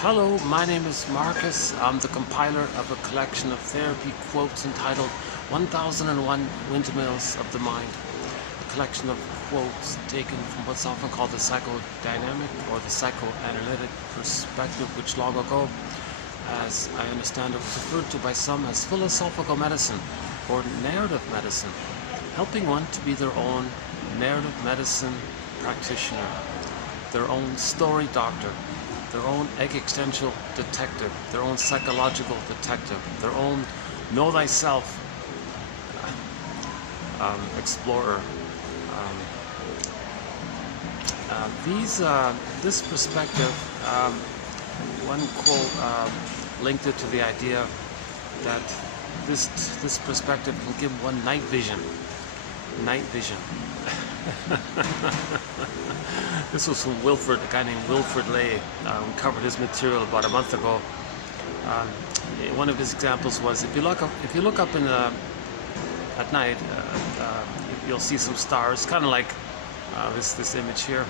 Hello, my name is Marcus. I'm the compiler of a collection of therapy quotes entitled 1001 Windmills of the Mind. A collection of quotes taken from what's often called the psychodynamic or the psychoanalytic perspective, which long ago, as I understand it, was referred to by some as philosophical medicine or narrative medicine, helping one to be their own narrative medicine practitioner, their own story doctor, their own existential detective, their own psychological detective, their own know thyself explorer. This perspective, one quote linked it to the idea that this perspective can give one night vision. Night vision. This was from Wilfred, a guy named Wilfred Lay. We covered his material about a month ago. One of his examples was if you look up in at night, you'll see some stars, kind of like this image here.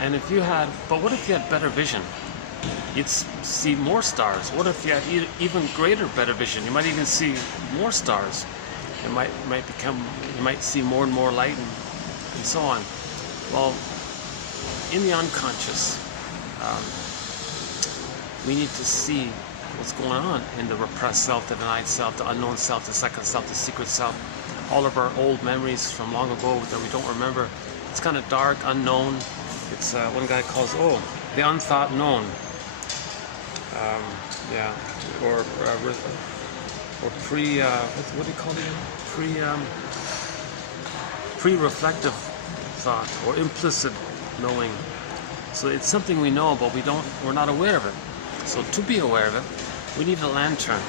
And what if you had better vision? You'd see more stars. What if you had even greater, better vision? You might even see more stars. You might see more and more light and so on. Well, in the unconscious, we need to see what's going on in the repressed self, the denied self, the unknown self, the second self, the secret self, all of our old memories from long ago that we don't remember. It's kind of dark, unknown. It's one guy calls, the unthought known. Or what do you call it? Pre-reflective thought or implicit knowing. So it's something we know, but we're not aware of it. So to be aware of it, we need a lantern.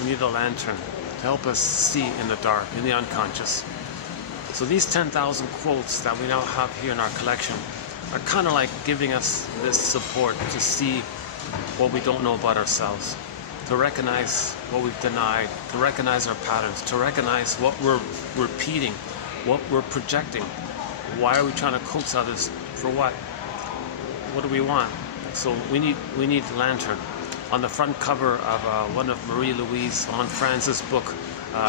We need a lantern to help us see in the dark, in the unconscious. So these 10,000 quotes that we now have here in our collection are kind of like giving us this support to see what we don't know about ourselves, to recognize what we've denied, to recognize our patterns, to recognize what we're repeating, what we're projecting. Why are we trying to coax others? For what? What do we want? So we need lantern. On the front cover of one of Marie-Louise Franz's book,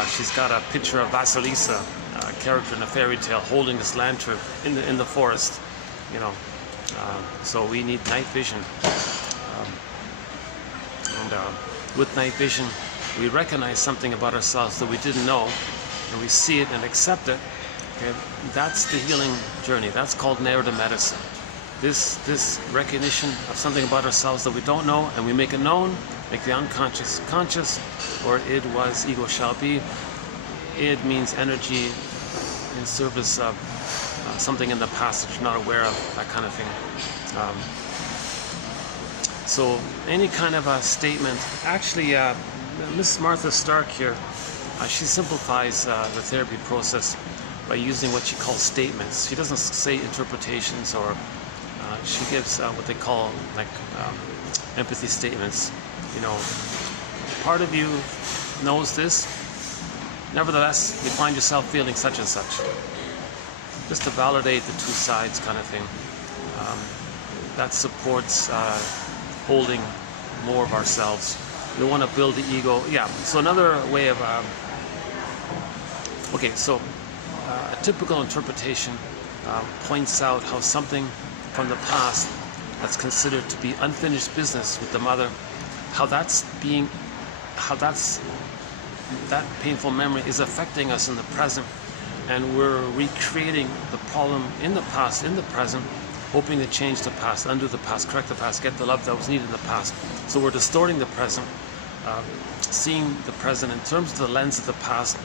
she's got a picture of Vasilisa, a character in a fairy tale, holding this lantern in the forest. So we need night vision. With night vision, we recognize something about ourselves that we didn't know, and we see it and accept it. Okay? That's the healing journey. That's called narrative medicine. This recognition of something about ourselves that we don't know, and we make it known, make the unconscious conscious, or id was, ego shall be. Id means energy in service of something in the past that you're not aware of, that kind of thing. So any kind of a statement, actually Miss Martha Stark here, she simplifies the therapy process by using what she calls statements. She doesn't say interpretations, or she gives what they call empathy statements. Part of you knows this, nevertheless you find yourself feeling such and such. Just to validate the two sides kind of thing. That supports holding more of ourselves. We want to build the ego. Yeah, so another way of a typical interpretation points out how something from the past that's considered to be unfinished business with the mother, that painful memory is affecting us in the present, and we're recreating the problem in the past, in the present, hoping to change the past, undo the past, correct the past, get the love that was needed in the past. So we're distorting the present, seeing the present in terms of the lens of the past,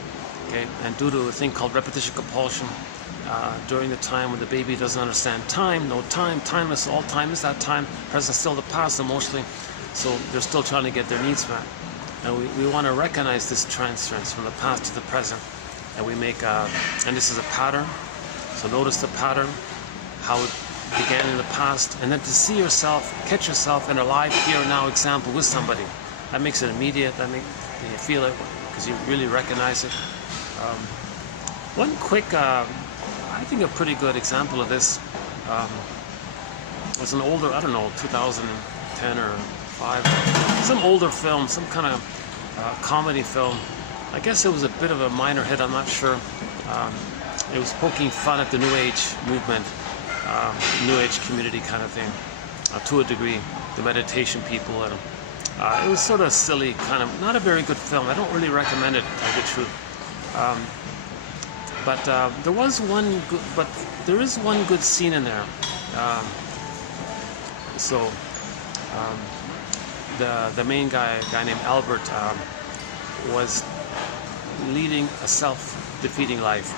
okay? And due to a thing called repetition compulsion, during the time when the baby doesn't understand time, no time, timeless, all time is that time, present still the past emotionally, so they're still trying to get their needs met. And we want to recognize this transference from the past to the present, and we make and this is a pattern. So notice the pattern, how it began in the past, and then to see yourself, catch yourself in a live here and now example with somebody. That makes it immediate. That makes you feel it because you really recognize it. One quick, I think a pretty good example of this It was an older, I don't know, 2010 or 5, some older film, some kind of comedy film. I guess it was a bit of a minor hit, I'm not sure. It was poking fun at the New Age movement, New Age community kind of thing, to a degree, the meditation people. And it was sort of silly, kind of, not a very good film. I don't really recommend it, to tell you the truth. But there is one good scene in there. The main guy named Albert, was leading a self-defeating life.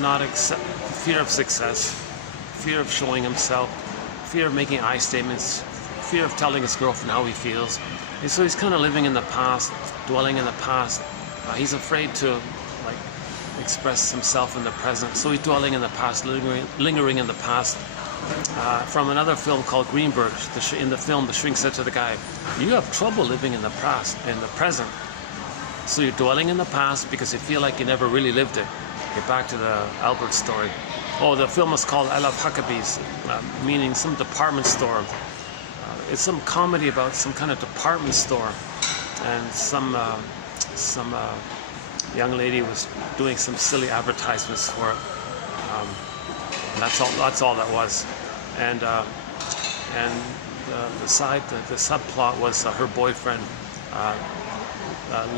Not accept fear of success, fear of showing himself, fear of making I statements, fear of telling his girlfriend how he feels. And so he's kind of living in the past, dwelling in the past. He's afraid to express himself in the present, so he's dwelling in the past, lingering in the past. From another film called Greenberg, in the film, the shrink said to the guy, "You have trouble living in the past, in the present. So you're dwelling in the past because you feel like you never really lived it." Get back to the Albert story. Oh, the film is called I Love Huckabees, meaning some department store. It's some comedy about some kind of department store, and some young lady was doing some silly advertisements for it. And that's all that was. And the subplot was her boyfriend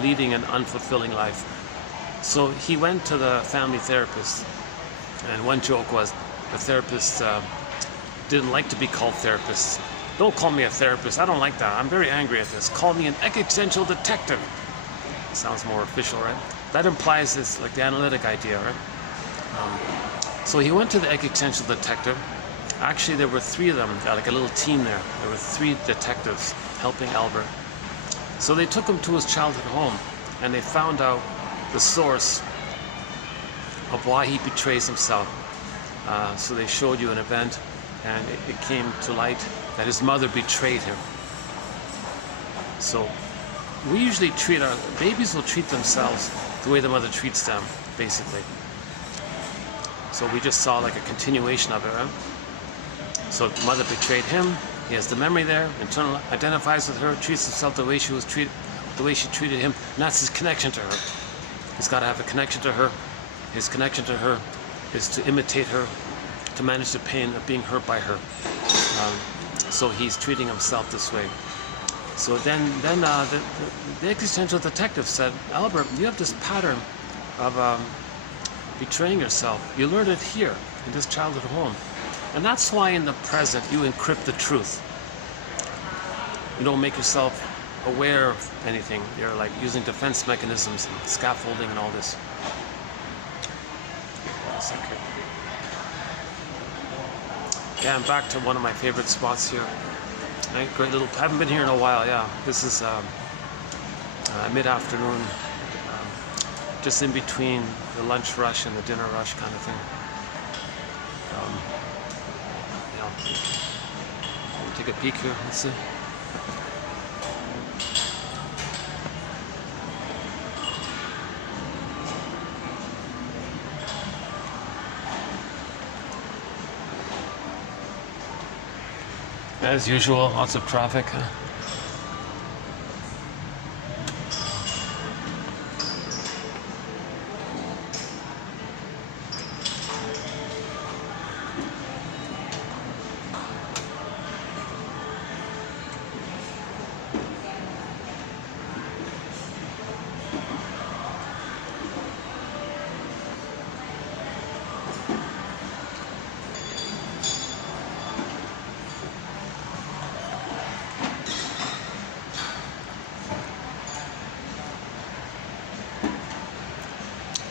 leading an unfulfilling life. So he went to the family therapist, and one joke was the therapist didn't like to be called therapist. "Don't call me a therapist. I don't like that. I'm very angry at this. Call me an existential detective." Sounds more official, right? That implies it's like the analytic idea, right? So he went to the existential detective. Actually, there were 3 of them, like a little team there. There were 3 detectives helping Albert. So they took him to his childhood home, and they found out the source of why he betrays himself. So they showed you an event, and it came to light that his mother betrayed him. So we usually babies will treat themselves the way the mother treats them, basically. So we just saw like a continuation of it, right? So mother betrayed him. He has the memory there, identifies with her, treats himself the way she was treated, the way she treated him, and that's his connection to her. He's got to have a connection to her. His connection to her is to imitate her, to manage the pain of being hurt by her. So he's treating himself this way. So then the existential detective said, "Albert, you have this pattern of betraying yourself. You learned it here in this childhood home, and that's why in the present you encrypt the truth. You don't make yourself aware of anything. You're like using defense mechanisms and scaffolding and all this." Okay. Yeah, I'm back to one of my favorite spots here. Great little. I haven't been here in a while. Yeah, this is mid-afternoon, just in between the lunch rush and the dinner rush kind of thing. We'll take a peek here. Let's see. As usual, lots of traffic.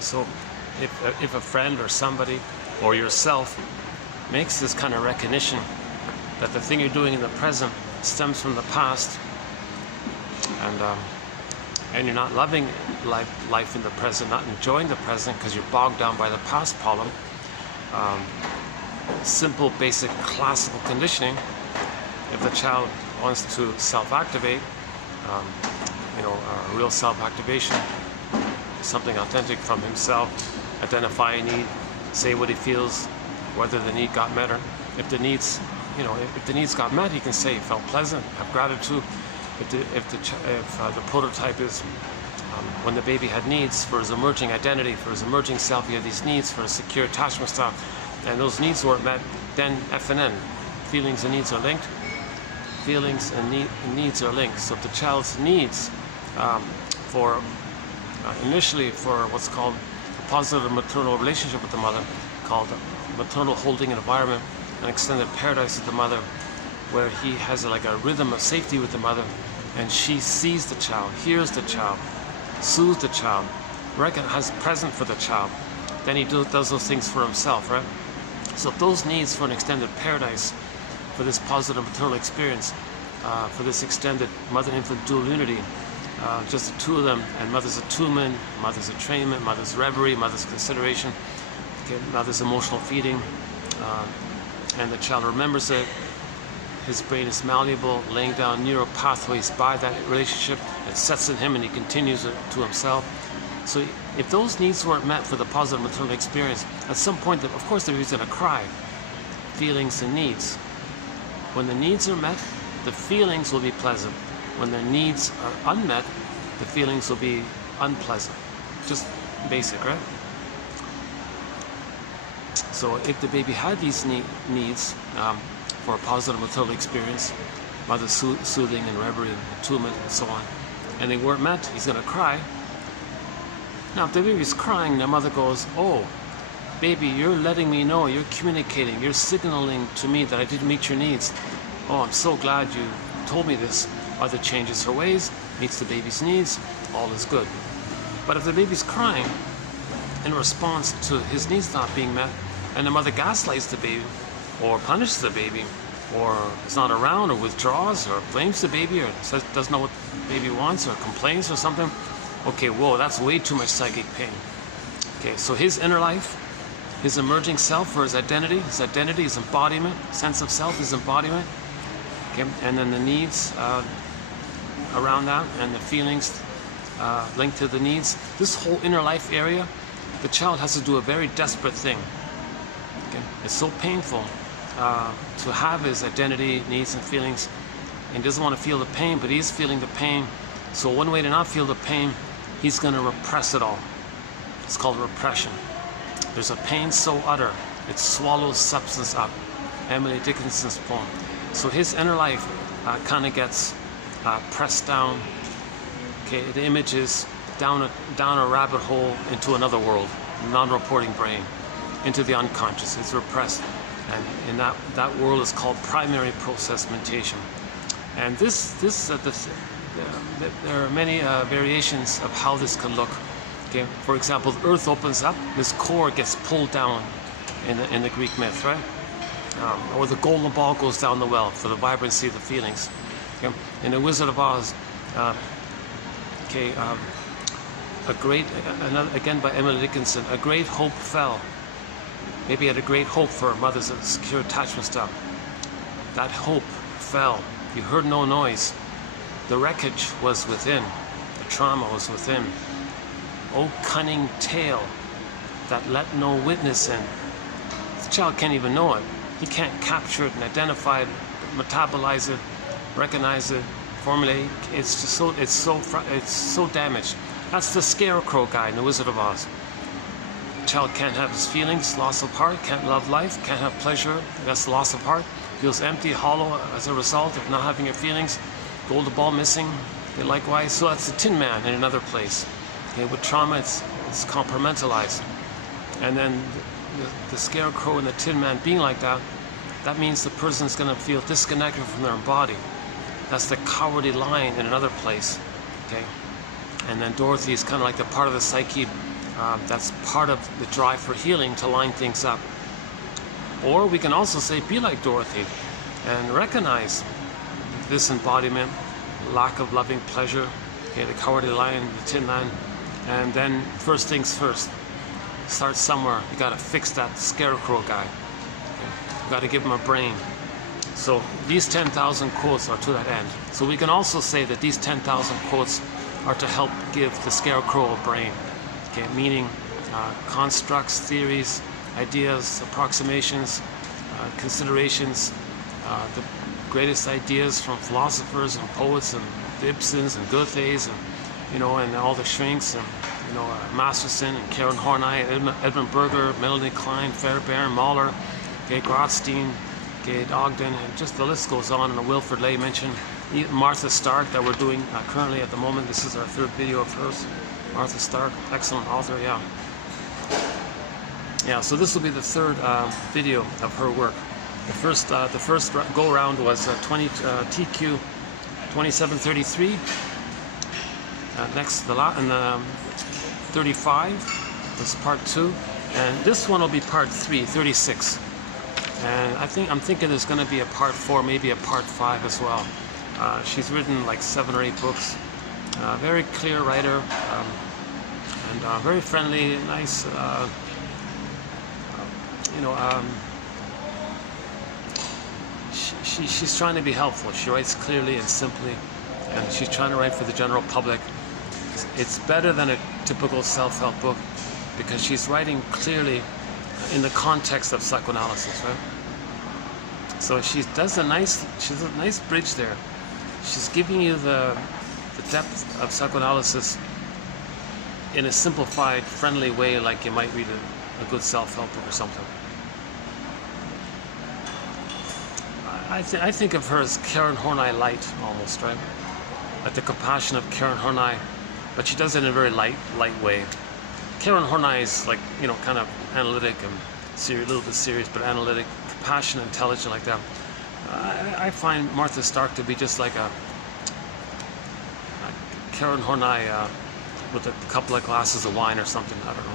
So if a friend or somebody or yourself makes this kind of recognition that the thing you're doing in the present stems from the past, and you're not loving life in the present, not enjoying the present because you're bogged down by the past problem, simple, basic, classical conditioning. If the child wants to self-activate, real self-activation, something authentic from himself, identify a need, say what he feels, whether the need got met if the needs, if the needs got met, he can say, felt pleasant, have gratitude. If the prototype is when the baby had needs for his emerging identity, for his emerging self, he had these needs for a secure attachment style, and those needs weren't met, then F and N, feelings and needs are linked. Feelings and needs are linked. So if the child's needs initially for what's called a positive maternal relationship with the mother, called maternal holding environment, an extended paradise with the mother, where he has like a rhythm of safety with the mother, and she sees the child, hears the child, soothes the child, has present for the child, then he does those things for himself, right? So those needs for an extended paradise, for this positive maternal experience, for this extended mother-infant dual unity, just the two of them, and mother's attunement, mother's entrainment, mother's reverie, mother's consideration, okay, mother's emotional feeding, and the child remembers it. His brain is malleable, laying down neural pathways by that relationship. It sets in him and he continues it to himself. So if those needs weren't met for the positive maternal experience, at some point, of course, the baby's going to cry. Feelings and needs. When the needs are met, the feelings will be pleasant. When the needs are unmet, the feelings will be unpleasant. Just basic, right? So if the baby had these needs for a positive maternal experience, mother soothing and reverie and attunement and so on, and they weren't met, he's going to cry. Now if the baby's crying, the mother goes, oh, baby, you're letting me know, you're communicating, you're signaling to me that I didn't meet your needs. Oh, I'm so glad you told me this. Mother changes her ways, meets the baby's needs, all is good. But if the baby's crying in response to his needs not being met, and the mother gaslights the baby, or punishes the baby, or is not around, or withdraws, or blames the baby, or says doesn't know what the baby wants, or complains or something, okay, whoa, that's way too much psychic pain. Okay, so his inner life, his emerging self, or his identity, his embodiment, sense of self, his embodiment, okay, and then the needs around that, and the feelings linked to the needs. This whole inner life area, the child has to do a very desperate thing. Okay? It's so painful to have his identity, needs, and feelings, and he doesn't want to feel the pain, but he's feeling the pain. So one way to not feel the pain, he's going to repress it all. It's called repression. There's a pain so utter, it swallows substance up. Emily Dickinson's poem. So his inner life kind of gets pressed down. Okay, the image is down a rabbit hole into another world, non-reporting brain, into the unconscious. It's repressed, and in that world is called primary process mentation. And there are many variations of how this can look. Okay, for example, the earth opens up, this core gets pulled down in the Greek myth, right? Or the golden ball goes down the well for the vibrancy of the feelings. Okay? In The Wizard of Oz, again by Emily Dickinson, a great hope fell. Maybe had a great hope for a mother's secure attachment style. That hope fell. You heard no noise. The wreckage was within. The trauma was within. Oh, cunning tale that let no witness in. The child can't even know it. He can't capture it and identify it, metabolize it, recognize it, formulate. It's so damaged. That's the scarecrow guy in The Wizard of Oz. The child can't have his feelings, loss of heart, can't love life, can't have pleasure. That's the loss of heart. Feels empty, hollow as a result of not having your feelings. Golden ball missing. Okay, likewise. So that's the Tin Man in another place. Okay, with trauma, it's compartmentalized. And then the scarecrow and the Tin Man being like that, that means the person's going to feel disconnected from their body. That's the cowardly lion in another place. Okay, and then Dorothy is kind of like the part of the psyche that's part of the drive for healing, to line things up. Or we can also say, be like Dorothy and recognize this embodiment, lack of loving pleasure, okay, the cowardly lion, the Tin Man, and then first things first. Start somewhere. You got to fix that scarecrow guy. Okay? You got to give him a brain. So these 10,000 quotes are to that end. So we can also say that these 10,000 quotes are to help give the scarecrow a brain. Okay, meaning constructs, theories, ideas, approximations, considerations, the greatest ideas from philosophers and poets and Ibsens and Goethes and and all the shrinks and Masterson and Karen Horney, Edmund Berger, Melanie Klein, Fairbairn, Mahler, Gay Grotstein, Gay Ogden, and just the list goes on. And Wilfred Lay mentioned Martha Stark that we're doing currently at the moment. This is our third video of hers. Martha Stark, excellent author, yeah. Yeah, so this will be the third video of her work. The first go round was TQ 2733. Next, and 35 was part 2, and this one will be part 3, 36. And I'm thinking there's going to be a part 4, maybe a part 5 as well. She's written like 7 or 8 books. Very clear writer, and very friendly, nice. She's trying to be helpful. She writes clearly and simply, and she's trying to write for the general public. It's better than a typical self-help book because she's writing clearly in the context of psychoanalysis, right? So she does a nice bridge there. She's giving you the depth of psychoanalysis in a simplified, friendly way, like you might read a good self-help book or something. I think of her as Karen Horney light, almost, right? Like the compassion of Karen Horney, but she does it in a very light way. Karen Horney is like, kind of analytic and a little bit serious, but analytic, compassionate, intelligent, like that. I find Martha Stark to be just like a Karen Horney with a couple of glasses of wine or something. I don't know.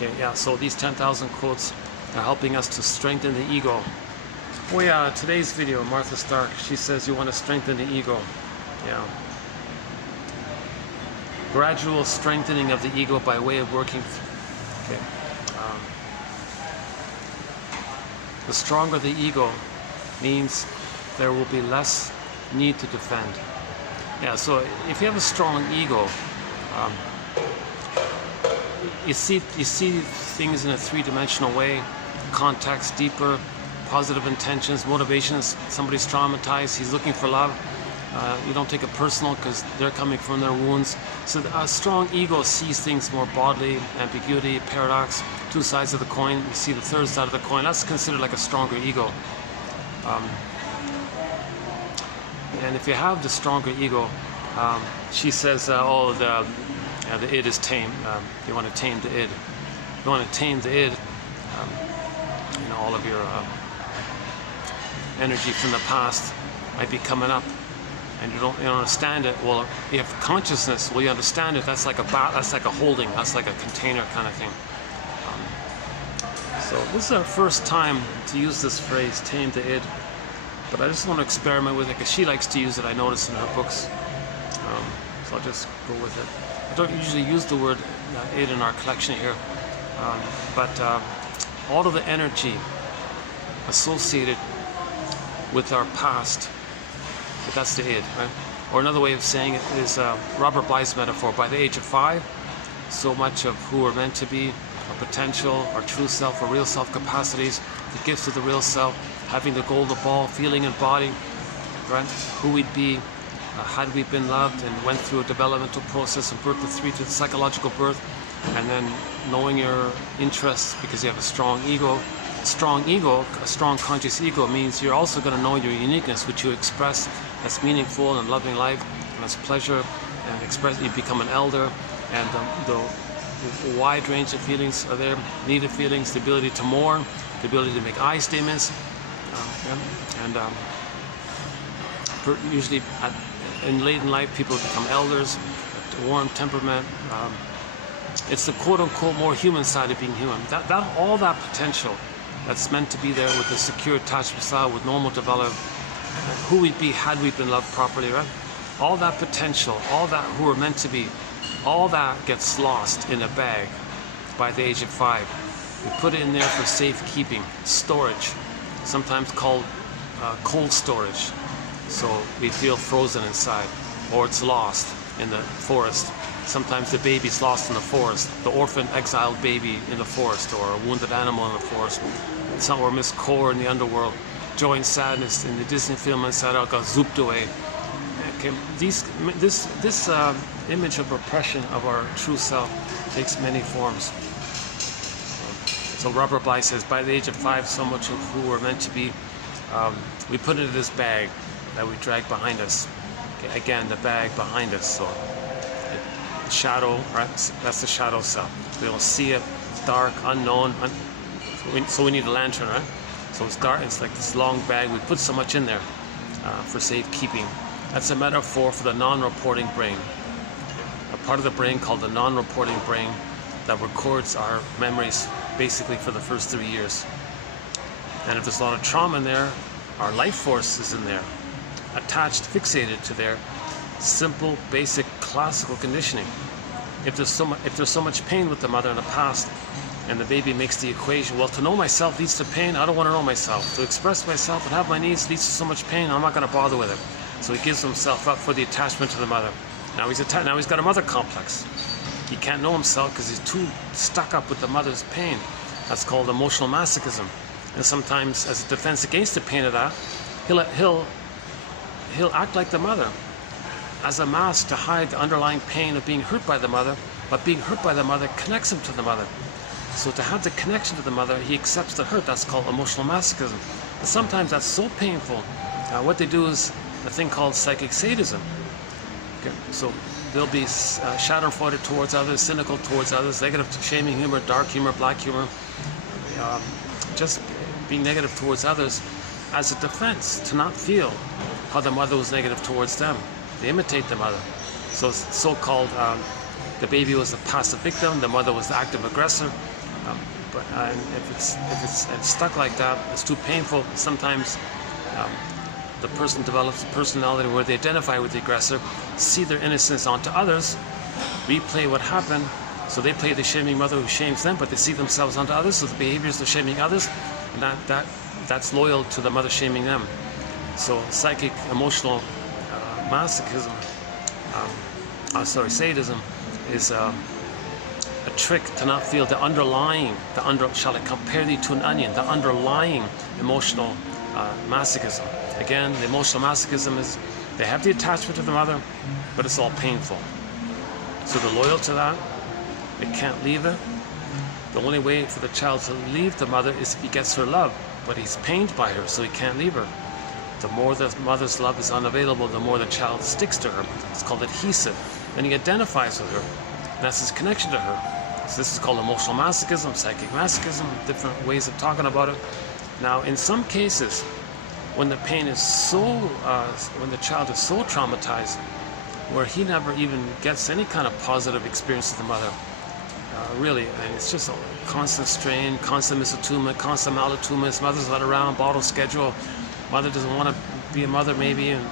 Okay, yeah, so these 10,000 quotes are helping us to strengthen the ego. Oh yeah, today's video, Martha Stark, she says you want to strengthen the ego. Yeah. Gradual strengthening of the ego by way of working. Okay. The stronger the ego means there will be less need to defend. Yeah, so if you have a strong ego, you see things in a three-dimensional way, context deeper, positive intentions, motivations. Somebody's traumatized, he's looking for love. You don't take it personal because they're coming from their wounds. So a strong ego sees things more broadly, ambiguity, paradox, two sides of the coin. You see the third side of the coin. That's considered like a stronger ego. And if you have the stronger ego, she says, the id is tame. You want to tame the id. You want to tame the id. All of your energy from the past might be coming up, and you don't understand it. Well, you have consciousness. Well, you understand it. That's like a holding. That's like a container kind of thing. So this is our first time to use this phrase, tame the id. But I just want to experiment with it because she likes to use it. I notice in her books. So I'll just go with it. I don't usually use the word id in our collection here, but all of the energy associated with our past, that's the id, right? Or another way of saying it is Robert Bly's metaphor. By the age of 5, so much of who we're meant to be, our potential, our true self, our real self capacities, the gifts of the real self, having the golden ball, feeling and body, right? Who we'd be had we been loved and went through a developmental process from birth to 3 to the psychological birth, and then knowing your interests because you have a strong ego. Strong ego, a strong conscious ego, means you're also going to know your uniqueness, which you express as meaningful and loving life and as pleasure, and express. You become an elder, and the wide range of feelings are there. Needed feelings, the ability to mourn, the ability to make I statements, usually in late in life, people become elders, warm temperament. It's the quote-unquote more human side of being human. All that potential that's meant to be there with the secure attachment style, with normal development, who we'd be had we been loved properly, right? All that potential, all that who we're meant to be, all that gets lost in a bag by the age of 5. We put it in there for safekeeping, storage, sometimes called cold storage. So we feel frozen inside, or it's lost in the forest. Sometimes the baby's lost in the forest, the orphan exiled baby in the forest, or a wounded animal in the forest. Or Miss Core in the underworld. Joy and sadness in the Disney film Inside Out got zooped away. Okay, this image of repression of our true self takes many forms. So Robert Bly says, by the age of 5, so much of who we're meant to be, we put into this bag that we drag behind us. Okay, again, the bag behind us. So the shadow, right? That's the shadow self. We don't see it. It's dark, unknown. So we need a lantern, right? So it's dark. It's like this long bag. We put so much in there for safekeeping. That's a metaphor for the non-reporting brain. A part of the brain called the non-reporting brain that records our memories basically for the first 3 years. And if there's a lot of trauma in there, our life force is in there, attached, fixated to their simple, basic, classical conditioning. If there's so much pain with the mother in the past, and the baby makes the equation, well, to know myself leads to pain, I don't want to know myself. To express myself and have my needs leads to so much pain, I'm not going to bother with it. So he gives himself up for the attachment to the mother. Now he's got a mother complex. He can't know himself because he's too stuck up with the mother's pain. That's called emotional masochism. And sometimes, as a defense against the pain of that, he'll act like the mother as a mask to hide the underlying pain of being hurt by the mother. But being hurt by the mother connects him to the mother. So to have the connection to the mother, he accepts the hurt. That's called emotional masochism. But sometimes that's so painful. What they do is a thing called psychic sadism. Okay, so they'll be schadenfreude towards others, cynical towards others, negative shaming humor, dark humor, black humor, just being negative towards others as a defense to not feel how the mother was negative towards them. They imitate the mother. So so-called the baby was the passive victim, the mother was the active aggressor. But if it's stuck like that, it's too painful. Sometimes the person develops a personality where they identify with the aggressor, see their innocence onto others, replay what happened. So they play the shaming mother who shames them, but they see themselves onto others. So the behaviors of shaming others, and that's loyal to the mother shaming them. So psychic, emotional masochism, sadism, is a trick to not feel the underlying, shall I compare thee to an onion, the underlying emotional masochism. Again, the emotional masochism is they have the attachment to the mother, but it's all painful. So they're loyal to that. They can't leave it. The only way for the child to leave the mother is if he gets her love, but he's pained by her, so he can't leave her. The more the mother's love is unavailable, the more the child sticks to her. It's called adhesive. And he identifies with her. And that's his connection to her. So this is called emotional masochism, psychic masochism, different ways of talking about it. Now, in some cases, when the pain is when the child is so traumatized, where he never even gets any kind of positive experience with the mother, really, and it's just a constant strain, constant misattunement, constant malattunement. His mother's not around, bottle schedule. Mother doesn't want to be a mother, maybe, and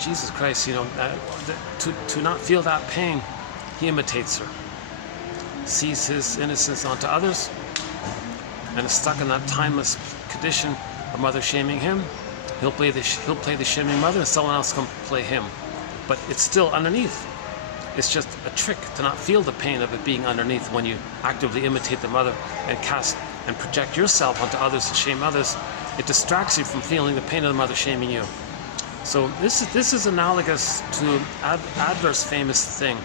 Jesus Christ, to not feel that pain, he imitates her, sees his innocence onto others, and is stuck in that timeless condition of mother shaming him. He'll play the shaming mother, and someone else can play him, but it's still underneath. It's just a trick to not feel the pain of it being underneath when you actively imitate the mother and cast and project yourself onto others and shame others. It distracts you from feeling the pain of the mother shaming you. So this is analogous to Adler's famous thing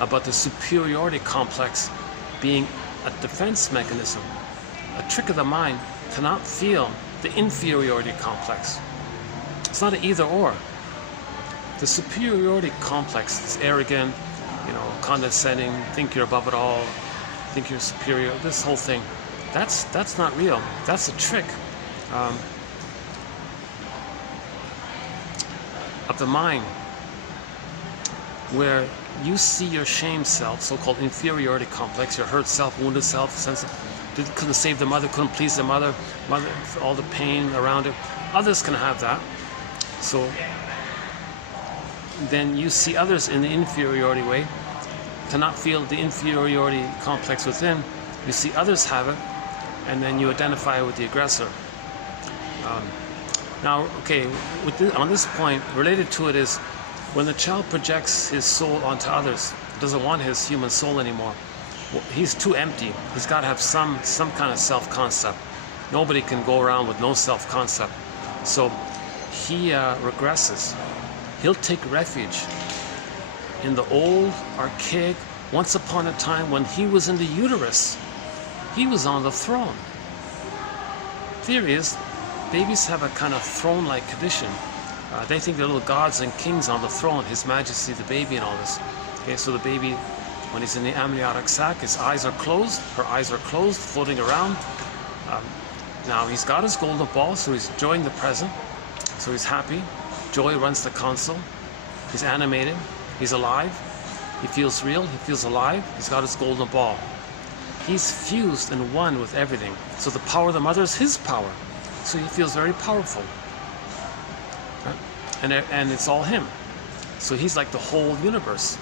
about the superiority complex being a defense mechanism, a trick of the mind to not feel the inferiority complex. It's not an either or. The superiority complex, this arrogant, condescending, think you're above it all, think you're superior, this whole thing, that's not real. That's a trick of the mind, where you see your shame self, so-called inferiority complex, your hurt self, wounded self, sense of couldn't save the mother, couldn't please the mother, all the pain around it. Others can have that. So then you see others in the inferiority way. To not feel the inferiority complex within, you see others have it, and then you identify with the aggressor. Now, okay, on this point, related to it is when the child projects his soul onto others, doesn't want his human soul anymore. Well, he's too empty. He's got to have some kind of self-concept. Nobody can go around with no self-concept. So he regresses. He'll take refuge in the old, archaic, once upon a time when he was in the uterus. He was on the throne. Theory is, babies have a kind of throne-like condition. They think they're little gods and kings on the throne, His Majesty, the baby, and all this. Okay, so the baby, when he's in the amniotic sac, his eyes are closed, her eyes are closed, floating around. Now he's got his golden ball, so he's enjoying the present, so he's happy. Joy runs the console. He's animated. He's alive. He feels real. He feels alive. He's got his golden ball. He's fused and one with everything. So the power of the mother is his power. So he feels very powerful. And it's all him. So he's like the whole universe.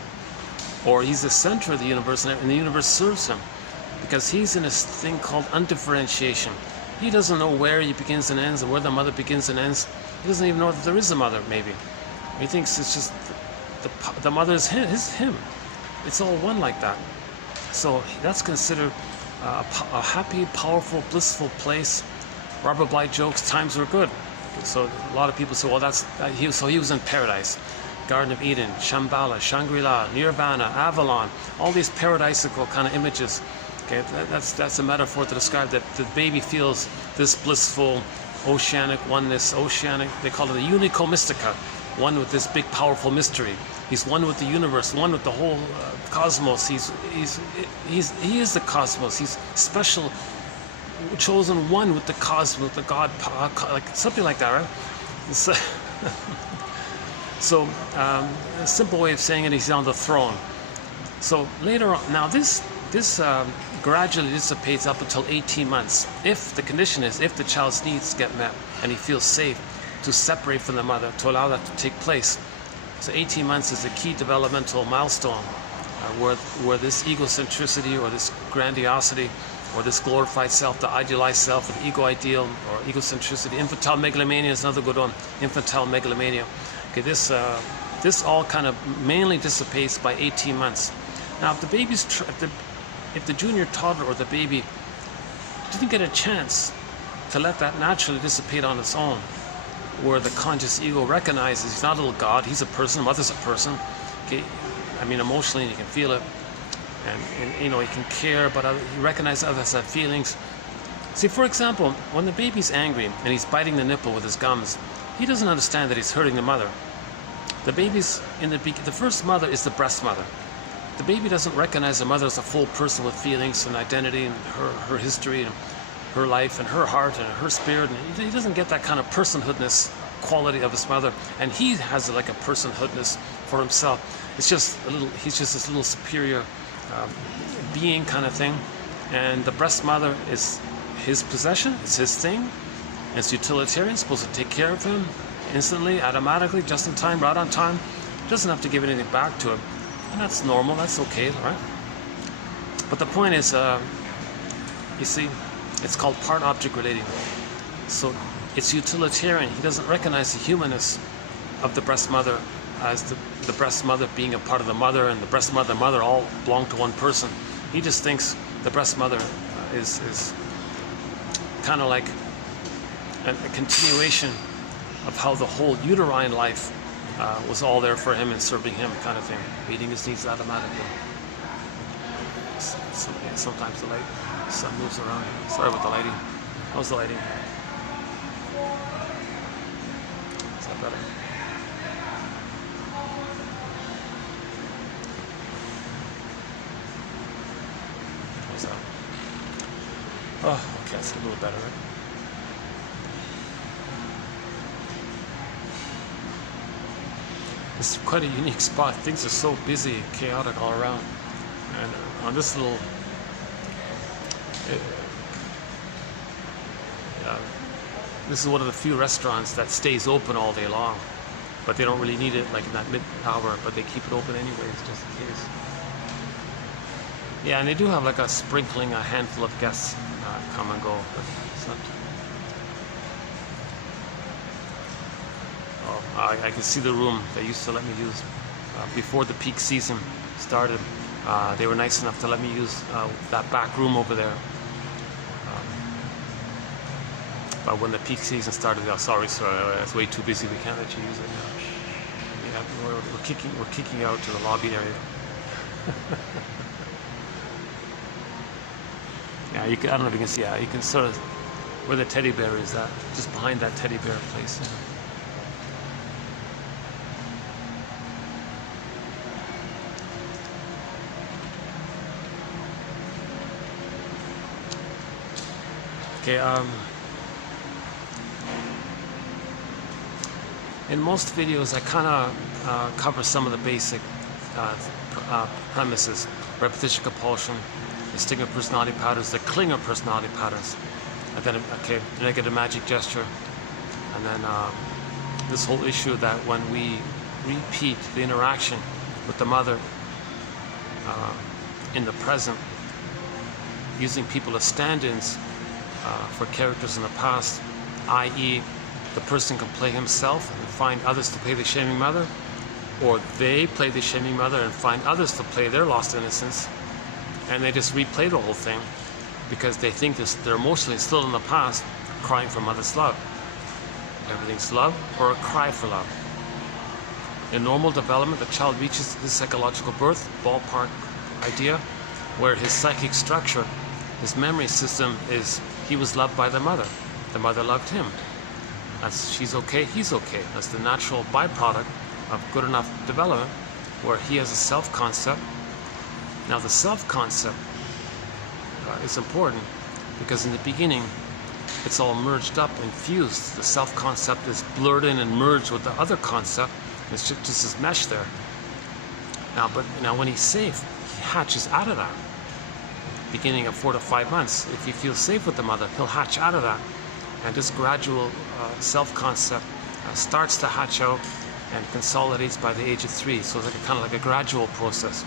Or he's the center of the universe, and the universe serves him. Because he's in this thing called undifferentiation. He doesn't know where he begins and ends, and where the mother begins and ends. He doesn't even know if there is a mother, maybe. He thinks it's just the mother is him. It's all one like that. So that's considered a happy, powerful, blissful place. Robert Bly jokes, times were good. So a lot of people say, well, he was in paradise. Garden of Eden, Shambhala, Shangri-La, Nirvana, Avalon, all these paradisical kind of images. Okay, that's a metaphor to describe that the baby feels this blissful, oceanic oneness, they call it the unico mystica, one with this big, powerful mystery. He's one with the universe, one with the whole cosmos. He is the cosmos. He's special, chosen one with the cosmos, the God, like something like that, right? So a simple way of saying it, he's on the throne. So later on, now this gradually dissipates up until 18 months. If the condition is, if the child's needs get met and he feels safe to separate from the mother, to allow that to take place. So 18 months is a key developmental milestone where this egocentricity or this grandiosity or this glorified self, the idealized self, the ego ideal or egocentricity, infantile megalomania is another good one, infantile megalomania. Okay, this all kind of mainly dissipates by 18 months. Now, if the junior toddler or the baby didn't get a chance to let that naturally dissipate on its own, where the conscious ego recognizes he's not a little god, he's a person, mother's a person. Okay, I mean, emotionally you can feel it, and you know, he can care, but he recognizes others have feelings. See, for example, when the baby's angry and he's biting the nipple with his gums, he doesn't understand that he's hurting the mother. The baby's the first mother is the breast mother. The baby doesn't recognize the mother as a full person with feelings and identity and her history and her life and her heart and her spirit. And he doesn't get that kind of personhoodness quality of his mother, and he has like a personhoodness for himself. It's just he's just this little superior being kind of thing. And the breast mother is his possession, it's his thing. It's utilitarian, supposed to take care of him instantly, automatically, just in time, right on time. Doesn't have to give anything back to him. And that's normal, that's okay, right? But the point is, you see, it's called part object relating. So it's utilitarian. He doesn't recognize the humanness of the breast mother as the breast mother being a part of the mother, and the breast mother all belong to one person. He just thinks the breast mother is kind of like a continuation of how the whole uterine life was all there for him and serving him, kind of thing, meeting his needs automatically. Sometimes the sun moves around. Sorry about the lighting. How's the lighting? Is that better? How's that? Oh, okay, it's a little better, right? It's quite a unique spot. Things are so busy and chaotic all around. And on this little, this is one of the few restaurants that stays open all day long. But they don't really need it like in that mid-hour, but they keep it open anyways, just in case. Yeah, and they do have like a sprinkling, a handful of guests come and go, but it's not. I can see the room they used to let me use before the peak season started. They were nice enough to let me use that back room over there. But when the peak season started, oh, sorry, it's way too busy. We can't let you use it now. Yeah, we're kicking out to the lobby area. Yeah, you can, I don't know if you can see. Yeah, you can sort of where the teddy bear is. That just behind that teddy bear place. Yeah. Okay, in most videos I kind of cover some of the basic premises: repetition compulsion, the stigma personality patterns, the clinger personality patterns, and then negative magic gesture, and then this whole issue that when we repeat the interaction with the mother in the present, using people as stand-ins for characters in the past, i.e. the person can play himself and find others to play the shaming mother, or they play the shaming mother and find others to play their lost innocence, and they just replay the whole thing because they think they're emotionally still in the past, crying for mother's love. Everything's love or a cry for love. In normal development, the child reaches his psychological birth, ballpark idea, where his psychic structure, his memory system is he was loved by the mother loved him. That's she's okay, he's okay. That's the natural byproduct of good enough development, where he has a self-concept. Now the self-concept is important because in the beginning it's all merged up and fused. The self-concept is blurred in and merged with the other concept. It's just this mesh there. Now when he's safe, he hatches out of that. Beginning of 4 to 5 months, if he feels safe with the mother, he'll hatch out of that, and this gradual self-concept starts to hatch out and consolidates by the age of 3. So it's like kind of like a gradual process.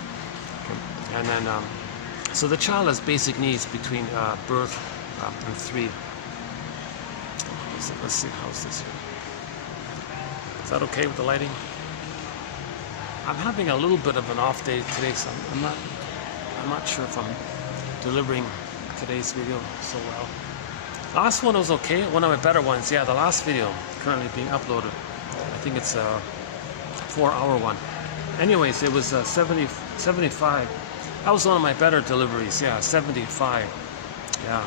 Okay. And then so the child has basic needs between birth and 3. Let's see, how's this here? Is that okay with the lighting? I'm having a little bit of an off day today, so I'm not sure if I'm delivering today's video so well. Last one was okay, one of my better ones. Yeah, the last video currently being uploaded. I think it's a 4-hour one. Anyways, it was 75. That was one of my better deliveries. Yeah, 75. Yeah.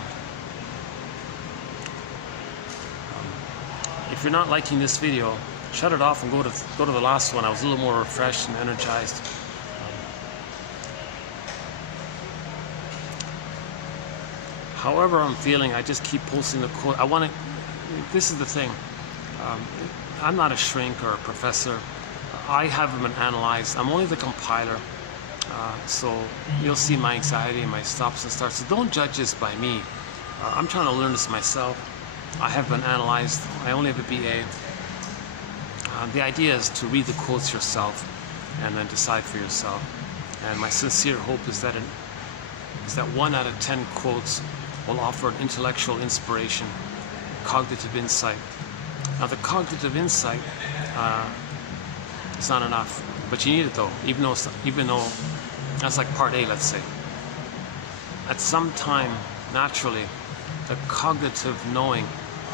If you're not liking this video, shut it off and go to the last one. I was a little more refreshed and energized. However I'm feeling, I just keep posting the quote. This is the thing. I'm not a shrink or a professor. I haven't been analyzed. I'm only the compiler. So you'll see my anxiety and my stops and starts. So don't judge this by me. I'm trying to learn this myself. I have been analyzed. I only have a BA. The idea is to read the quotes yourself and then decide for yourself. And my sincere hope is that 1 out of 10 quotes will offer an intellectual inspiration, cognitive insight. Now the cognitive insight is not enough, but you need it though, even though that's like part A, let's say. At some time, naturally, the cognitive knowing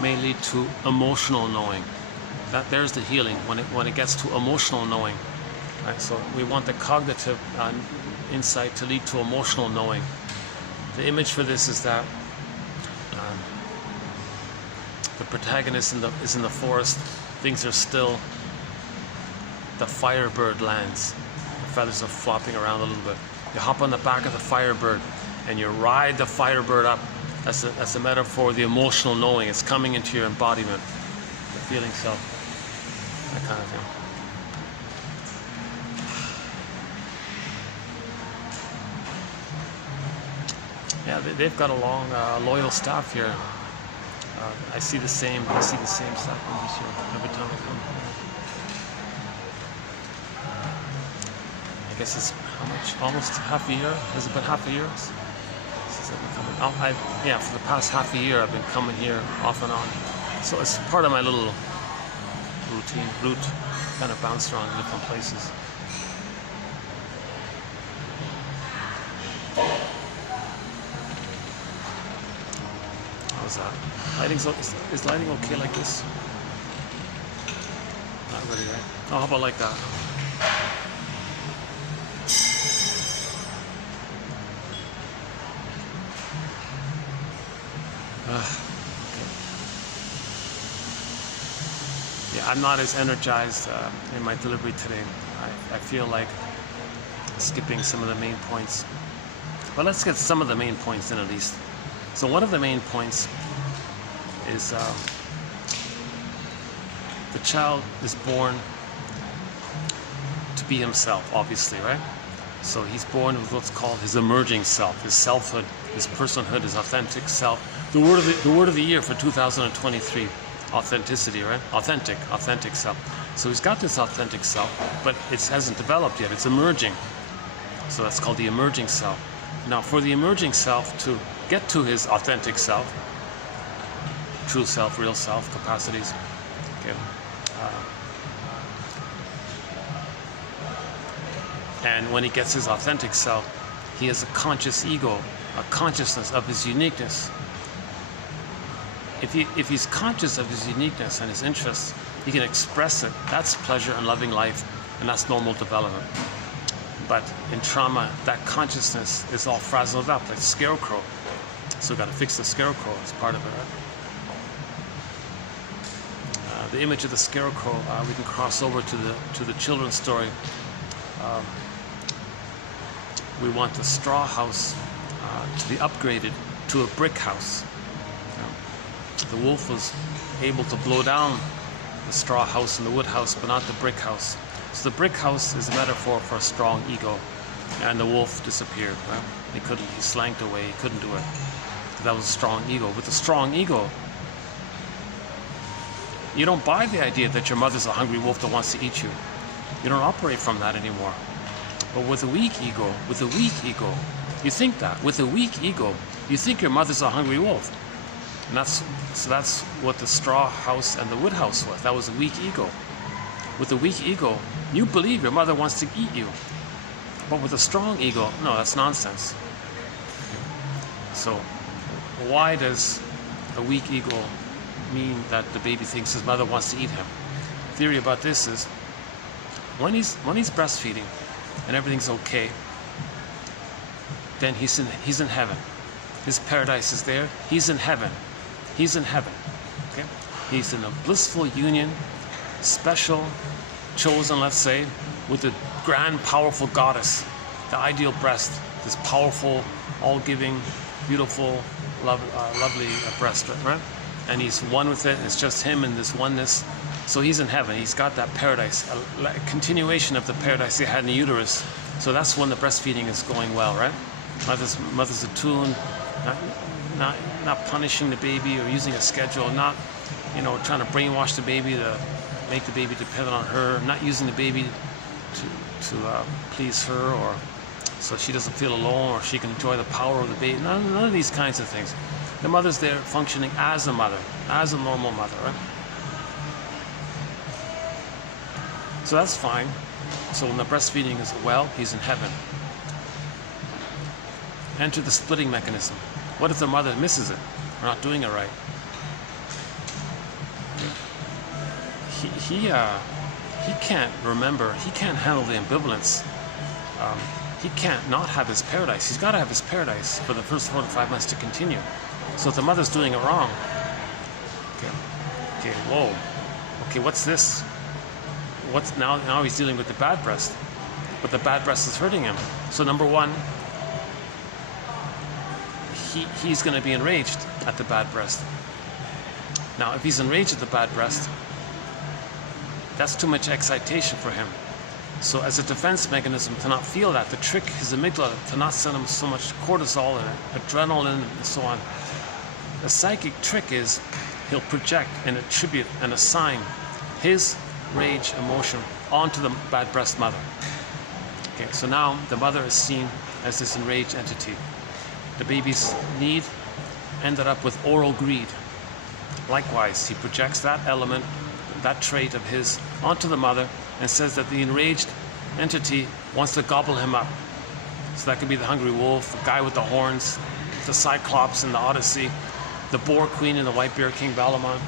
may lead to emotional knowing. There's the healing when it gets to emotional knowing. Right? So we want the cognitive insight to lead to emotional knowing. The image for this is that the protagonist is in the forest, things are still, the firebird lands, the feathers are flopping around a little bit. You hop on the back of the firebird and you ride the firebird up. That's a metaphor, the emotional knowing. It's coming into your embodiment, the feeling self, that kind of thing. Yeah, they've got a long, loyal staff here. I see the same staff members here every time I come. I guess it's how much? Almost half a year. Has it been half a year since I've been coming? Yeah, for the past half a year I've been coming here off and on. So it's part of my little root kind of bounced around in different places. How's that? Is lighting okay like this? Not really, right? Oh, how about like that? Yeah, I'm not as energized in my delivery today. I feel like skipping some of the main points. But let's get some of the main points in at least. So one of the main points is the child is born to be himself, obviously, right? So he's born with what's called his emerging self, his selfhood, his personhood, his authentic self. The word of the year for 2023, authenticity, right? Authentic self. So he's got this authentic self, but it hasn't developed yet. It's emerging. So that's called the emerging self. Now, for the emerging self to get to his authentic self, true self, real self, capacities, okay, and when he gets his authentic self, he has a conscious ego, a consciousness of his uniqueness. If he's conscious of his uniqueness and his interests, he can express it. That's pleasure and loving life, and that's normal development. But in trauma, that consciousness is all frazzled up, like a scarecrow. So we've got to fix the scarecrow as part of it, right? The image of the scarecrow, we can cross over to the children's story. We want the straw house to be upgraded to a brick house. The wolf was able to blow down the straw house and the wood house, but not the brick house. So the brick house is a metaphor for a strong ego, and the wolf disappeared. Right? He slanked away. He couldn't do it. That was a strong ego. With a strong ego, you don't buy the idea that your mother's a hungry wolf that wants to eat you. You don't operate from that anymore. But with a weak ego, you think that. With a weak ego, you think your mother's a hungry wolf. And that's what the straw house and the wood house was. That was a weak ego. With a weak ego, you believe your mother wants to eat you. But with a strong ego, no, that's nonsense. So why does a weak ego mean that the baby thinks his mother wants to eat him? Theory about this is when he's breastfeeding and everything's okay, then he's in heaven. His paradise is there. He's in heaven. He's in heaven. Okay? He's in a blissful union, special, chosen, let's say, with the grand, powerful goddess, the ideal breast, this powerful, all-giving, beautiful, lovely breast, right? And he's one with it. It's just him and this oneness. So he's in heaven. He's got that paradise, a continuation of the paradise he had in the uterus. So that's when the breastfeeding is going well, right? Mother's attuned, not punishing the baby or using a schedule, not trying to brainwash the baby to make the baby dependent on her, not using the baby to please her or so she doesn't feel alone or she can enjoy the power of the baby. None of these kinds of things. The mother's there functioning as a mother, as a normal mother, right? So that's fine. So when the breastfeeding is well, he's in heaven. Enter the splitting mechanism. What if the mother misses it or not doing it right? He can't remember. He can't handle the ambivalence. He can't not have his paradise. He's got to have his paradise for the first 4 to 5 months to continue. So if the mother's doing it wrong, okay, whoa, okay, what's this? What's now he's dealing with the bad breast, but the bad breast is hurting him. So number one, he's going to be enraged at the bad breast. Now, if he's enraged at the bad breast, that's too much excitation for him. So as a defense mechanism to not feel that, the trick, his amygdala, to not send him so much cortisol and adrenaline and so on, the psychic trick is he'll project and attribute and assign his rage emotion onto the bad breast mother. Okay, so now the mother is seen as this enraged entity. The baby's need ended up with oral greed. Likewise, he projects that element that trait of his onto the mother and says that the enraged entity wants to gobble him up. So that could be the hungry wolf, the guy with the horns, the Cyclops in the Odyssey, the boar queen in the White Bear King Valamon.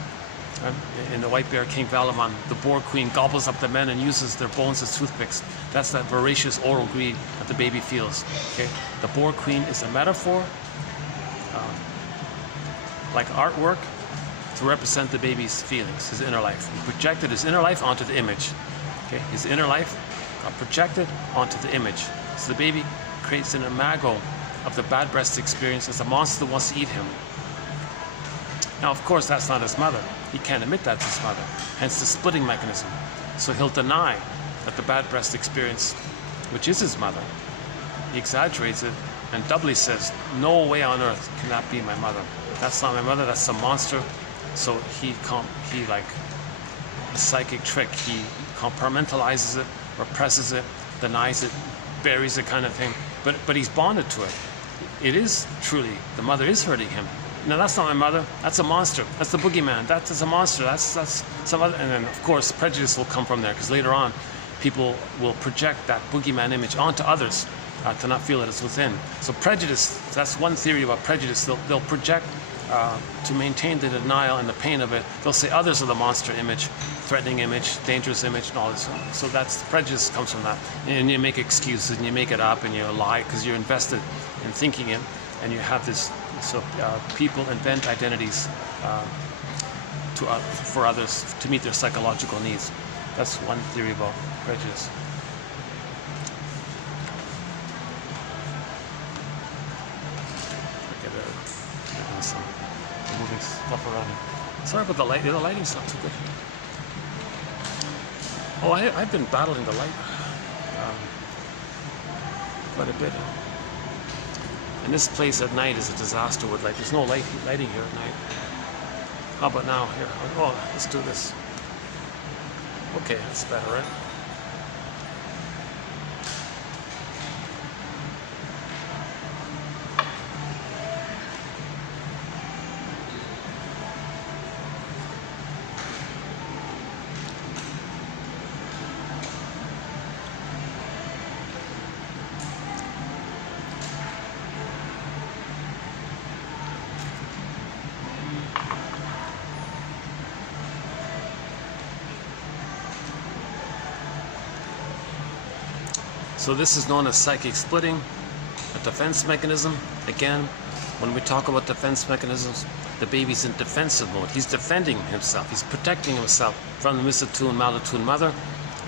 In the White Bear King Valamon, the boar queen gobbles up the men and uses their bones as toothpicks. That's that voracious oral greed that the baby feels. Okay, the boar queen is a metaphor, like artwork, to represent the baby's feelings, his inner life. He projected his inner life onto the image. Okay, his inner life got projected onto the image. So the baby creates an imago of the bad breast experience as a monster that wants to eat him. Now, of course, that's not his mother. He can't admit that's his mother, hence the splitting mechanism. So he'll deny that the bad breast experience, which is his mother, he exaggerates it and doubly says, no way on earth can that be my mother. That's not my mother, that's some monster. So he like a psychic trick, he compartmentalizes it, represses it, denies it, buries it, kind of thing. But he's bonded to it. It is truly, the mother is hurting him. No, that's not my mother. That's a monster. That's the boogeyman. That's a monster. That's some other. And then, of course, prejudice will come from there, because later on, people will project that boogeyman image onto others to not feel it as within. So prejudice, that's one theory about prejudice. They'll project to maintain the denial and the pain of it. They'll say others are the monster image, threatening image, dangerous image, and all this. So that's prejudice comes from that. And you make excuses and you make it up and you lie because you're invested in thinking it, and you have this. So people invent identities for others to meet their psychological needs. That's one theory about prejudice. Look at some moving stuff around. Sorry about the light. The lighting's not too good. Oh, I've been battling the light quite a bit. And this place at night is a disaster with light. There's no lighting here at night. How about now? Here. Oh, let's do this. Okay, that's better, right? So this is known as psychic splitting, a defense mechanism. Again, when we talk about defense mechanisms, the baby's in defensive mode. He's defending himself. He's protecting himself from the misattuned, malattuned mother,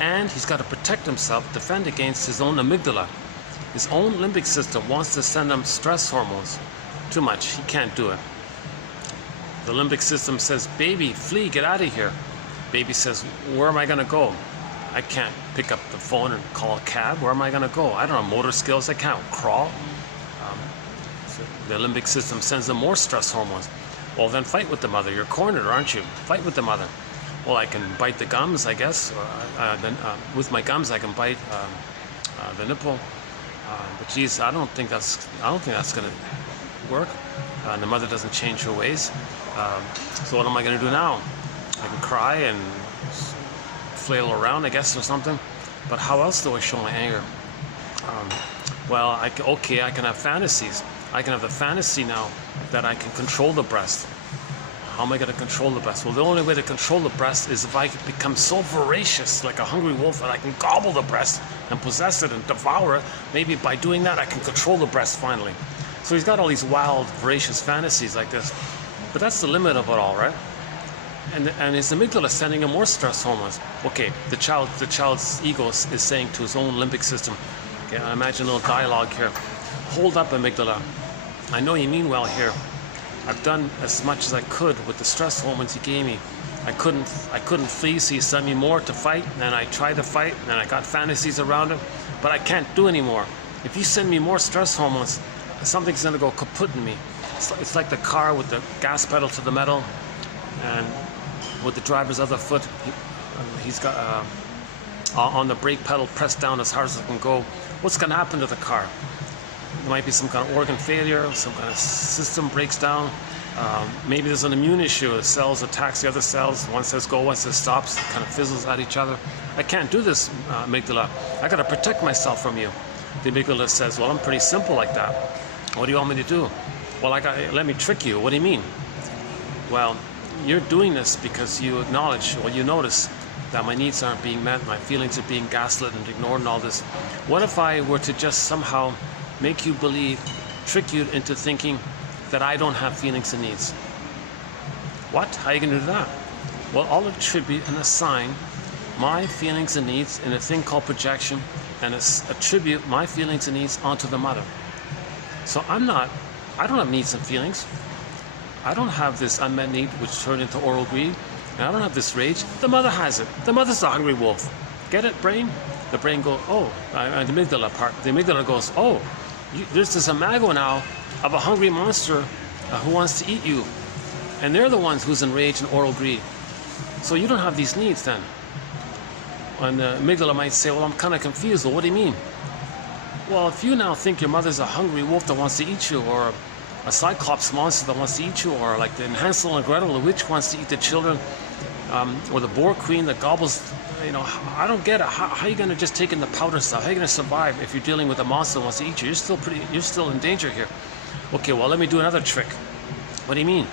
and he's got to protect himself, defend against his own amygdala. His own limbic system wants to send him stress hormones. Too much. He can't do it. The limbic system says, baby, flee, get out of here. Baby says, where am I going to go? I can't pick up the phone and call a cab. Where am I going to go? I don't have motor skills. I can't crawl. So the limbic system sends them more stress hormones. Well, then fight with the mother. You're cornered, aren't you? Fight with the mother. Well, I can bite the gums, I guess. Then with my gums, I can bite the nipple. But geez, I don't think that's going to work. The mother doesn't change her ways. So what am I going to do now? I can cry and flail around, I guess, or something. But how else do I show my anger? Well, I can have fantasies. I can have the fantasy now that I can control the breast. How am I going to control the breast? Well, the only way to control the breast is if I become so voracious, like a hungry wolf, that I can gobble the breast and possess it and devour it. Maybe by doing that, I can control the breast finally. So he's got all these wild, voracious fantasies like this. But that's the limit of it all, right? And his amygdala is sending him more stress hormones. Okay, the child's ego is saying to his own limbic system, okay, I imagine a little dialogue here. Hold up, amygdala. I know you mean well here. I've done as much as I could with the stress hormones you gave me. I couldn't flee, so you sent me more to fight, and I tried to fight, and I got fantasies around it, but I can't do anymore. If you send me more stress hormones, something's gonna go kaput in me. It's like the car with the gas pedal to the metal, and with the driver's other foot, he's got on the brake pedal pressed down as hard as it can go. What's going to happen to the car? There might be some kind of organ failure, some kind of system breaks down, Maybe there's an immune issue. The cells attacks the other cells. One says go, one says stops. It kind of fizzles at each other. I can't do this, amygdala. I got to protect myself from you. The amygdala says, well, I'm pretty simple like that. What do you want me to do? Well, let me trick you. What do you mean? Well, you're doing this because you acknowledge, or you notice that my needs aren't being met, my feelings are being gaslit and ignored and all this. What if I were to just somehow make you believe, trick you into thinking that I don't have feelings and needs? What? How are you going to do that? Well, I'll attribute and assign my feelings and needs in a thing called projection, and attribute my feelings and needs onto the mother. So I don't have needs and feelings. I don't have this unmet need which turned into oral greed, and I don't have this rage. The mother has it. The mother's the hungry wolf. Get it, brain? The brain goes, oh, the amygdala part. The amygdala goes, oh, there's this imago now of a hungry monster who wants to eat you, and they're the ones who's enraged in oral greed. So you don't have these needs then. And the amygdala might say, well, I'm kind of confused. Well, what do you mean? Well, if you now think your mother's a hungry wolf that wants to eat you, or a cyclops monster that wants to eat you, or like the Hansel and Gretel, the witch wants to eat the children, or the boar queen that gobbles, I don't get it. How are you going to just take in the powder stuff? How are you going to survive if you're dealing with a monster that wants to eat you? You're still in danger here. Okay, well, let me do another trick. What do you mean?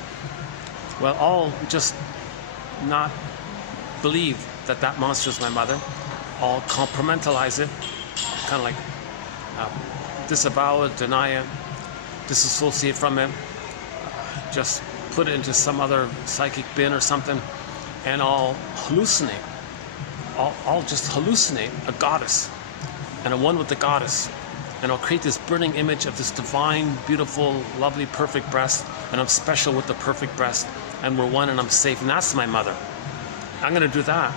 Well, I'll just not believe that that monster is my mother. I'll compartmentalize it, kind of like disavow it, deny it, disassociate from it, just put it into some other psychic bin or something, and I'll hallucinate. I'll just hallucinate a goddess, and I'm one with the goddess, and I'll create this burning image of this divine, beautiful, lovely, perfect breast, and I'm special with the perfect breast, and we're one and I'm safe, and that's my mother. I'm going to do that.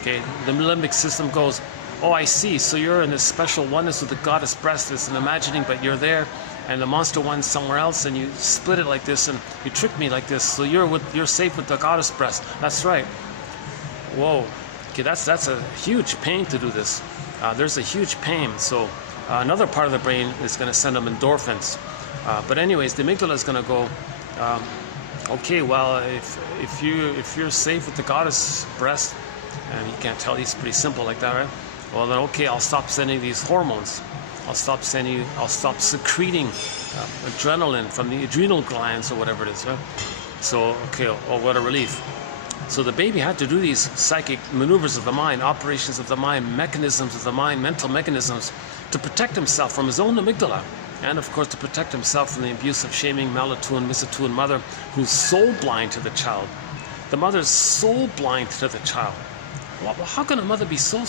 Okay, the limbic system goes, oh, I see, so you're in this special oneness with the goddess breast. It's an imagining, but you're there, and the monster one's somewhere else, and you split it like this, and you trick me like this, so you're safe with the goddess breast. That's right. Whoa. Okay, that's a huge pain to do this. There's a huge pain. So another part of the brain is going to send them endorphins. But anyways, the amygdala is going to go, okay, well, if you're safe with the goddess breast, and you can't tell, he's pretty simple like that, right? Well, then okay, I'll stop sending these hormones. I'll stop secreting adrenaline from the adrenal glands or whatever it is, right? So, okay, oh, what a relief. So the baby had to do these psychic maneuvers of the mind, operations of the mind, mechanisms of the mind, mental mechanisms, to protect himself from his own amygdala, and of course to protect himself from the abusive, shaming, Malatu and mother, who's soul blind to the child. The mother's soul blind to the child. Well, how can a mother be so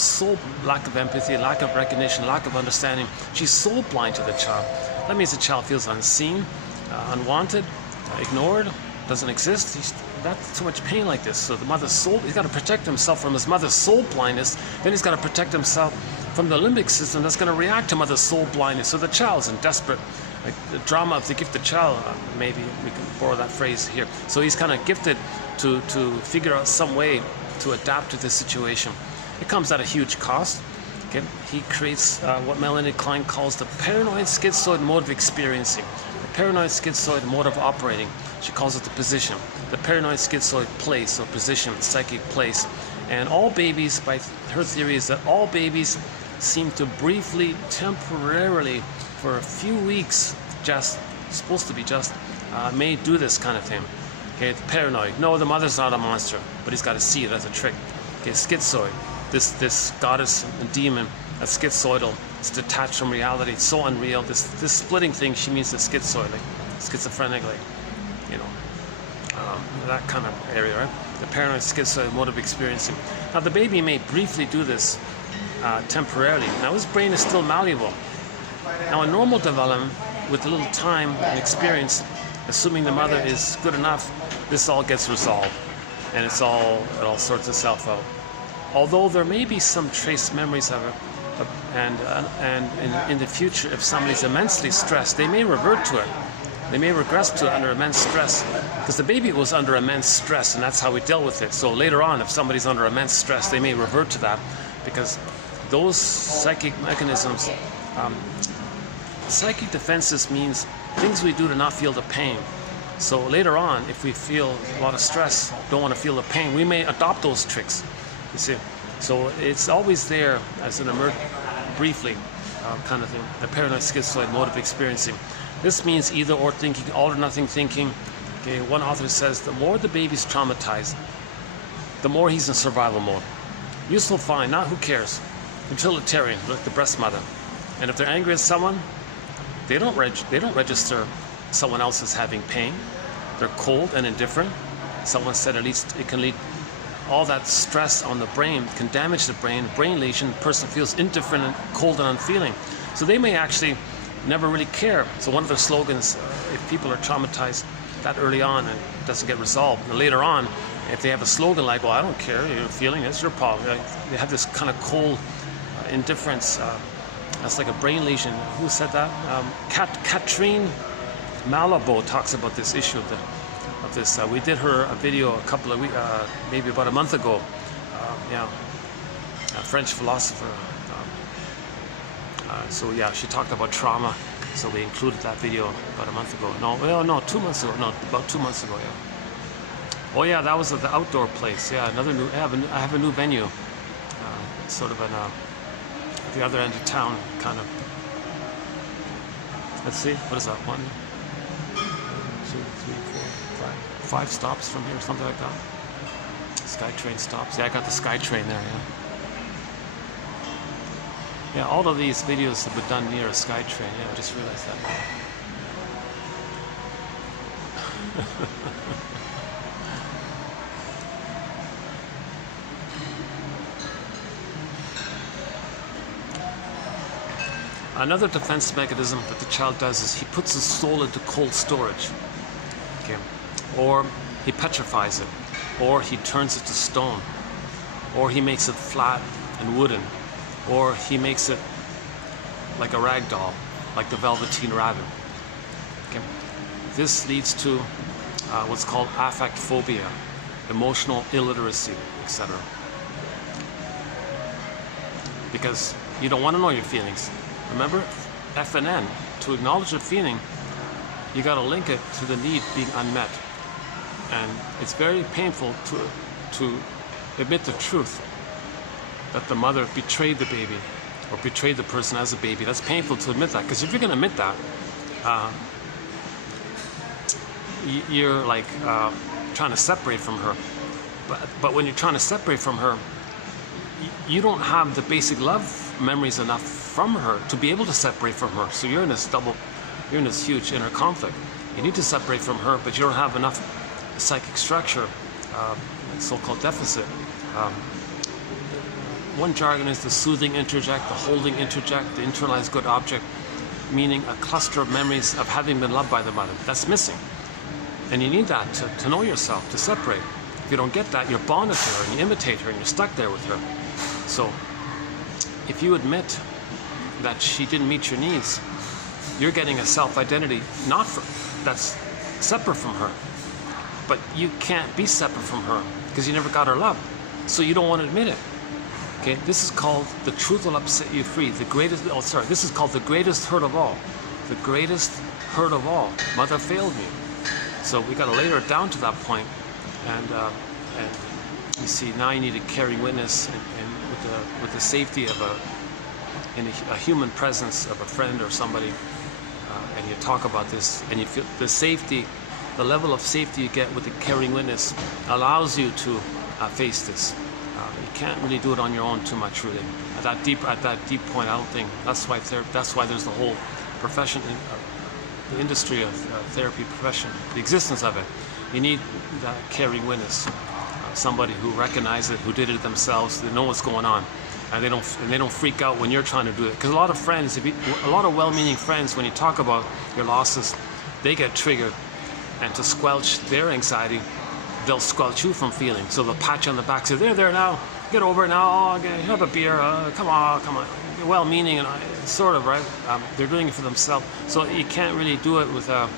lack of empathy, lack of recognition, lack of understanding? She's soul blind to the child. That means the child feels unseen, unwanted, ignored, doesn't exist. That's too much pain like this. So the mother's soul, he's got to protect himself from his mother's soul blindness. Then he's got to protect himself from the limbic system that's going to react to mother's soul blindness. So the child's in desperate, like the drama of the gifted child. Maybe we can borrow that phrase here. So he's kind of gifted to figure out some way to adapt to this situation. It comes at a huge cost. Okay? He creates what Melanie Klein calls the paranoid schizoid mode of experiencing, the paranoid schizoid mode of operating. She calls it the position, the paranoid schizoid place or position, psychic place. And all babies, by her theory, is that all babies seem to briefly, temporarily, for a few weeks, may do this kind of thing. Okay, paranoid. No, the mother's not a monster, but he's got to see it as a trick. Okay, schizoid. This goddess and demon, that's schizoidal. It's detached from reality. It's so unreal. This splitting thing, she means the schizoid, like schizophrenic, like, that kind of area, right? The paranoid schizoid mode of experiencing. Now, the baby may briefly do this temporarily. Now, his brain is still malleable. Now, in normal development, with a little time and experience, assuming the mother is good enough, this all gets resolved, and it all sorts itself out. Although there may be some trace memories of it, and in the future, if somebody's immensely stressed, they may revert to it. They may regress to it under immense stress, because the baby was under immense stress, and that's how we dealt with it. So later on, if somebody's under immense stress, they may revert to that, because those psychic mechanisms, psychic defenses means things we do to not feel the pain. So later on, if we feel a lot of stress, don't want to feel the pain, we may adopt those tricks, you see. So it's always there as an briefly kind of thing, a paranoid schizoid mode of experiencing. This means either or thinking, all or nothing thinking. Okay, one author says the more the baby's traumatized, the more he's in survival mode. Useful, fine, not who cares. Utilitarian, like the breast mother. And if they're angry at someone, they don't register someone else is having pain. They're cold and indifferent. Someone said at least it can lead, all that stress on the brain can damage the brain lesion, the person feels indifferent and cold and unfeeling. So they may actually never really care. So one of their slogans, if people are traumatized that early on and it doesn't get resolved, and later on, if they have a slogan like, well, I don't care, you're feeling, it's your problem. They have this kind of cold indifference. That's like a brain lesion. Who said that? Katrine Malabo talks about this issue of this. We did her a video a couple of weeks, maybe about a month ago. A French philosopher. So yeah, she talked about trauma. So we included that video about a month ago. No, 2 months ago. No, about 2 months ago. Yeah. Oh yeah, that was at the outdoor place. Yeah, another new. I have a new venue. Sort of at the other end of town, kind of. Let's see. What is that? 1, 2, 3, 4, 5 stops from here, something like that. SkyTrain stops. Yeah, I got the SkyTrain there. Yeah. Yeah, all of these videos have been done near a SkyTrain. Yeah, I just realized that now. Another defense mechanism that the child does is he puts his soul into cold storage. Okay. Or he petrifies it. Or he turns it to stone. Or he makes it flat and wooden. Or he makes it like a rag doll, like the Velveteen Rabbit. Okay. This leads to what's called affect phobia, emotional illiteracy, etc. Because you don't want to know your feelings. Remember, F and N, to acknowledge a feeling, you got to link it to the need being unmet. And it's very painful to admit the truth that the mother betrayed the baby or betrayed the person as a baby. That's painful to admit that, because if you're going to admit that, you're like trying to separate from her. But when you're trying to separate from her, you don't have the basic love memories enough from her to be able to separate from her. So you're in this huge inner conflict. You need to separate from her, but you don't have enough psychic structure, so-called deficit. One jargon is the soothing interject, the holding interject, the internalized good object, meaning a cluster of memories of having been loved by the mother. That's missing. And you need that to know yourself, to separate. If you don't get that, you're bonded to her and you imitate her and you're stuck there with her. So if you admit that she didn't meet your needs, you're getting a self-identity that's separate from her. But you can't be separate from her because you never got her love. So you don't want to admit it. Okay, this is called the truth will upset you free. This is called the greatest hurt of all. The greatest hurt of all. Mother failed me. So we got to later it down to that point. And you see, now you need a caring witness, and with the safety of a human presence of a friend or somebody, and you talk about this, and you feel the safety, the level of safety you get with the caring witness allows you to face this. You can't really do it on your own too much, really. At that deep point, I don't think that's why there's the whole profession, the industry of therapy profession, the existence of it. You need that caring witness, somebody who recognizes it, who did it themselves, they know what's going on, and they don't freak out when you're trying to do it. Because a lot of friends, a lot of well-meaning friends, when you talk about your losses, they get triggered, and to squelch their anxiety, they'll squelch you from feeling. So they'll pat you on the back, say, there now, get over it now, have a beer, come on. Well-meaning, and sort of, right? They're doing it for themselves. So you can't really do it with an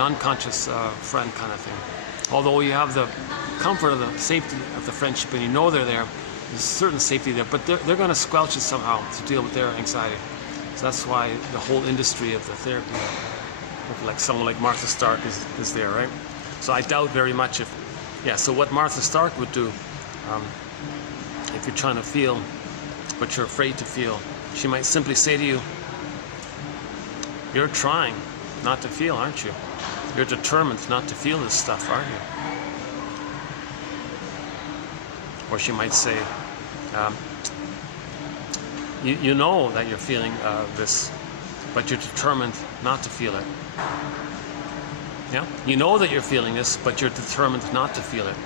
unconscious friend kind of thing. Although you have the comfort of the safety of the friendship and you know they're there, there's a certain safety there, but they're going to squelch it somehow to deal with their anxiety. So that's why the whole industry of the therapy like someone like Martha Stark is there, right? So I doubt very much if, yeah, so what Martha Stark would do, if you're trying to feel, but you're afraid to feel, she might simply say to you, you're trying not to feel, aren't you? You're determined not to feel this stuff, aren't you? Or she might say, you know that you're feeling this, but you're determined not to feel it. Yeah? You know that you're feeling this, but you're determined not to feel it.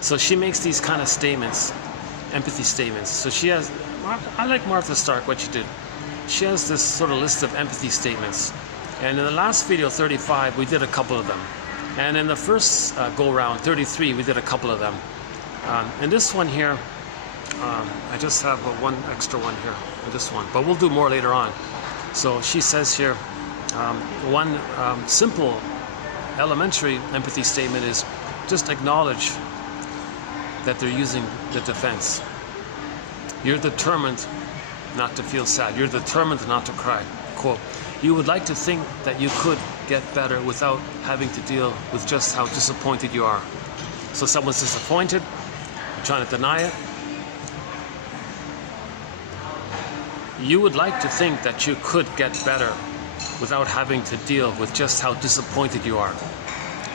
So she makes these kind of statements, empathy statements. So she has, I like Martha Stark, what she did. She has this sort of list of empathy statements. And in the last video, 35, we did a couple of them. And in the first go-round, 33, we did a couple of them. In this one here, I just have one extra one here, this one. But we'll do more later on. So she says here, one simple, elementary empathy statement is just acknowledge that they're using the defense. You're determined not to feel sad. You're determined not to cry. Quote, you would like to think that you could get better without having to deal with just how disappointed you are. So someone's disappointed, you're trying to deny it. You would like to think that you could get better without having to deal with just how disappointed you are.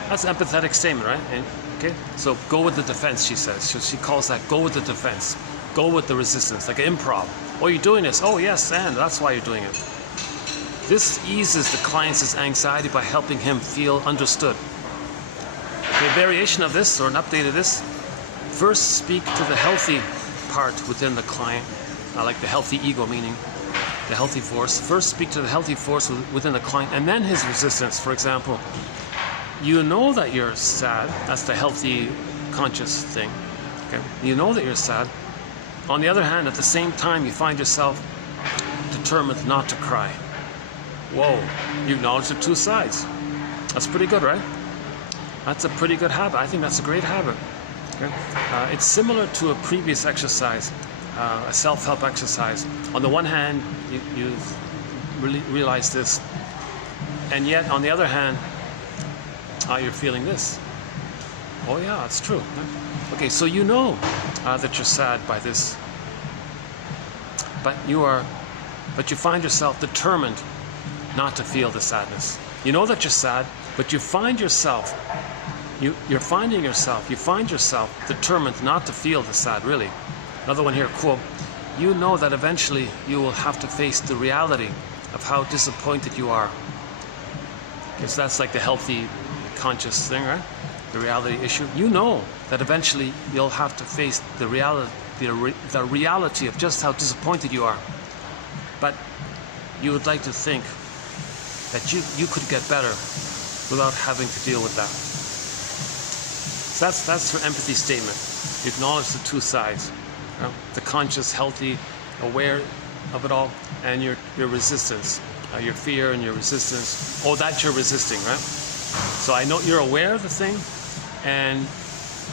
That's an empathetic statement, right? And, okay, so go with the defense, she says. So she calls that go with the defense. Go with the resistance, like improv. Oh, you're doing this. Oh, yes, and that's why you're doing it. This eases the client's anxiety by helping him feel understood. A variation of this, or an update of this, first speak to the healthy part within the client, like the healthy ego, meaning the healthy force. First speak to the healthy force within the client, and then his resistance. For example, you know that you're sad. That's the healthy conscious thing. Okay? You know that you're sad. On the other hand, at the same time, you find yourself determined not to cry. Whoa, you acknowledge the two sides. That's pretty good, right? That's a pretty good habit. I think that's a great habit. Okay? It's similar to a previous exercise, a self-help exercise. On the one hand, you really realize this, and yet on the other hand, you're feeling this. Oh yeah, that's true. Okay, so you know that you're sad by this, but you find yourself determined not to feel the sadness. You know that you're sad, but you find yourself, you find yourself determined not to feel the sad, really. Another one here, quote, you know that eventually you will have to face the reality of how disappointed you are. Okay, so that's like the healthy conscious thing, right? The reality issue. You know that eventually you'll have to face the reality of just how disappointed you are. But you would like to think that you could get better without having to deal with that. So that's her empathy statement. You acknowledge the two sides. The conscious, healthy, aware of it all, and your resistance. Your fear and your resistance. Oh, that you're resisting, right? So I know you're aware of the thing, and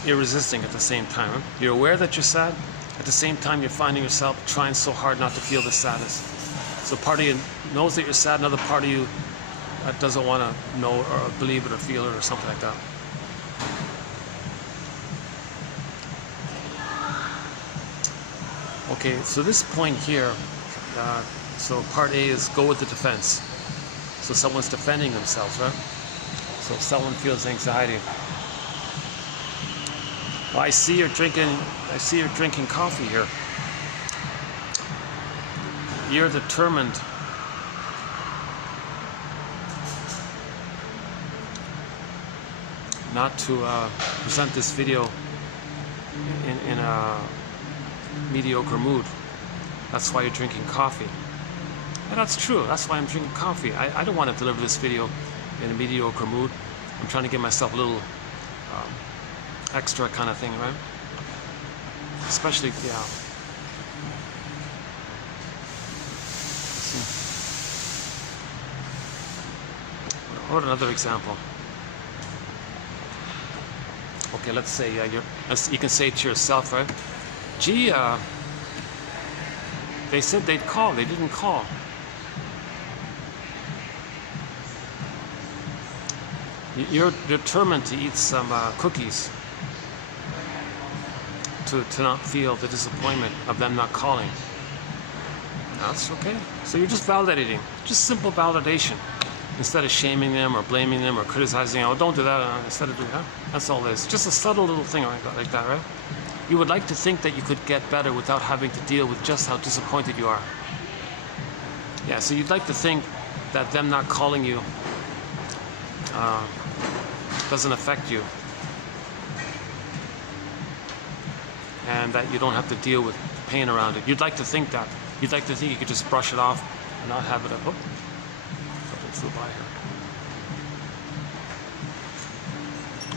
you're resisting at the same time. Right? You're aware that you're sad. At the same time, you're finding yourself trying so hard not to feel the sadness. So part of you knows that you're sad, another part of you doesn't want to know or believe it or feel it or something like that. Okay, so this point here, so part A is go with the defense. So someone's defending themselves, right? So someone feels anxiety. Well, I see you're drinking coffee here. You're determined not to present this video in a mediocre mood. That's why you're drinking coffee. And that's true. That's why I'm drinking coffee. I don't want to deliver this video in a mediocre mood. I'm trying to give myself a little extra kind of thing, right? Especially, yeah. What about another example? Okay, let's say you can say to yourself, right? Gee, they said they'd call. They didn't call. You're determined to eat some cookies to not feel the disappointment of them not calling. That's okay. So you're just validating, just simple validation. Instead of shaming them or blaming them or criticizing, oh, don't do that, instead of doing that. That's all it is. Just a subtle little thing like that, right? You would like to think that you could get better without having to deal with just how disappointed you are. Yeah, so you'd like to think that them not calling you doesn't affect you, and that you don't have to deal with pain around it. You'd like to think that. You'd like to think you could just brush it off and not have it up. Oh, something flew by here.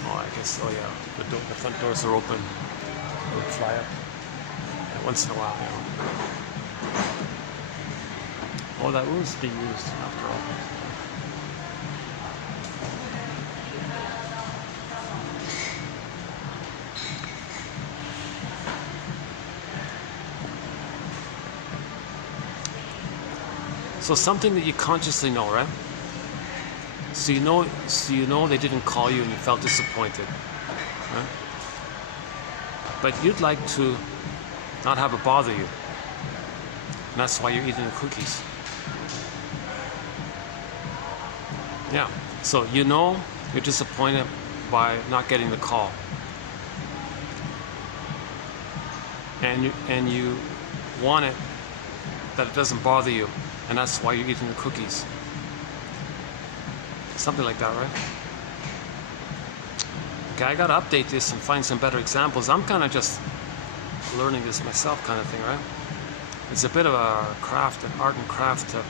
Oh, I guess, oh yeah, the front doors are open. It would fly up. Yeah, once in a while, you know. Oh, that was being used after all. So something that you consciously know, right? So you know they didn't call you and you felt disappointed, right? But you'd like to not have it bother you. And that's why you're eating the cookies. Yeah. So you know you're disappointed by not getting the call. And you want it that it doesn't bother you. And that's why you're eating the cookies. Something like that, right? Okay, I gotta update this and find some better examples. I'm kind of just learning this myself kind of thing, right? It's a bit of a craft, an art and craft to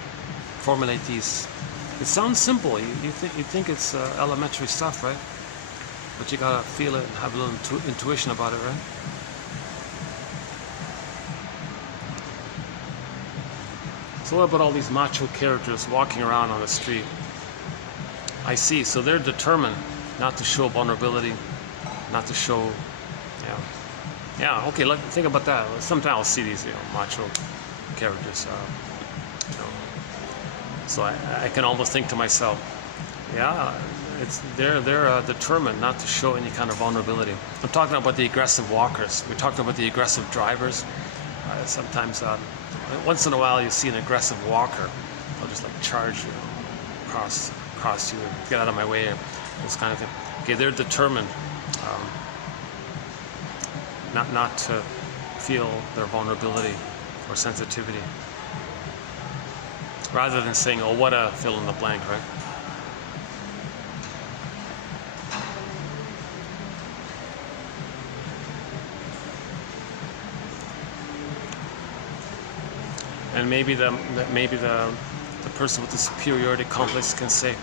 formulate these. It sounds simple. You think it's elementary stuff, right? But you gotta feel it and have a little intuition about it, right? So what about all these macho characters walking around on the street? I see. So they're determined not to show vulnerability, not to show, yeah. Okay. Think about that. Sometimes I'll see these, macho characters. So I can almost think to myself, yeah, they're determined not to show any kind of vulnerability. I'm talking about the aggressive walkers. We're talking about the aggressive drivers. Sometimes. Once in a while you see an aggressive walker. They'll just like charge you, cross you, and get out of my way, and this kind of thing. Okay, they're determined not to feel their vulnerability or sensitivity. Rather than saying, oh, what a fill in the blank, right? And maybe the person with the superiority complex can say,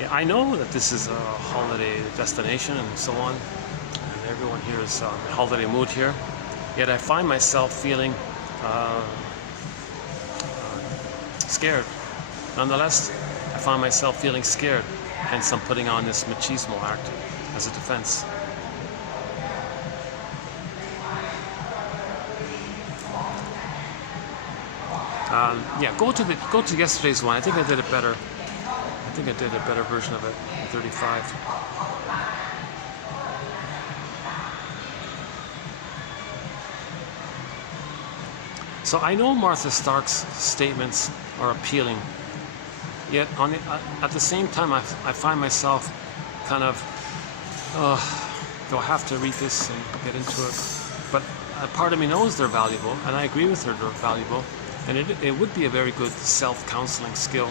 yeah, I know that this is a holiday destination and so on, and everyone here is in holiday mood here, yet I find myself feeling scared. Nonetheless, I find myself feeling scared, hence I'm putting on this machismo act as a defense. Yeah, go to yesterday's one. I think I did it better. I think I did a better version of it in 35. So I know Martha Stark's statements are appealing, yet at the same time I find myself kind of, do I have to read this and get into it? But a part of me knows they're valuable, and I agree with her they're valuable. And it would be a very good self-counseling skill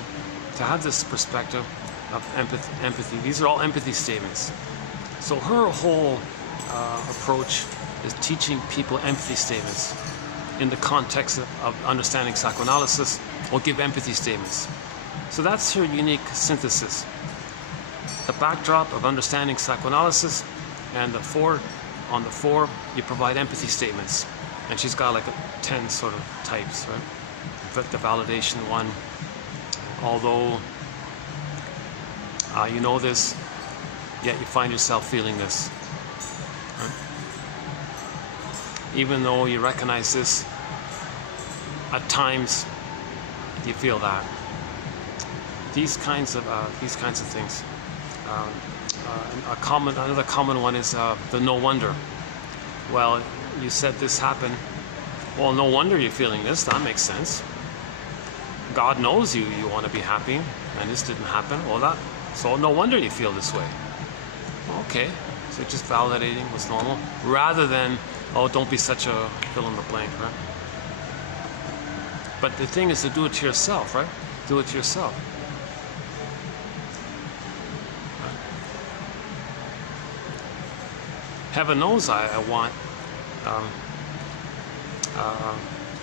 to have this perspective of empathy. These are all empathy statements. So her whole approach is teaching people empathy statements in the context of understanding psychoanalysis. We'll give empathy statements. So that's her unique synthesis. The backdrop of understanding psychoanalysis, and on the four, you provide empathy statements. And she's got like 10 sort of types, right? But the validation one, although you know this, yet you find yourself feeling this. Right? Even though you recognize this, at times you feel that. These kinds of things. Another common one is the no wonder. Well, you said this happened. Well, no wonder you're feeling this. That makes sense. God knows you want to be happy, and this didn't happen. Well, so no wonder you feel this way. Okay, so just validating what's normal, rather than, oh, don't be such a fill in the blank, right? But the thing is to do it to yourself, right? Do it to yourself. Heaven knows I want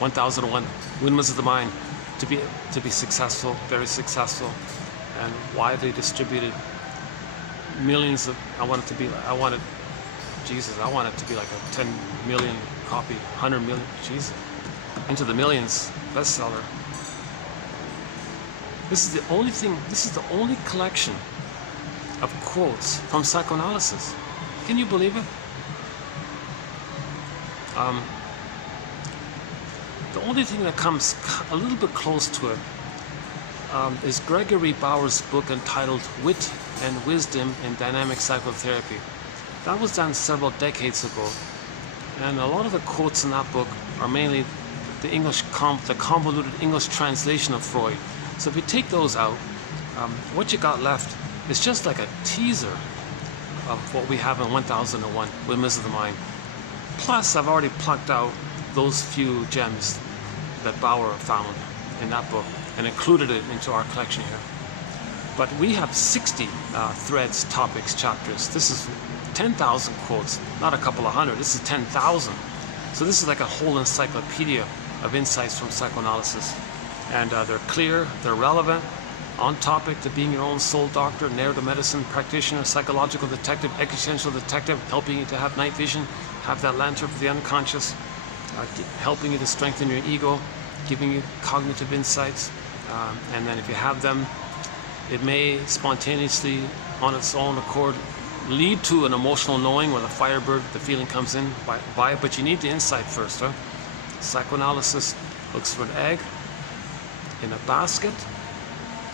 1001 Windmills of the mind to be successful, very successful, and widely distributed. Millions of, I want it to be like a 10 million copy, 100 million, Jesus, into the millions, bestseller. This is the only collection of quotes from psychoanalysis. Can you believe it? The only thing that comes a little bit close to it is Gregory Bauer's book entitled Wit and Wisdom in Dynamic Psychotherapy. That was done several decades ago, and a lot of the quotes in that book are mainly the convoluted English translation of Freud. So if you take those out, what you got left is just like a teaser of what we have in 1001, Windmills of the Mind. Plus, I've already plucked out those few gems that Bauer found in that book and included it into our collection here. But we have 60 threads, topics, chapters. This is 10,000 quotes, not a couple of hundred. This is 10,000. So this is like a whole encyclopedia of insights from psychoanalysis. And they're clear, they're relevant, on topic to being your own soul doctor, narrative medicine practitioner, psychological detective, existential detective, helping you to have night vision, have that lantern for the unconscious, helping you to strengthen your ego, giving you cognitive insights, and then if you have them, it may spontaneously, on its own accord, lead to an emotional knowing where the firebird, the feeling comes in by it, but you need the insight first. Huh? Psychoanalysis looks for an egg in a basket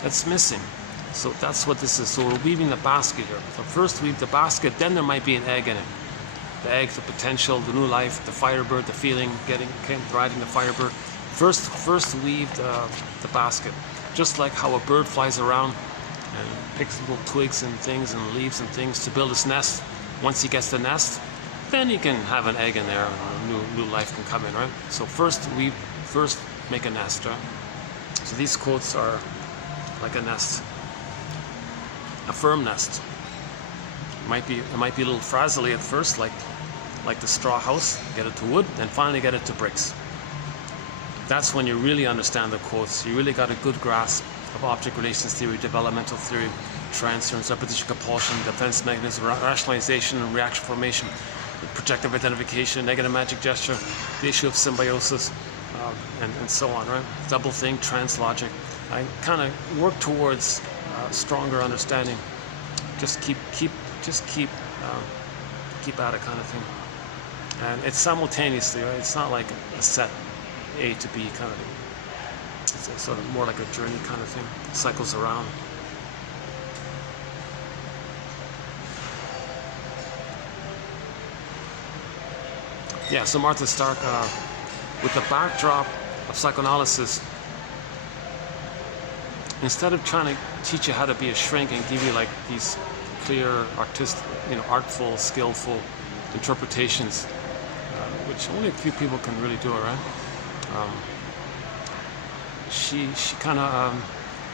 that's missing. So that's what this is. So we're weaving the basket here. So first weave the basket, then there might be an egg in it. The egg, the potential, the new life, the firebird, the feeling, riding the firebird. First weave the basket. Just like how a bird flies around and picks little twigs and things and leaves and things to build his nest. Once he gets the nest, then he can have an egg in there and a new life can come in, right? So first make a nest, right? So these quotes are like a nest, a firm nest. It might be a little frazzly at first, like the straw house. Get it to wood, then finally get it to bricks. That's when you really understand the quotes. You really got a good grasp of object relations theory, developmental theory, transference, repetition, compulsion, defense mechanism, rationalization and reaction formation, projective identification, negative magic gesture, the issue of symbiosis, and so on, right? Double think, trans logic. I kind of work towards stronger understanding. Just keep at it, kind of thing. And it's simultaneously, right? It's not like a set A to B kind of thing. It's sort of more like a journey kind of thing. It cycles around. Yeah, so Martha Stark, with the backdrop of psychoanalysis, instead of trying to teach you how to be a shrink and give you like these clear, artful, skillful interpretations, which only a few people can really do it, right? She kind of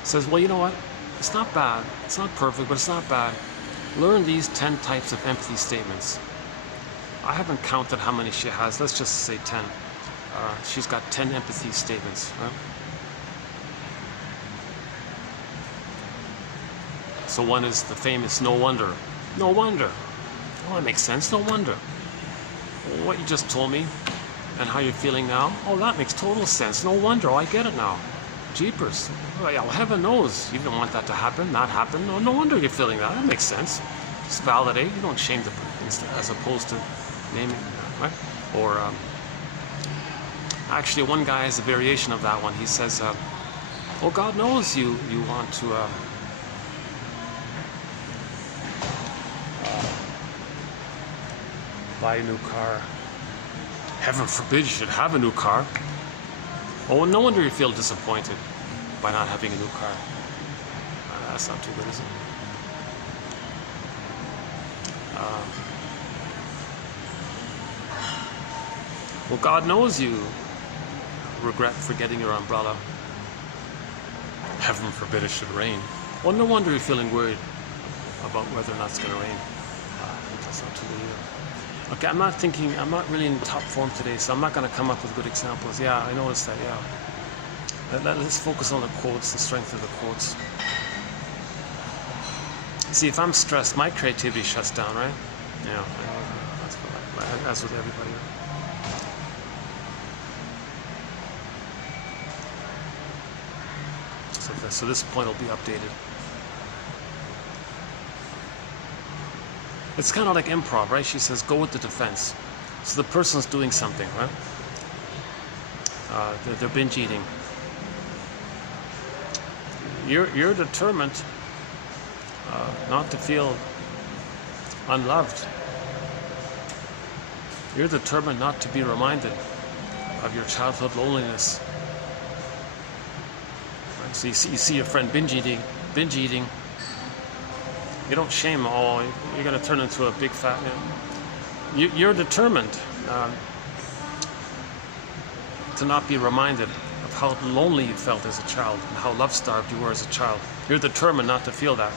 says, well, you know what? It's not bad. It's not perfect, but it's not bad. Learn these 10 types of empathy statements. I haven't counted how many she has. Let's just say 10. She's got 10 empathy statements, right? So one is the famous no wonder. No wonder. Oh, that makes sense. No wonder. Well, what you just told me and how you're feeling now, oh, that makes total sense. No wonder. Oh, I get it now. Jeepers. Well, yeah, well, heaven knows you don't want that to happen, not happen. No wonder you're feeling that. That makes sense. Just validate. You don't shame the person as opposed to naming, right? Or actually, one guy has a variation of that one. He says, oh, God knows you want to buy a new car. Heaven forbid you should have a new car. Oh, no wonder you feel disappointed by not having a new car. That's not too good, is it? Well, God knows you regret forgetting your umbrella. Heaven forbid it should rain. Well, no wonder you're feeling worried about whether or not it's going to rain. That's not too good either. Okay, I'm not really in top form today, so I'm not going to come up with good examples. Yeah, I noticed that, yeah. Let's focus on the quotes, the strength of the quotes. See, if I'm stressed, my creativity shuts down, right? Yeah, that's with everybody. So this point will be updated. It's kind of like improv, right? She says, go with the defense. So the person's doing something, right? They're binge eating. You're determined not to feel unloved. You're determined not to be reminded of your childhood loneliness. Right? So you see your friend binge eating. You don't shame. Oh, you're going to turn into a big fat man. You're determined to not be reminded of how lonely you felt as a child and how love-starved you were as a child. You're determined not to feel that.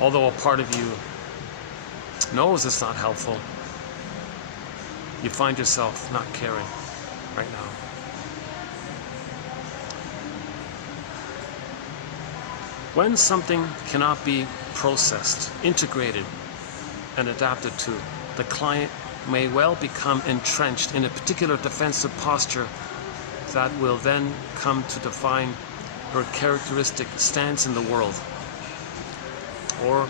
Although a part of you knows it's not helpful, you find yourself not caring right now. When something cannot be processed, integrated, and adapted to, the client may well become entrenched in a particular defensive posture that will then come to define her characteristic stance in the world. Or,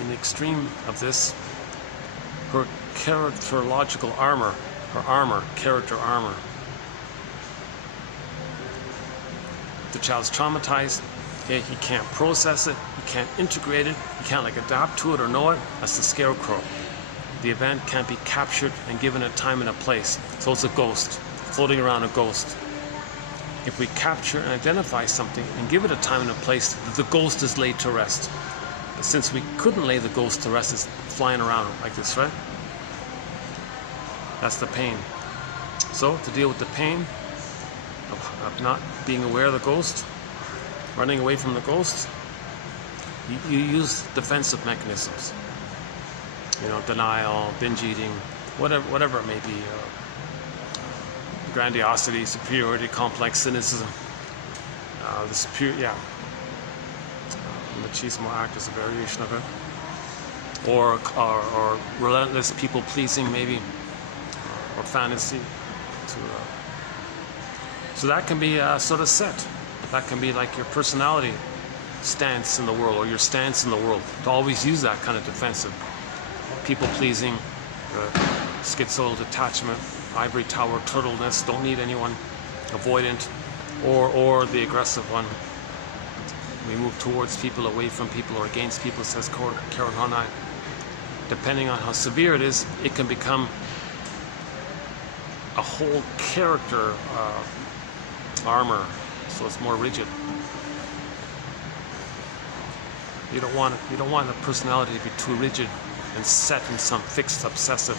in the extreme of this, her characterological armor, character armor. The child's traumatized. Okay, he can't process it, he can't integrate it, he can't adapt to it or know it. That's the scarecrow. The event can't be captured and given a time and a place. So it's a ghost, floating around a ghost. If we capture and identify something and give it a time and a place, the ghost is laid to rest. But since we couldn't lay the ghost to rest, it's flying around like this, right? That's the pain. So to deal with the pain of not being aware of the ghost, running away from the ghost, you use defensive mechanisms. Denial, binge eating, whatever it may be. Grandiosity, superiority complex, cynicism. Machismo act is a variation of it. Or relentless people pleasing, maybe, or fantasy. So that can be sort of set. That can be like your personality stance in the world, or your stance in the world. To always use that kind of defensive. People-pleasing, schizoidal detachment, ivory tower turtleness, don't need anyone, avoidant, or the aggressive one. We move towards people, away from people, or against people, says Karen Honai. Depending on how severe it is, it can become a whole character armor. So it's more rigid. You don't want the personality to be too rigid and set in some fixed, obsessive,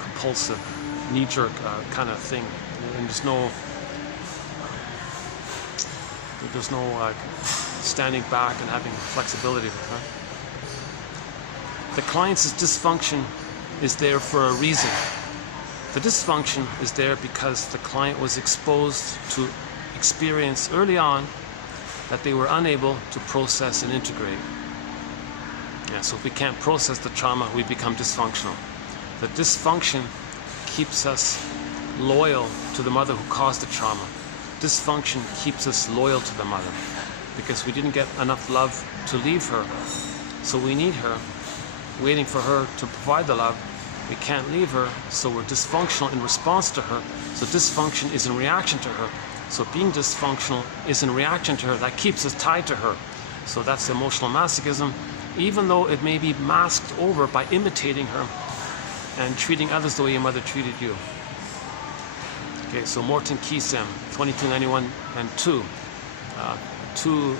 compulsive, knee-jerk kind of thing. And there's no standing back and having flexibility. Right? The client's dysfunction is there for a reason. The dysfunction is there because the client was exposed to experience early on that they were unable to process and integrate. Yeah, so if we can't process the trauma, we become dysfunctional. The dysfunction keeps us loyal to the mother who caused the trauma. Dysfunction keeps us loyal to the mother because we didn't get enough love to leave her. So we need her, waiting for her to provide the love. We can't leave her, so we're dysfunctional in response to her. So dysfunction is in reaction to her. So being dysfunctional is in reaction to her. That keeps us tied to her. So that's emotional masochism. even though it may be masked over by imitating her and treating others the way your mother treated you. Okay, so Morton Keesem, 2291 and 2. Two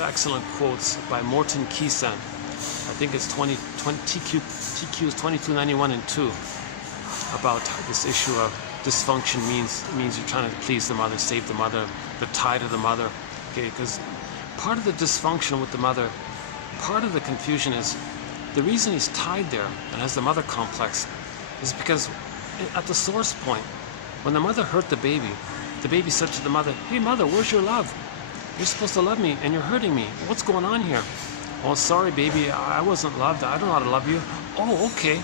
excellent quotes by Morton Keesem. I think it's TQ's 2291 and 2 about this issue of dysfunction means you're trying to please the mother, save the mother, the tie to the mother. Okay, because part of the dysfunction with the mother, part of the confusion is the reason he's tied there and has the mother complex is because at the source point, when the mother hurt the baby said to the mother, "Hey mother, where's your love? You're supposed to love me and you're hurting me. What's going on here?" "Oh, sorry baby, I wasn't loved. I don't know how to love you." "Oh, okay.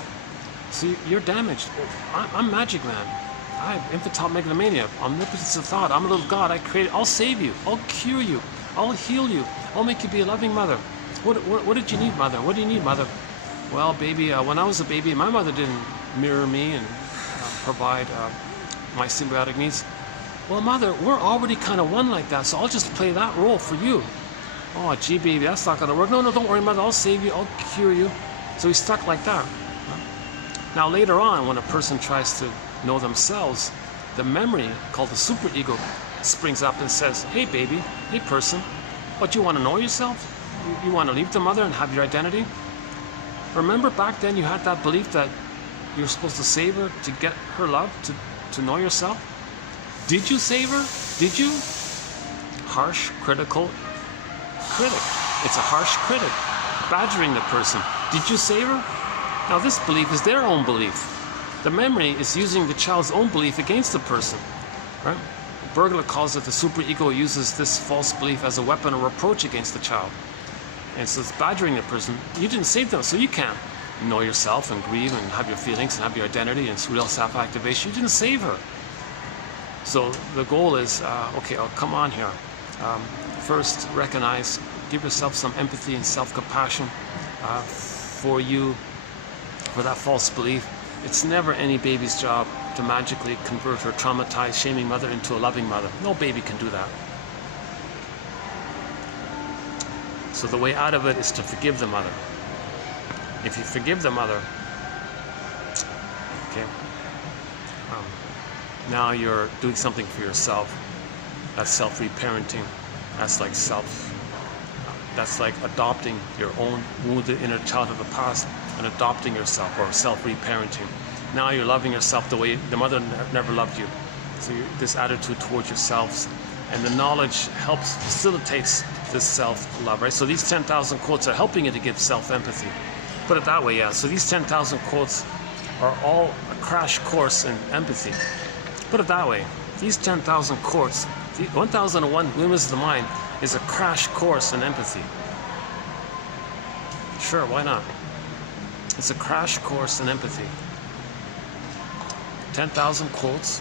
So you're damaged." I'm Magic Man. I'm infantile megalomania. Omnipotence of thought. I'm a little god. I created. I'll save you. I'll cure you. I'll heal you. I'll make you be a loving mother. What did you need, mother? What do you need, mother? "Well, baby, when I was a baby, my mother didn't mirror me and provide my symbiotic needs." "Well, mother, we're already kind of one like that, so I'll just play that role for you." "Oh, gee, baby, that's not going to work." No, don't worry, mother. I'll save you. I'll cure you." So he's stuck like that. Now, later on, when a person tries to know themselves, the memory called the superego springs up and says, "Hey, baby, hey, person, what, you want to know yourself? You want to leave the mother and have your identity? Remember back then you had that belief that you're supposed to save her to get her love, to know yourself? Did you save her? Did you?" Harsh, critical critic. It's a harsh critic, badgering the person. Did you save her? Now this belief is their own belief. The memory is using the child's own belief against the person, right? Bergler calls it the superego uses this false belief as a weapon or reproach against the child. And so it's badgering the person. You didn't save them, so you can't know yourself and grieve and have your feelings and have your identity and real self-activation. You didn't save her. So the goal is, okay, come on here. First, recognize, give yourself some empathy and self-compassion for that false belief. It's never any baby's job to magically convert her traumatized, shaming mother into a loving mother. No baby can do that. So the way out of it is to forgive the mother. If you forgive the mother, okay, now you're doing something for yourself. That's self-reparenting. That's like adopting your own wounded inner child of the past and adopting yourself, or self-reparenting. Now you're loving yourself the way the mother never loved you. So this attitude towards yourselves, and the knowledge facilitates this self-love, right? So these 10,000 quotes are helping you to give self-empathy. Put it that way, yeah. So these 10,000 quotes are all a crash course in empathy. Put it that way. These 10,000 quotes, 1001 Windmills of the Mind, is a crash course in empathy. Sure, why not? It's a crash course in empathy. 10,000 quotes.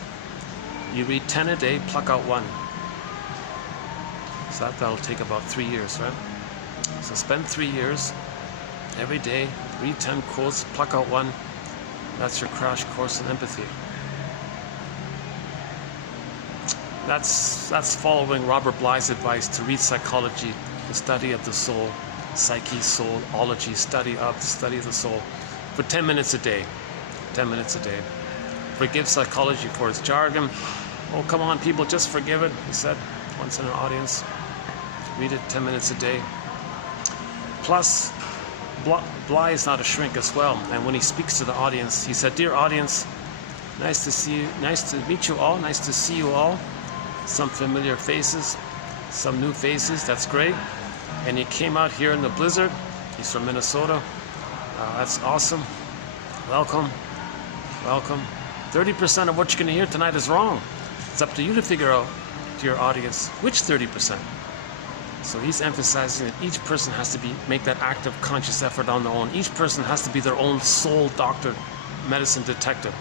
You read 10 a day, pluck out one. So that'll take about 3 years, right? So spend 3 years, every day, read 10 quotes, pluck out one. That's your crash course in empathy. That's following Robert Bly's advice to read psychology, the study of the soul, psyche, soulology, study of the soul, for 10 minutes a day. 10 minutes a day. Forgive psychology for its jargon. "Oh, come on, people, just forgive it," he said once in an audience. Read it 10 minutes a day. Plus, Bly is not a shrink as well, and when he speaks to the audience, he said, "Dear audience, nice to see you, nice to meet you all, nice to see you all. Some familiar faces, some new faces, that's great. And you came out here in the blizzard." He's from Minnesota. That's awesome. Welcome. Welcome. 30% of what you're going to hear tonight is wrong. It's up to you to figure out, to your audience, which 30%. So he's emphasizing that each person has to make that active, conscious effort on their own. Each person has to be their own soul doctor, medicine detective,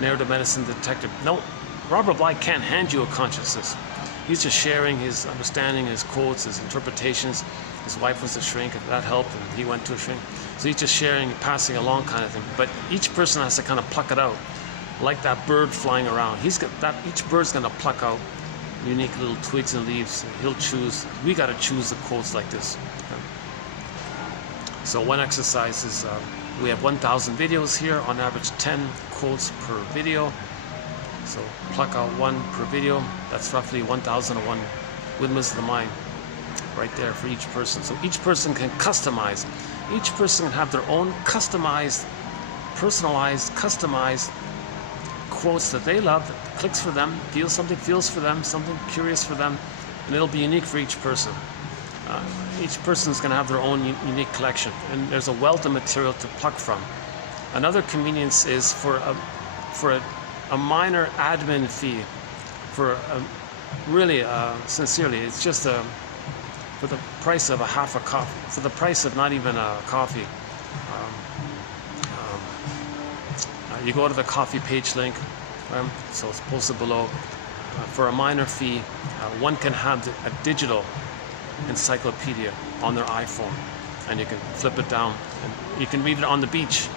narrative medicine detective. No, Robert Bly can't hand you a consciousness. He's just sharing his understanding, his quotes, his interpretations. His wife was a shrink, and that helped, and he went to a shrink. So he's just sharing, passing along kind of thing. But each person has to kind of pluck it out, like that bird flying around. Each bird's going to pluck out unique little twigs and leaves. He'll choose. We got to choose the quotes like this. So one exercise is, we have 1,000 videos here, on average 10 quotes per video. So pluck out one per video, that's roughly 1,001 windmills of the mind right there for each person. So each person can customize. Each person can have their own customized, personalized, customized quotes that they love, that clicks for them, feels for them, something curious for them, and it'll be unique for each person. Each person's going to have their own unique collection, and there's a wealth of material to pluck from. Another convenience is for a minor admin fee, really sincerely, it's just for the price of a half a coffee, for the price of not even a coffee. You go to the coffee page link, so it's posted below. For a minor fee, one can have a digital encyclopedia on their iPhone, and you can flip it down, and you can read it on the beach.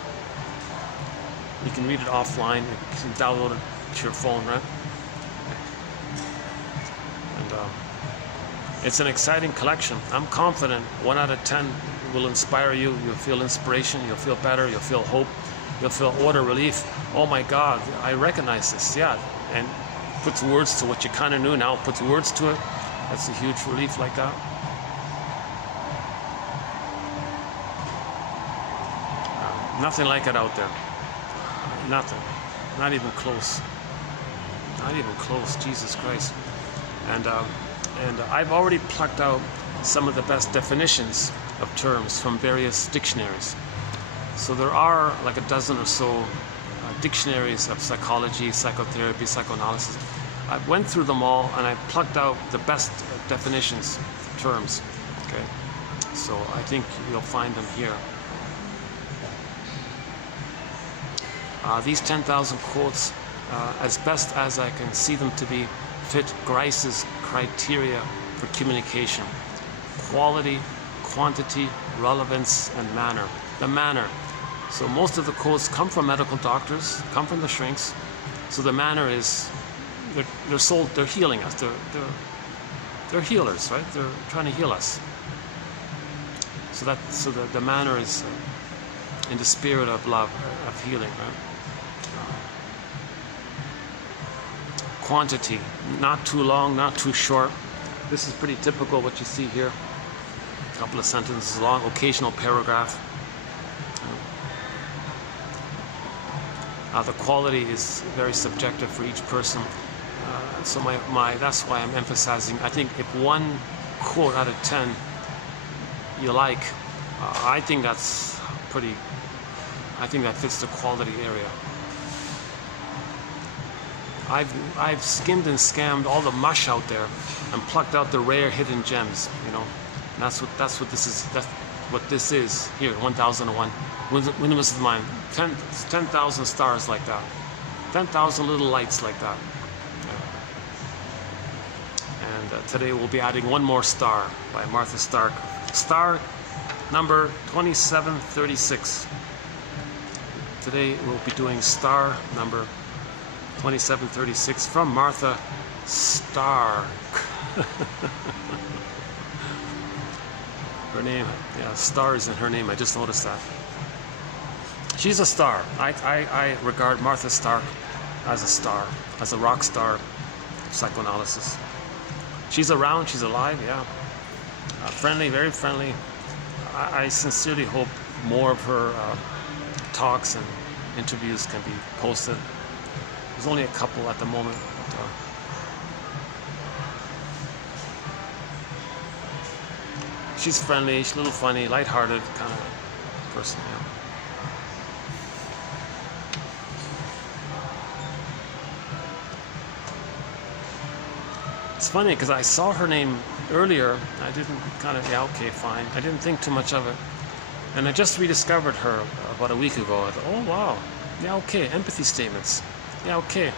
You can read it offline. You can download it to your phone, right? And it's an exciting collection. I'm confident 1 out of 10 will inspire you. You'll feel inspiration. You'll feel better. You'll feel hope. You'll feel order, relief. Oh my God, I recognize this. Yeah, and puts words to what you kind of knew. Now puts words to it. That's a huge relief like that. Nothing like it out there. Nothing. Not even close. Not even close. Jesus Christ. And I've already plucked out some of the best definitions of terms from various dictionaries. So there are like a dozen or so dictionaries of psychology, psychotherapy, psychoanalysis. I went through them all and I plucked out the best definitions, terms. Okay, so I think you'll find them here. These 10,000 quotes, as best as I can see them to be, fit Grice's criteria for communication: quality, quantity, relevance, and manner. The manner. So most of the quotes come from medical doctors, come from the shrinks. So the manner is, they're healing us. They're healers, right? They're trying to heal us. So the manner is in the spirit of love, of healing, right? Quantity, not too long, not too short. This is pretty typical what you see here. A couple of sentences long, occasional paragraph. The quality is very subjective for each person. So that's why I'm emphasizing. I think if one quote out of 10 you like, I think that's pretty. I think that fits the quality area. I've skimmed and scammed all the mush out there and plucked out the rare hidden gems. You know, and that's what this is. That's what this is here. 1001. Windmills of the mind. 10,000 stars like that. 10,000 little lights like that. And today we'll be adding one more star by Martha Stark. Star number 2736. Today we'll be doing star number 2736 from Martha Stark. Her name, yeah, star is in her name. I just noticed that. She's a star. I regard Martha Stark as a star, as a rock star of psychoanalysis. She's around, she's alive, yeah. Friendly, very friendly. I sincerely hope more of her talks and interviews can be posted. There's only a couple at the moment. But, she's friendly, she's a little funny, lighthearted kind of person, yeah. It's funny because I saw her name earlier. I didn't yeah, okay, fine. I didn't think too much of it. And I just rediscovered her about a week ago. I thought, oh wow, yeah, okay, empathy statements. Yeah, okay.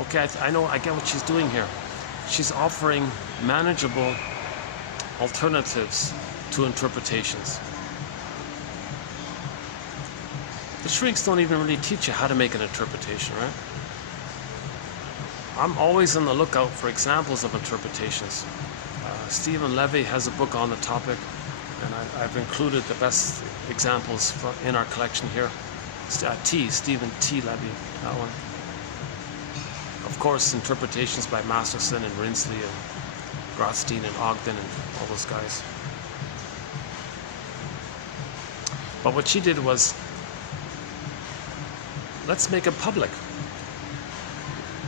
Okay, I know, I get what she's doing here. She's offering manageable alternatives to interpretations. The shrinks don't even really teach you how to make an interpretation, right? I'm always on the lookout for examples of interpretations. Stephen Levy has a book on the topic. And I've included the best examples in our collection here. Stephen T. Levy, that one. Of course, interpretations by Masterson and Rinsley and Rothstein and Ogden and all those guys. But what she did was, let's make it public.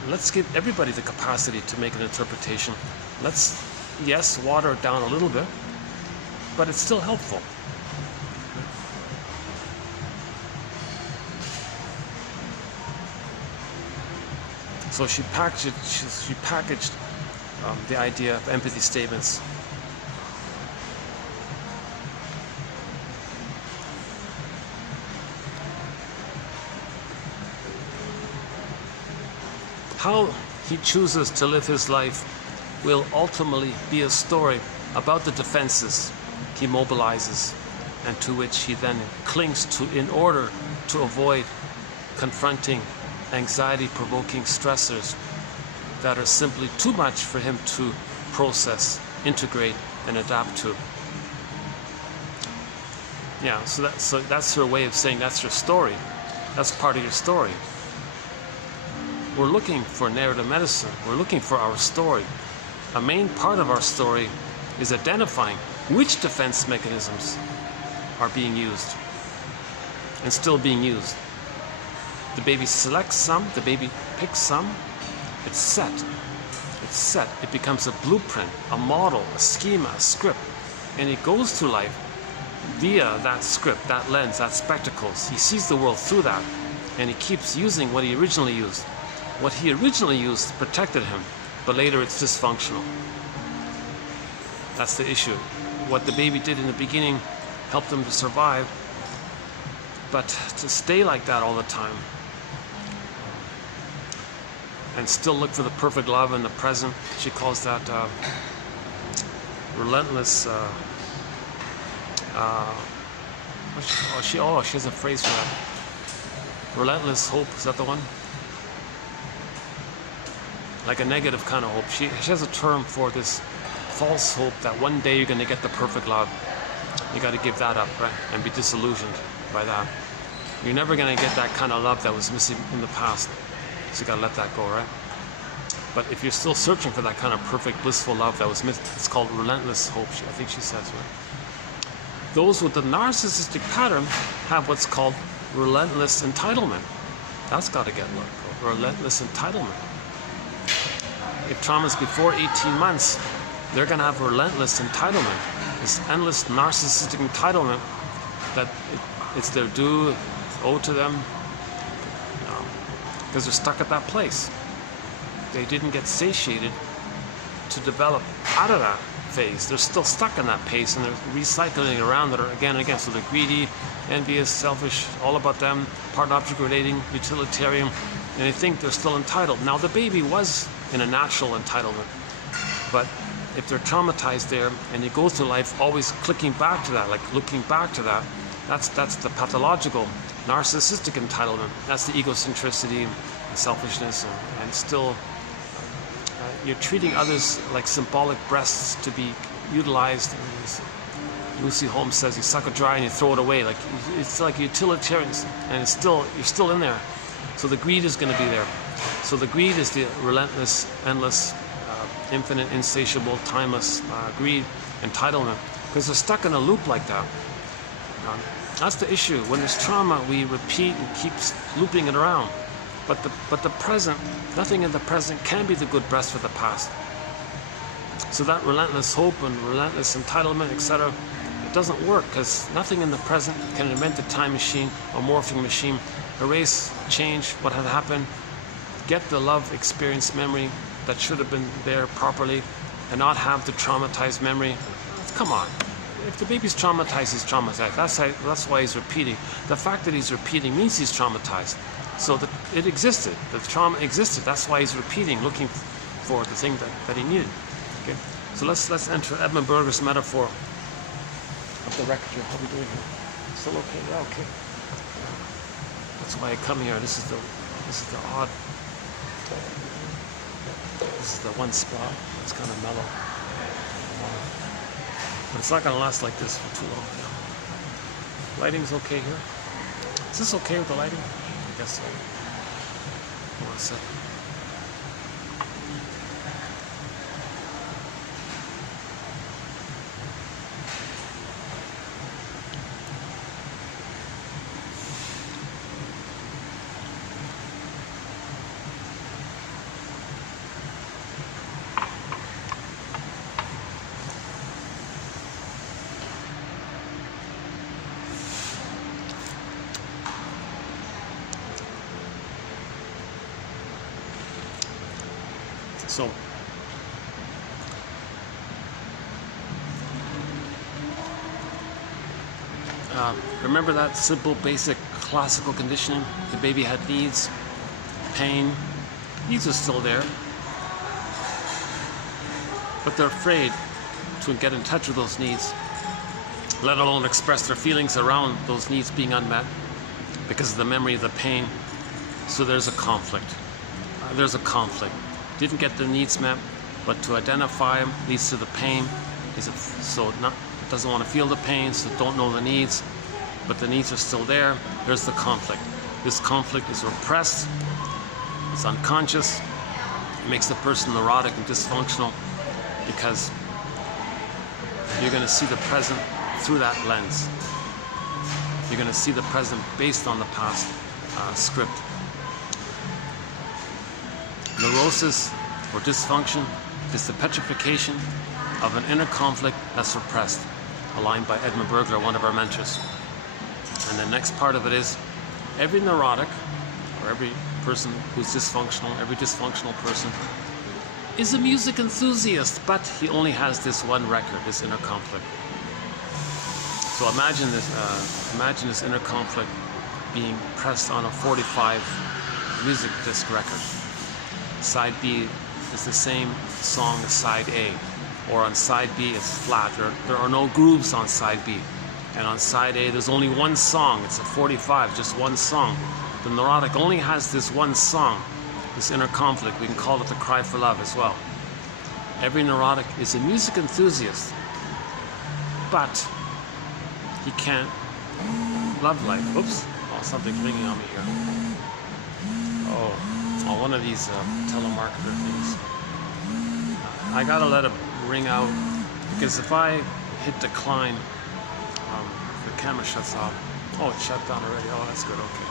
Let's give everybody the capacity to make an interpretation. Let's, yes, water it down a little bit, but it's still helpful. So she packaged the idea of empathy statements. How he chooses to live his life will ultimately be a story about the defenses he mobilizes and to which he then clings to in order to avoid confronting anxiety-provoking stressors that are simply too much for him to process, integrate, and adapt to. Yeah, so that's her way of saying that's your story. That's part of your story. We're looking for narrative medicine. We're looking for our story. A main part of our story is identifying which defense mechanisms are being used and still being used. The baby selects some, the baby picks some, it's set. It's set. It becomes a blueprint, a model, a schema, a script. And it goes through life via that script, that lens, that spectacles. He sees the world through that, and he keeps using what he originally used. What he originally used protected him, but later it's dysfunctional. That's the issue. What the baby did in the beginning helped him to survive, but to stay like that all the time and still look for the perfect love in the present, she calls that relentless. She has a phrase for that. Relentless hope, is that the one? Like a negative kind of hope. She has a term for this false hope that one day you're going to get the perfect love. You got to give that up, right? And be disillusioned by that. You're never going to get that kind of love that was missing in the past. So you got to let that go, right? But if you're still searching for that kind of perfect, blissful love that was missing, it's called relentless hope, I think she says, right? Those with the narcissistic pattern have what's called relentless entitlement. That's got to get let go. Relentless entitlement. If trauma's before 18 months, they're going to have relentless entitlement. This endless narcissistic entitlement that it's their due, it's owed to them, because they're stuck at that place. They didn't get satiated to develop out of that phase. They're still stuck in that pace, and they're recycling around it again and again. So they're greedy, envious, selfish, all about them, part object relating, utilitarian, and they think they're still entitled. Now the baby was in a natural entitlement, but if they're traumatized there and you go through life always clicking back to that, like looking back to that, that's the pathological narcissistic entitlement. That's the egocentricity and selfishness, and still you're treating others like symbolic breasts to be utilized. Lucy Holmes says you suck it dry and you throw it away. Like it's like utilitarians, and you're still in there. So the greed is going to be there. So the greed is the relentless, endless, infinite, insatiable, timeless greed, entitlement, because they're stuck in a loop like that. That's the issue. When there's trauma, we repeat and keep looping it around. But the present, nothing in the present can be the good breast for the past. So that relentless hope and relentless entitlement, etc., it doesn't work, because nothing in the present can invent a time machine or morphing machine, erase, change what had happened, get the love experience memory that should have been there properly, and not have the traumatized memory. Come on. If the baby's traumatized, he's traumatized. That's why he's repeating. The fact that he's repeating means he's traumatized. So that it existed. The trauma existed. That's why he's repeating, looking for the thing that he needed. Okay. So let's enter Edmund Berger's metaphor of the record here. How are we doing here? Still okay? Yeah, okay. That's why I come here. This is the odd. This is the one spot. It's kind of mellow. But it's not going to last like this for too long. Yeah. Lighting's okay here. Is this okay with the lighting? I guess so. Hold on a second. So, remember that simple, basic, classical conditioning? The baby had needs, pain. Needs are still there, but they're afraid to get in touch with those needs, let alone express their feelings around those needs being unmet because of the memory of the pain. So there's a conflict. Didn't get their needs met, but to identify them leads to the pain. Doesn't want to feel the pain, so don't know the needs, but the needs are still there. There's the conflict. This conflict is repressed, it's unconscious, it makes the person neurotic and dysfunctional because you're going to see the present through that lens. You're going to see the present based on the past script. Neurosis or dysfunction is the petrification of an inner conflict that's repressed, aligned by Edmund Bergler, one of our mentors. And the next part of it is every neurotic or every person who's dysfunctional, every dysfunctional person is a music enthusiast, but he only has this one record, this inner conflict. So imagine this inner conflict being pressed on a 45 music disc record. Side B is the same song as side A, or on side B it's flat. There are no grooves on side B, and on side A there's only one song. It's a 45, just one song. The neurotic only has this one song, this inner conflict. We can call it the cry for love as well. Every neurotic is a music enthusiast, but he can't love life. Oops, oh, something's ringing on me here. Oh, one of these telemarketer things. I gotta let it ring out, because if I hit decline, the camera shuts off. Oh, it shut down already. Oh, that's good. Okay.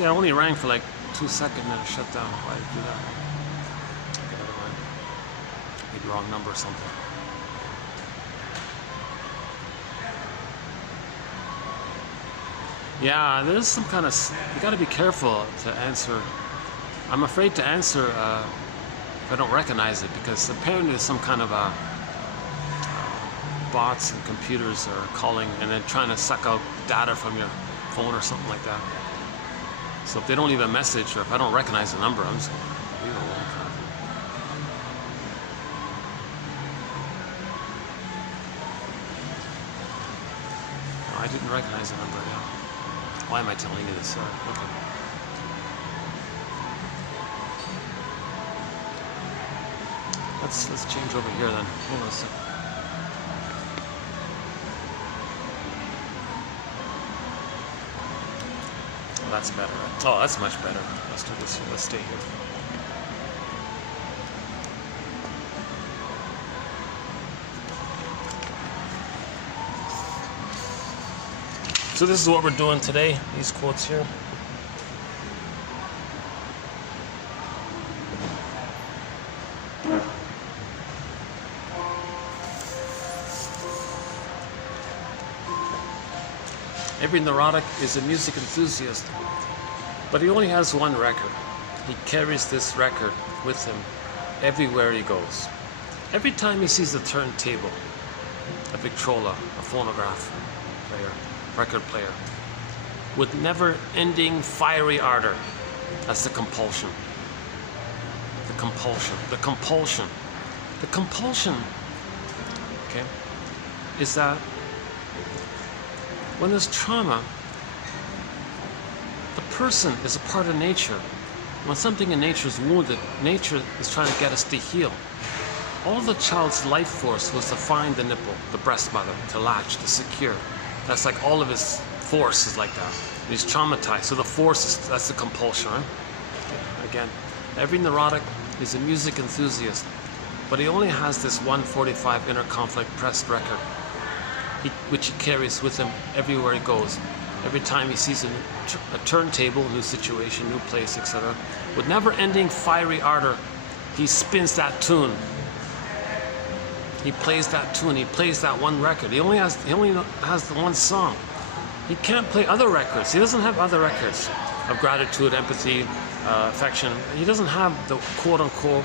Yeah, it only rang for like 2 seconds and it shut down. Why did it do that? Okay, never mind. Maybe wrong number or something. Yeah, there's some kind of... You gotta be careful to answer. I'm afraid to answer if I don't recognize it, because apparently there's some kind of bots and computers are calling and then trying to suck out data from your phone or something like that. So if they don't leave a message, or if I don't recognize the number, I'm just going to leave it alone. No, I didn't recognize the number. Yeah. Why am I telling you this? Okay. Let's change over here then. Hold on a second. Oh, that's better. Oh, that's much better. Let's do this here. Let's stay here. So this is what we're doing today, these quotes here. Every neurotic is a music enthusiast, but he only has one record. He carries this record with him everywhere he goes. Every time he sees a turntable, a Victrola, a phonograph player, record player, with never-ending fiery ardor, that's the compulsion. The compulsion. The compulsion. The compulsion, okay, is that when there's trauma, the person is a part of nature. when something in nature is wounded, nature is trying to get us to heal. All the child's life force was to find the nipple, the breast mother, to latch, to secure. That's like all of his force is like that. He's traumatized. So the force is, that's the compulsion, right? Again, every neurotic is a music enthusiast, but he only has this 145 inner conflict pressed record, which he carries with him everywhere he goes. Every time he sees a turntable, new situation, new place, etc. With never-ending fiery ardor, he spins that tune. He plays that tune. He plays that one record. He only has the one song. He can't play other records. He doesn't have other records of gratitude, empathy, affection. He doesn't have the quote-unquote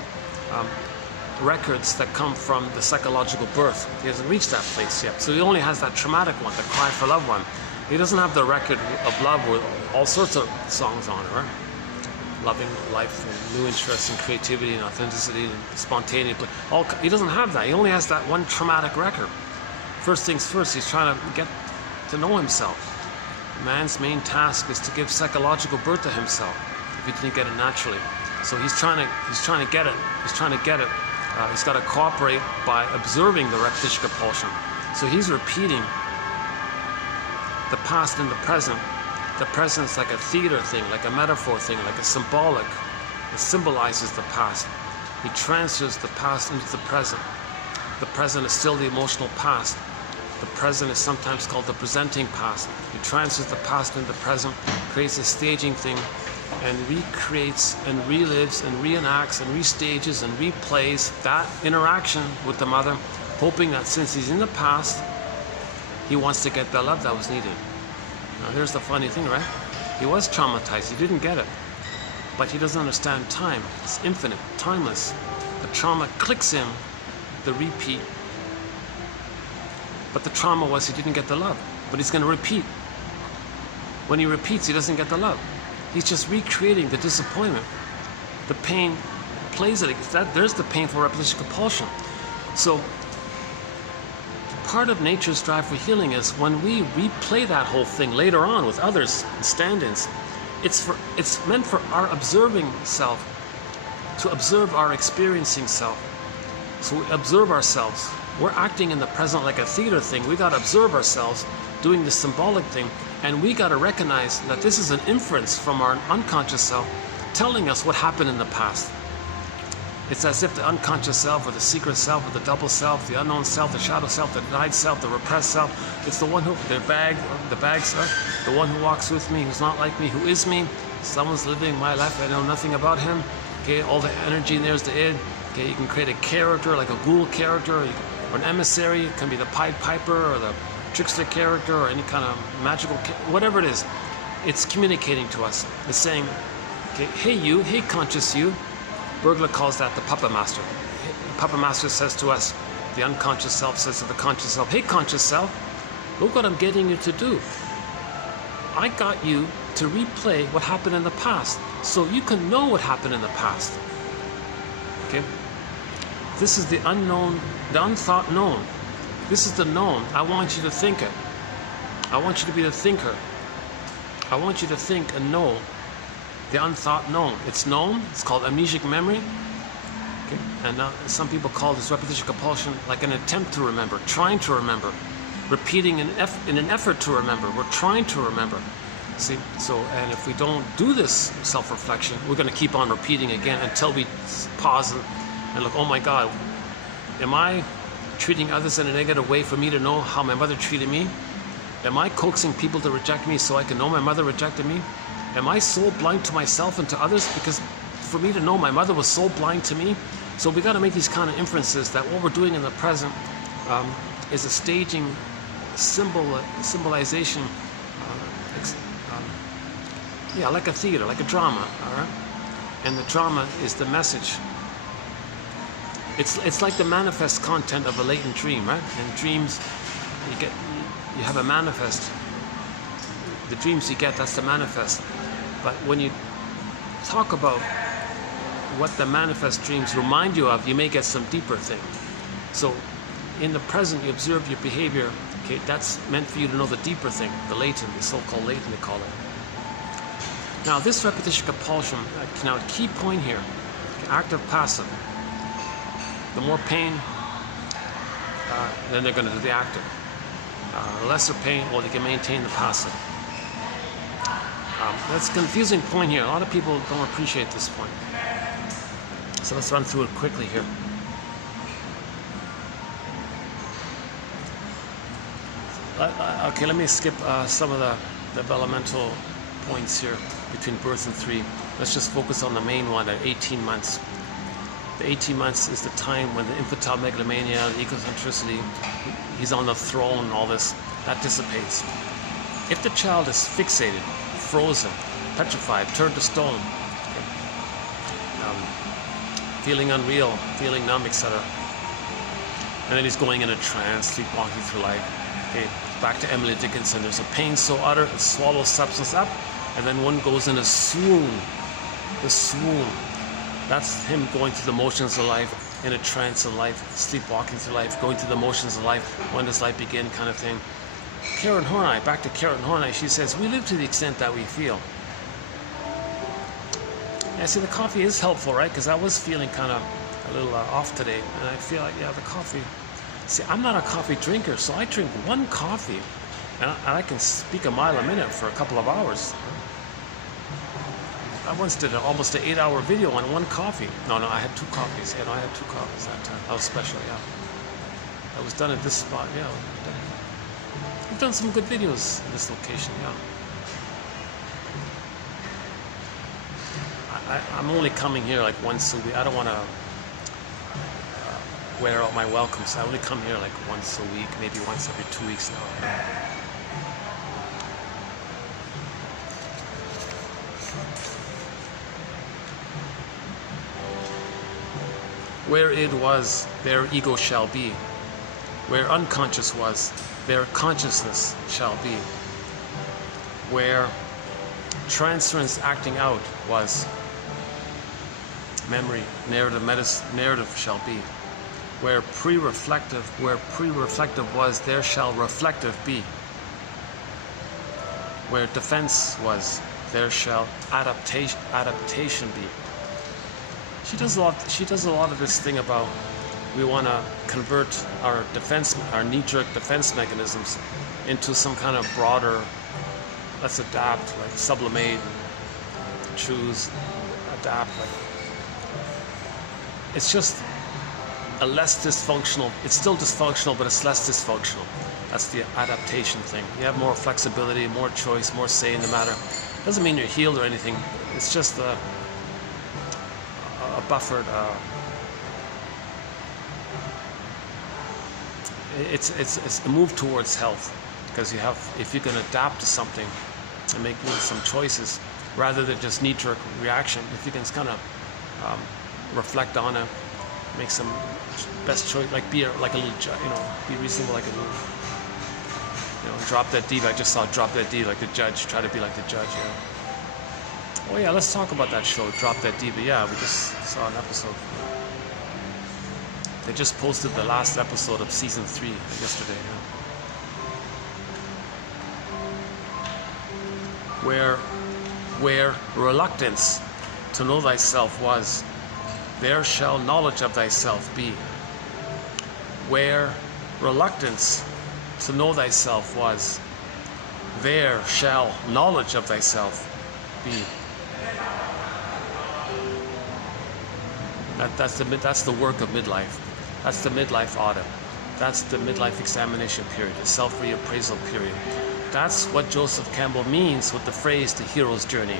records that come from the psychological birth. He hasn't reached that place yet. So he only has that traumatic one, the cry for love one. He doesn't have the record of love with all sorts of songs on it, right? Loving life and new interests and creativity and authenticity and spontaneity. He doesn't have that. He only has that one traumatic record. First things first, he's trying to get to know himself. Man's main task is to give psychological birth to himself if he didn't get it naturally. So he's trying to get it. He's trying to get it. He's got to cooperate by observing the repetition compulsion. So he's repeating the past and the present. The present is like a theater thing, like a metaphor thing, like a symbolic. It symbolizes the past. He transfers the past into the present. The present is still the emotional past. The present is sometimes called the presenting past. He transfers the past into the present, creates a staging thing, and recreates and relives and reenacts and restages and replays that interaction with the mother, hoping that since he's in the past, he wants to get the love that was needed. Now here's the funny thing, right? He was traumatized, he didn't get it. But he doesn't understand time. It's infinite, timeless. The trauma clicks in the repeat. But the trauma was he didn't get the love. But he's going to repeat. When he repeats, he doesn't get the love. He's just recreating the disappointment. The pain plays it. There's the painful repetition compulsion. So part of nature's drive for healing is when we replay that whole thing later on with others, stand-ins, it's meant for our observing self, to observe our experiencing self. So we observe ourselves. We're acting in the present like a theater thing. We got to observe ourselves doing this symbolic thing, and we got to recognize that this is an inference from our unconscious self telling us what happened in the past. It's as if the unconscious self, or the secret self, or the double self, the unknown self, the shadow self, the denied self, the repressed self, it's the one who, the bag self, the one who walks with me, who's not like me, who is me. Someone's living my life, I know nothing about him. Okay, all the energy in there is the id. Okay, you can create a character, like a ghoul character, or an emissary. It can be the Pied Piper, or the trickster character, or any kind of magical, whatever it is. It's communicating to us. It's saying, okay, hey you, hey conscious you. Bergler calls that the puppet master. The puppet master says to us, the unconscious self says to the conscious self, hey conscious self, look what I'm getting you to do. I got you to replay what happened in the past, so you can know what happened in the past. Okay? This is the unknown, the unthought known. This is the known. I want you to think it. I want you to be the thinker. I want you to think and know the unthought known. It's known. It's called amnesic memory. Okay? And some people call this repetition compulsion like an attempt to remember, trying to remember, repeating in an effort to remember. We're trying to remember. See? So, and if we don't do this self-reflection, we're going to keep on repeating again until we pause and look, oh my God, am I treating others in a negative way for me to know how my mother treated me? Am I coaxing people to reject me so I can know my mother rejected me? Am I so blind to myself and to others because for me to know my mother was so blind to me? So we got to make these kind of inferences that what we're doing in the present is a staging symbolization, yeah, like a theater, like a drama, all right? And the drama is the message. It's like the manifest content of a latent dream, right? In dreams, you have a manifest. The dreams you get, that's the manifest. But when you talk about what the manifest dreams remind you of, you may get some deeper thing. So in the present, you observe your behavior. Okay, that's meant for you to know the deeper thing, the latent, the so-called latent, they call it. Now this repetition compulsion, now a key point here, active, passive. The more pain, then they're going to do the active. Lesser pain, well, they can maintain the passive. That's a confusing point here. A lot of people don't appreciate this point. So let's run through it quickly here. Okay, let me skip some of the developmental points here between birth and 3. Let's just focus on the main one at 18 months. The 18 months is the time when the infantile megalomania, the egocentricity, he's on the throne, all this, that dissipates. If the child is fixated, frozen, petrified, turned to stone, feeling unreal, feeling numb, etc., and then he's going in a trance, sleepwalking through life. Okay, back to Emily Dickinson. There's a pain so utter it swallows substance up, and then one goes in a swoon. The swoon. That's him going through the motions of life, in a trance of life, sleepwalking through life, going through the motions of life. When does life begin, kind of thing. Karen Horney, back to Karen Horney, she says, we live to the extent that we feel. Yeah, see, the coffee is helpful, right? Because I was feeling kind of a little off today, and I feel like, yeah, the coffee. See, I'm not a coffee drinker, so I drink one coffee, and I can speak a mile a minute for a couple of hours. I once did almost an 8-hour video on one coffee. No, I had 2 coffees. Yeah, no, I had 2 coffees that time. That was special, yeah. That was done at this spot, yeah. We've done some good videos in this location, yeah. I'm only coming here like once a week. I don't want to wear out my welcomes. I only come here like once a week, maybe once every 2 weeks now. Where it was, there ego shall be. Where unconscious was, there consciousness shall be. Where transference acting out was, memory, narrative shall be. Where pre-reflective was, there shall reflective be. Where defense was, there shall adaptation be. She does a lot of this thing about we want to convert our knee-jerk defense mechanisms into some kind of broader, let's adapt, like sublimate, choose, adapt. It's just a less dysfunctional, it's still dysfunctional, but it's less dysfunctional. That's the adaptation thing. You have more flexibility, more choice, more say in the matter. Doesn't mean you're healed or anything. It's just a buffered, it's a move towards health, because if you can adapt to something and make some choices rather than just knee-jerk reaction, if you can kind of reflect on it, make some best choice, like be like a little, be reasonable, like a little, drop that D. I just saw drop that D like the judge. Try to be like the judge. Yeah. Oh yeah, let's talk about that show, Drop That D. But yeah, we just saw an episode. They just posted the last episode of season 3 yesterday. Yeah. Where reluctance to know thyself was, there shall knowledge of thyself be. Where reluctance to know thyself was, there shall knowledge of thyself be. That's the work of midlife. That's the midlife audit. That's the midlife examination period, the self-reappraisal period. That's what Joseph Campbell means with the phrase the hero's journey.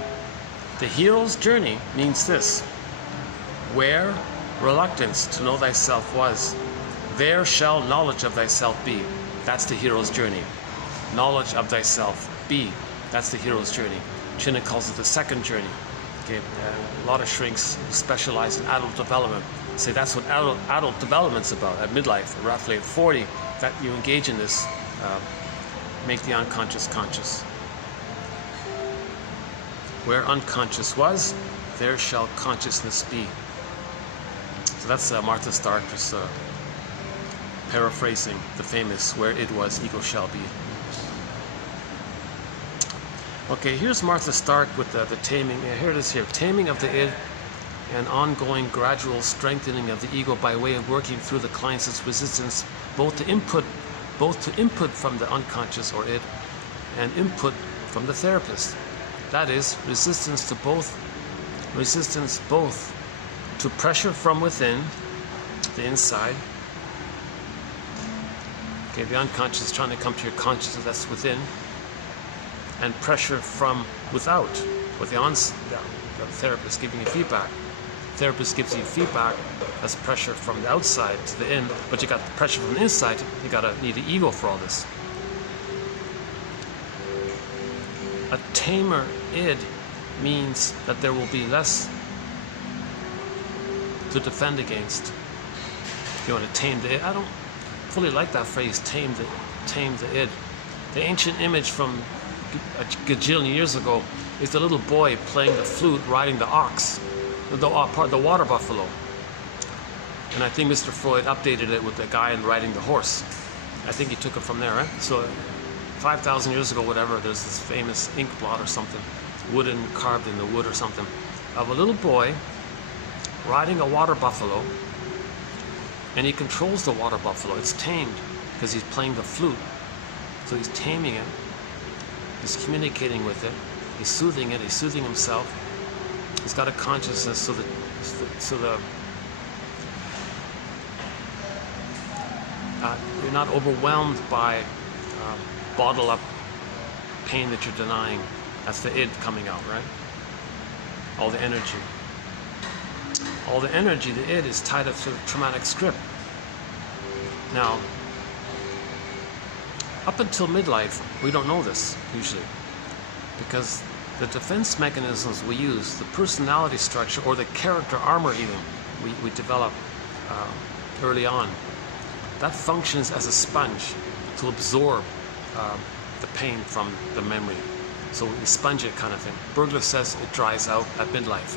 The hero's journey means this: where reluctance to know thyself was, there shall knowledge of thyself be. That's the hero's journey. Knowledge of thyself be. That's the hero's journey. Chinna calls it the second journey. Okay, a lot of shrinks who specialize in adult development say that's what adult development's about. At midlife, roughly at 40, that you engage in this, make the unconscious conscious. Where unconscious was, there shall consciousness be. So that's Martha Stark just paraphrasing the famous "where it was, ego shall be." Okay, here's Martha Stark with the taming. Yeah, here it is here. Taming of the id and ongoing gradual strengthening of the ego by way of working through the client's resistance, both to input from the unconscious or id and input from the therapist. That is, resistance both to pressure from within, the inside. Okay, the unconscious is trying to come to your consciousness, that's within, and pressure from without, with the therapist giving you feedback. The therapist gives you feedback as pressure from the outside to the in, but you got the pressure from the inside. You need the ego for all this. A tamer id means that there will be less to defend against. If you want to tame the id, I don't fully like that phrase, tame the id. The ancient image from a gajillion years ago is the little boy playing the flute, riding the ox, the water buffalo. And I think Mr. Freud updated it with the guy riding the horse. I think he took it from there, right? So 5,000 years ago, whatever, there's this famous ink blot or something, wooden, carved in the wood or something, of a little boy riding a water buffalo, and he controls the water buffalo. It's tamed because he's playing the flute. So he's taming it, he's communicating with it, he's soothing it, he's soothing himself. He's got a consciousness so you're not overwhelmed by bottled up pain that you're denying. That's the id coming out, right? All the energy. All the energy, the id, is tied up to the traumatic script. Now, up until midlife, we don't know this, usually, because the defense mechanisms we use, the personality structure, or the character armor even, we develop early on, that functions as a sponge to absorb the pain from the memory. So we sponge it, kind of thing. Bergler says it dries out at midlife.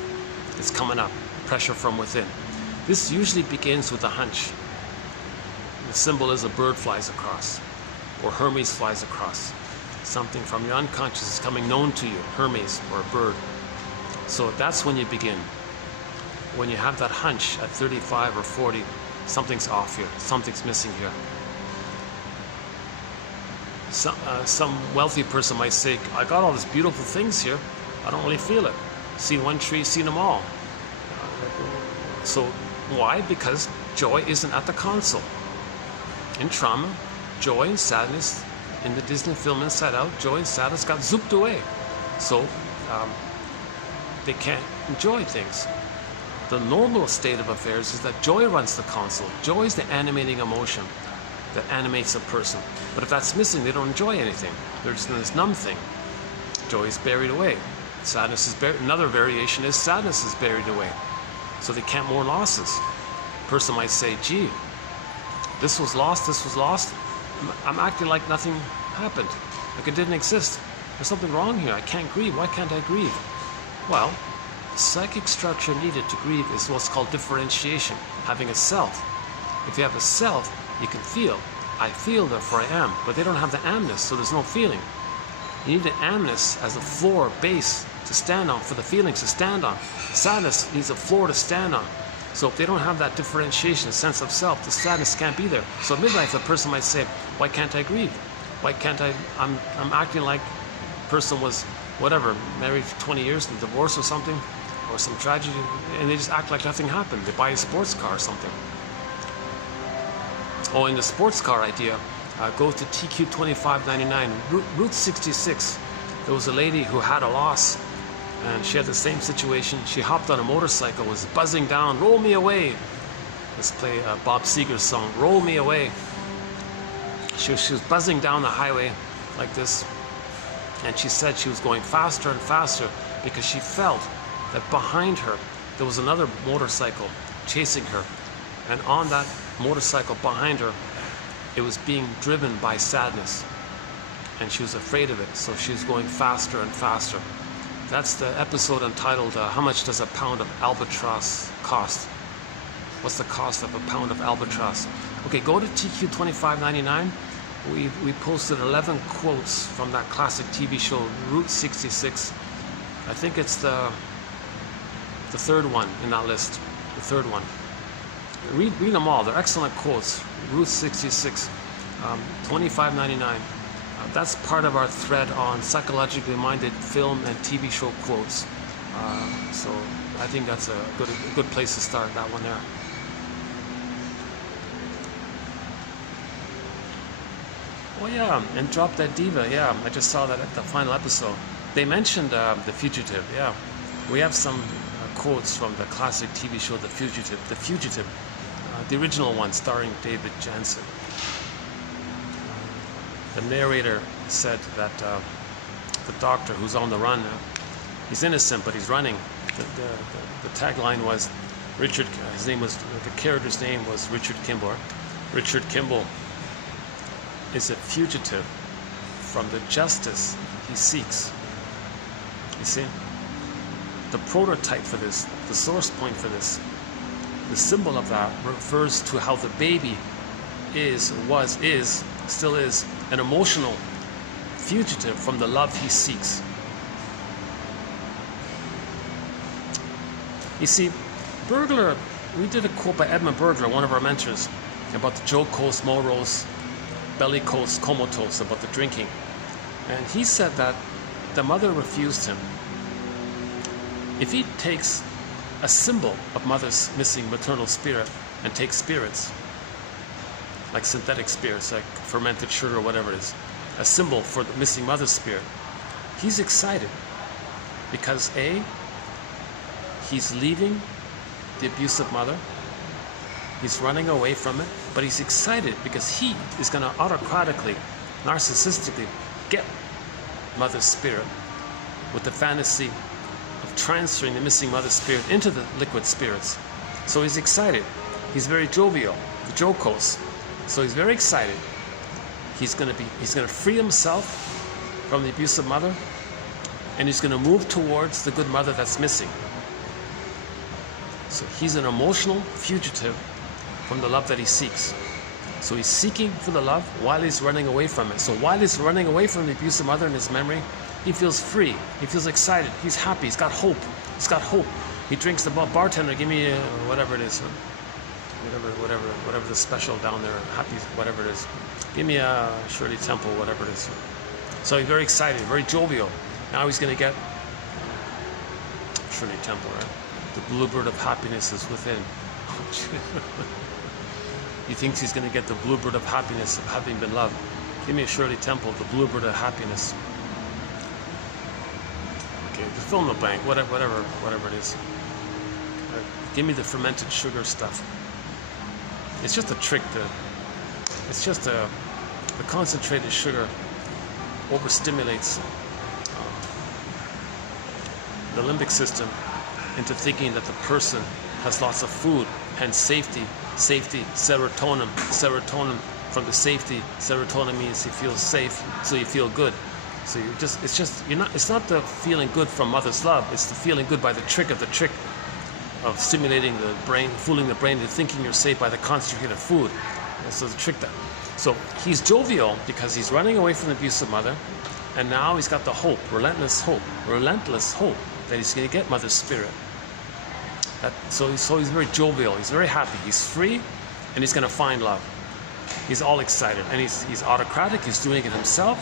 It's coming up, pressure from within. This usually begins with a hunch. The symbol is a bird flies across, or Hermes flies across. Something from your unconscious is coming known to you, Hermes or a bird. So that's when you begin. When you have that hunch at 35 or 40, something's off here, something's missing here. Some wealthy person might say, I got all these beautiful things here, I don't really feel it. Seen one tree, seen them all. So why? Because joy isn't at the console. In trauma, joy and sadness, in the Disney film Inside Out, joy and sadness got zooped away. So they can't enjoy things. The normal state of affairs is that joy runs the console. Joy is the animating emotion that animates a person. But if that's missing, they don't enjoy anything. They're just in this numb thing. Joy is buried away. Sadness is buried. Another variation is sadness is buried away. So they can't mourn losses. A person might say, gee, this was lost, this was lost. I'm acting like nothing happened, like it didn't exist. There's something wrong here. I can't grieve. Why can't I grieve? Well, the psychic structure needed to grieve is what's called differentiation, having a self. If you have a self, you can feel. I feel, therefore I am. But they don't have the amness, so there's no feeling. You need the amness as a floor, base to stand on, for the feelings to stand on. Sadness needs a floor to stand on. So if they don't have that differentiation, sense of self, the sadness can't be there. So at midlife, a person might say, why can't I grieve? Why can't I'm acting like a person was, whatever, married for 20 years and divorced or something, or some tragedy, and they just act like nothing happened. They buy a sports car or something. Oh, in the sports car idea, go to TQ 2599, Route 66. There was a lady who had a loss, and she had the same situation. She hopped on a motorcycle, was buzzing down, roll me away. Let's play Bob Seger's song, Roll Me Away. She was buzzing down the highway like this, and she said she was going faster and faster because she felt that behind her there was another motorcycle chasing her, and on that motorcycle behind her, it was being driven by sadness, and she was afraid of it, so she was going faster and faster. That's the episode entitled, How Much Does a Pound of Albatross Cost? What's the cost of a pound of albatross? Okay, go to TQ 2599 we posted 11 quotes from that classic TV show, Route 66. I think it's the third one in that list. The third one. Read them all. They're excellent quotes. Route 66, $25.99. That's part of our thread on psychologically minded film and TV show quotes. So I think that's a good place to start, that one there. Oh yeah, and Drop That Diva, yeah, I just saw that at the final episode. They mentioned The Fugitive, yeah. We have some quotes from the classic TV show The Fugitive. The Fugitive, the original one starring David Jansen. The narrator said that the doctor who's on the run, he's innocent but he's running. The tagline was the character's name was Richard Kimball. Richard Kimball is a fugitive from the justice he seeks. You see? The prototype for this, the source point for this, the symbol of that refers to how the baby still is an emotional fugitive from the love he seeks. You see, Burglar, we did a quote by Edmund Burglar, one of our mentors, about the jocose, morose, bellicose, comatose, about the drinking. And he said that the mother refused him. If he takes a symbol of mother's missing maternal spirit and takes spirits, like synthetic spirits, like fermented sugar or whatever it is, a symbol for the missing mother's spirit, he's excited because A, he's leaving the abusive mother, he's running away from it, but he's excited because he is going to autocratically, narcissistically get mother's spirit with the fantasy of transferring the missing mother's spirit into the liquid spirits. So he's excited. He's very jovial, jocose. So he's very excited. He's going to free himself from the abusive mother, and he's going to move towards the good mother that's missing. So he's an emotional fugitive from the love that he seeks. So he's seeking for the love while he's running away from it. So while he's running away from the abusive mother in his memory, he feels free. He feels excited. He's happy. He's got hope. He's got hope. He drinks the bartender, give me whatever it is, whatever the special down there, happy, whatever it is. Give me a Shirley Temple, whatever it is. So he's very excited, very jovial. Now he's going to get Shirley Temple, right? The bluebird of happiness is within. He thinks he's going to get the bluebird of happiness of having been loved. Give me a Shirley Temple, the bluebird of happiness. Okay, the fill in the blank, whatever it is. Give me the fermented sugar stuff. It's just a trick the concentrated sugar overstimulates the limbic system into thinking that the person has lots of food, hence safety, serotonin from the safety, serotonin means he feels safe, so you feel good. So it's not the feeling good from mother's love, it's the feeling good by the trick of stimulating the brain, fooling the brain into thinking you're safe by the concentrated food. That's the trick there. So he's jovial because he's running away from the abusive mother, and now he's got the hope, relentless hope that he's going to get mother's spirit. So he's very jovial, he's very happy, he's free, and he's going to find love. He's all excited, and he's autocratic, he's doing it himself.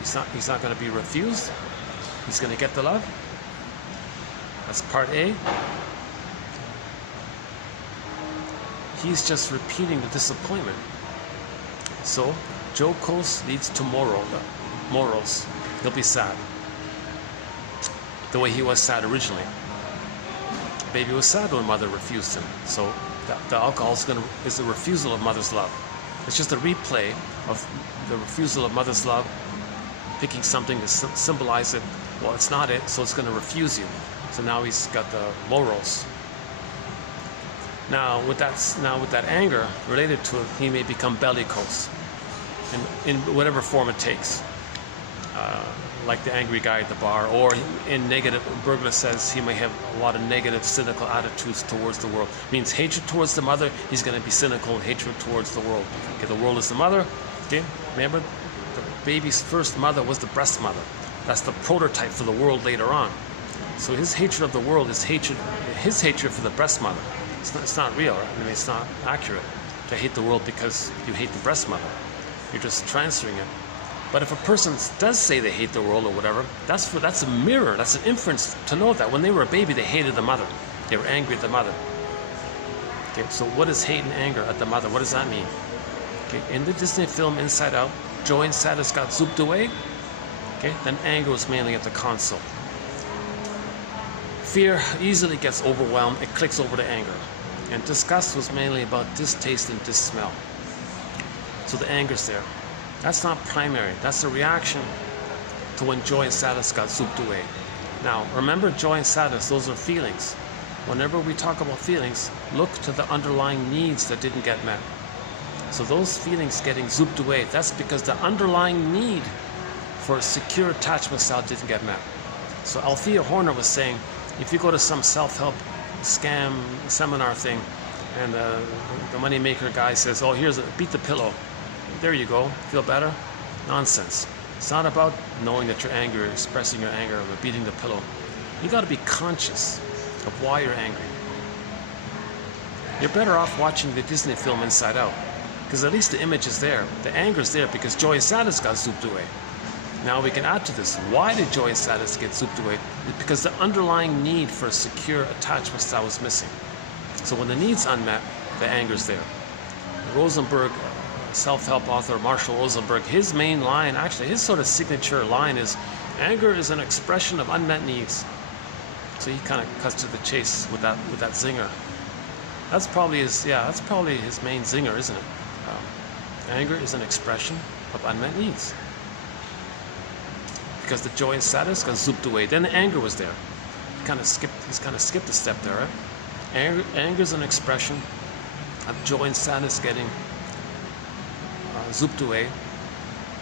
He's not going to be refused. He's going to get the love. That's part A. He's just repeating the disappointment. So, jocose leads to morals. He'll be sad. The way he was sad originally. Baby was sad when mother refused him. So, the alcohol is the refusal of mother's love. It's just a replay of the refusal of mother's love, picking something to symbolize it. Well, it's not it, so it's going to refuse you. So now he's got the morals. Now with that anger related to it, he may become bellicose, in whatever form it takes. like the angry guy at the bar, or in negative, Burglar says he may have a lot of negative, cynical attitudes towards the world. Means hatred towards the mother, he's going to be cynical, and hatred towards the world. Okay, the world is the mother. Okay, remember, the baby's first mother was the breast mother. That's the prototype for the world later on. So his hatred of the world is his hatred for the breast mother. It's not real, right? I mean, it's not accurate to hate the world because you hate the breast mother. You're just transferring it. But if a person does say they hate the world or whatever, that's a mirror, that's an inference to know that when they were a baby, they hated the mother. They were angry at the mother. Okay, so what is hate and anger at the mother? What does that mean? Okay, in the Disney film Inside Out, joy and sadness got zooped away. Okay, then anger was mainly at the console. Fear easily gets overwhelmed, it clicks over to anger. And disgust was mainly about distaste and dissmell. So the anger's there. That's not primary. That's a reaction to when joy and sadness got zooped away. Now, remember, joy and sadness, those are feelings. Whenever we talk about feelings, look to the underlying needs that didn't get met. So those feelings getting zooped away, that's because the underlying need for a secure attachment style didn't get met. So Althea Horner was saying, if you go to some self-help scam seminar thing, and the moneymaker guy says, oh, beat the pillow. There you go, feel better? Nonsense. It's not about knowing that you're angry, expressing your anger, or beating the pillow. You got to be conscious of why you're angry. You're better off watching the Disney film Inside Out, because at least the image is there. The anger is there because joy and sadness got zooped away. Now we can add to this. Why did joy and sadness get zooped away? It's because the underlying need for a secure attachment style was missing. So when the need's unmet, the anger's there. Rosenberg, self-help author Marshall Rosenberg, his main line, actually his sort of signature line is, anger is an expression of unmet needs. So he kind of cuts to the chase with that zinger. That's probably his main zinger, isn't it? Anger is an expression of unmet needs. Because the joy and sadness got zooped away. Then the anger was there. He's kind of skipped a step there, right? Anger is an expression of joy and sadness getting zooped away,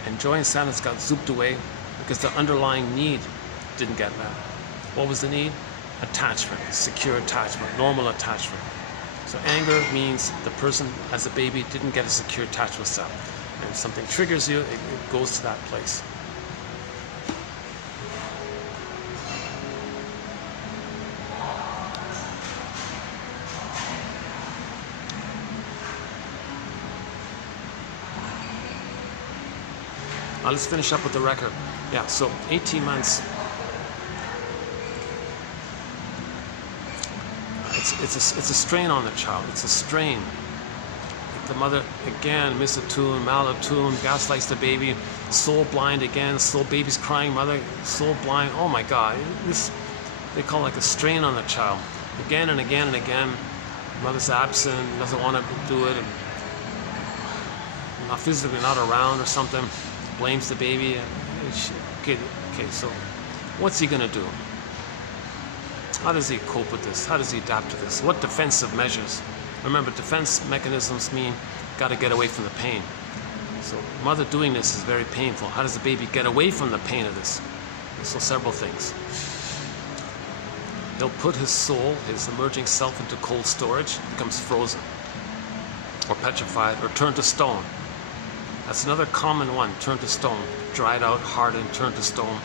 and joy and sadness got zooped away because the underlying need didn't get met. What was the need? Attachment, secure attachment, normal attachment. So anger means the person as a baby didn't get a secure attachment style, and something triggers you, it goes to that place. Now let's finish up with the record. Yeah, so 18 months. It's a strain on the child. It's a strain. The mother, again, misattuned, malattuned, gaslights the baby, soul blind again, soul baby's crying, mother, soul blind. Oh my God. They call it like a strain on the child. Again and again and again. Mother's absent, doesn't want to do it, and not physically not around or something. Blames the baby. Okay, so what's he gonna do? How does he cope with this? How does he adapt to this? What defensive measures? Remember, defense mechanisms mean got to get away from the pain. So mother doing this is very painful. How does the baby get away from the pain of this? So several things. He'll put his soul, his emerging self, into cold storage, becomes frozen, or petrified, or turned to stone. That's another common one, turn to stone. Dried out, hardened, turned to stone.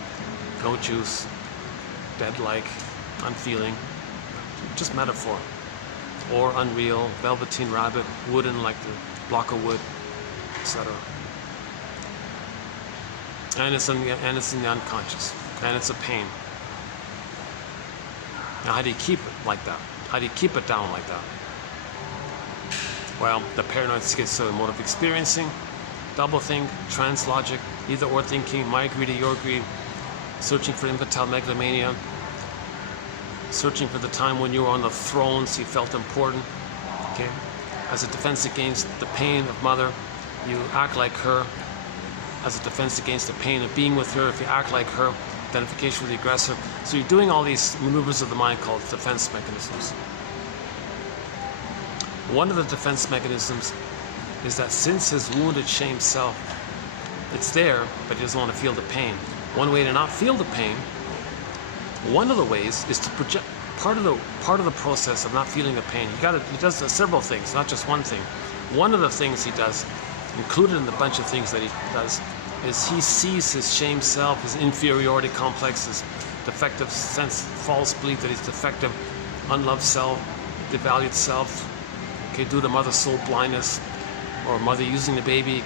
No juice, dead-like, unfeeling, just metaphor. Or unreal, velveteen rabbit, wooden like the block of wood, etc. And it's in the unconscious, and it's a pain. Now how do you keep it like that? How do you keep it down like that? Well, the paranoid schizomotive experiencing, double think, trans logic, either or thinking, my greed or your greed, searching for infantile megalomania, searching for the time when you were on the throne so you felt important. Okay? As a defense against the pain of mother, you act like her. As a defense against the pain of being with her, if you act like her, identification with the aggressor. So you're doing all these maneuvers of the mind called defense mechanisms. One of the defense mechanisms is that since his wounded shame self, it's there, but he doesn't want to feel the pain. One way to not feel the pain, one of the ways is to project part of the process of not feeling the pain. He does several things, not just one thing. One of the things he does, included in the bunch of things that he does, is he sees his shame self, his inferiority complex, his defective sense, false belief that he's defective, unloved self, devalued self, okay, due to mother's soul blindness, or mother using the baby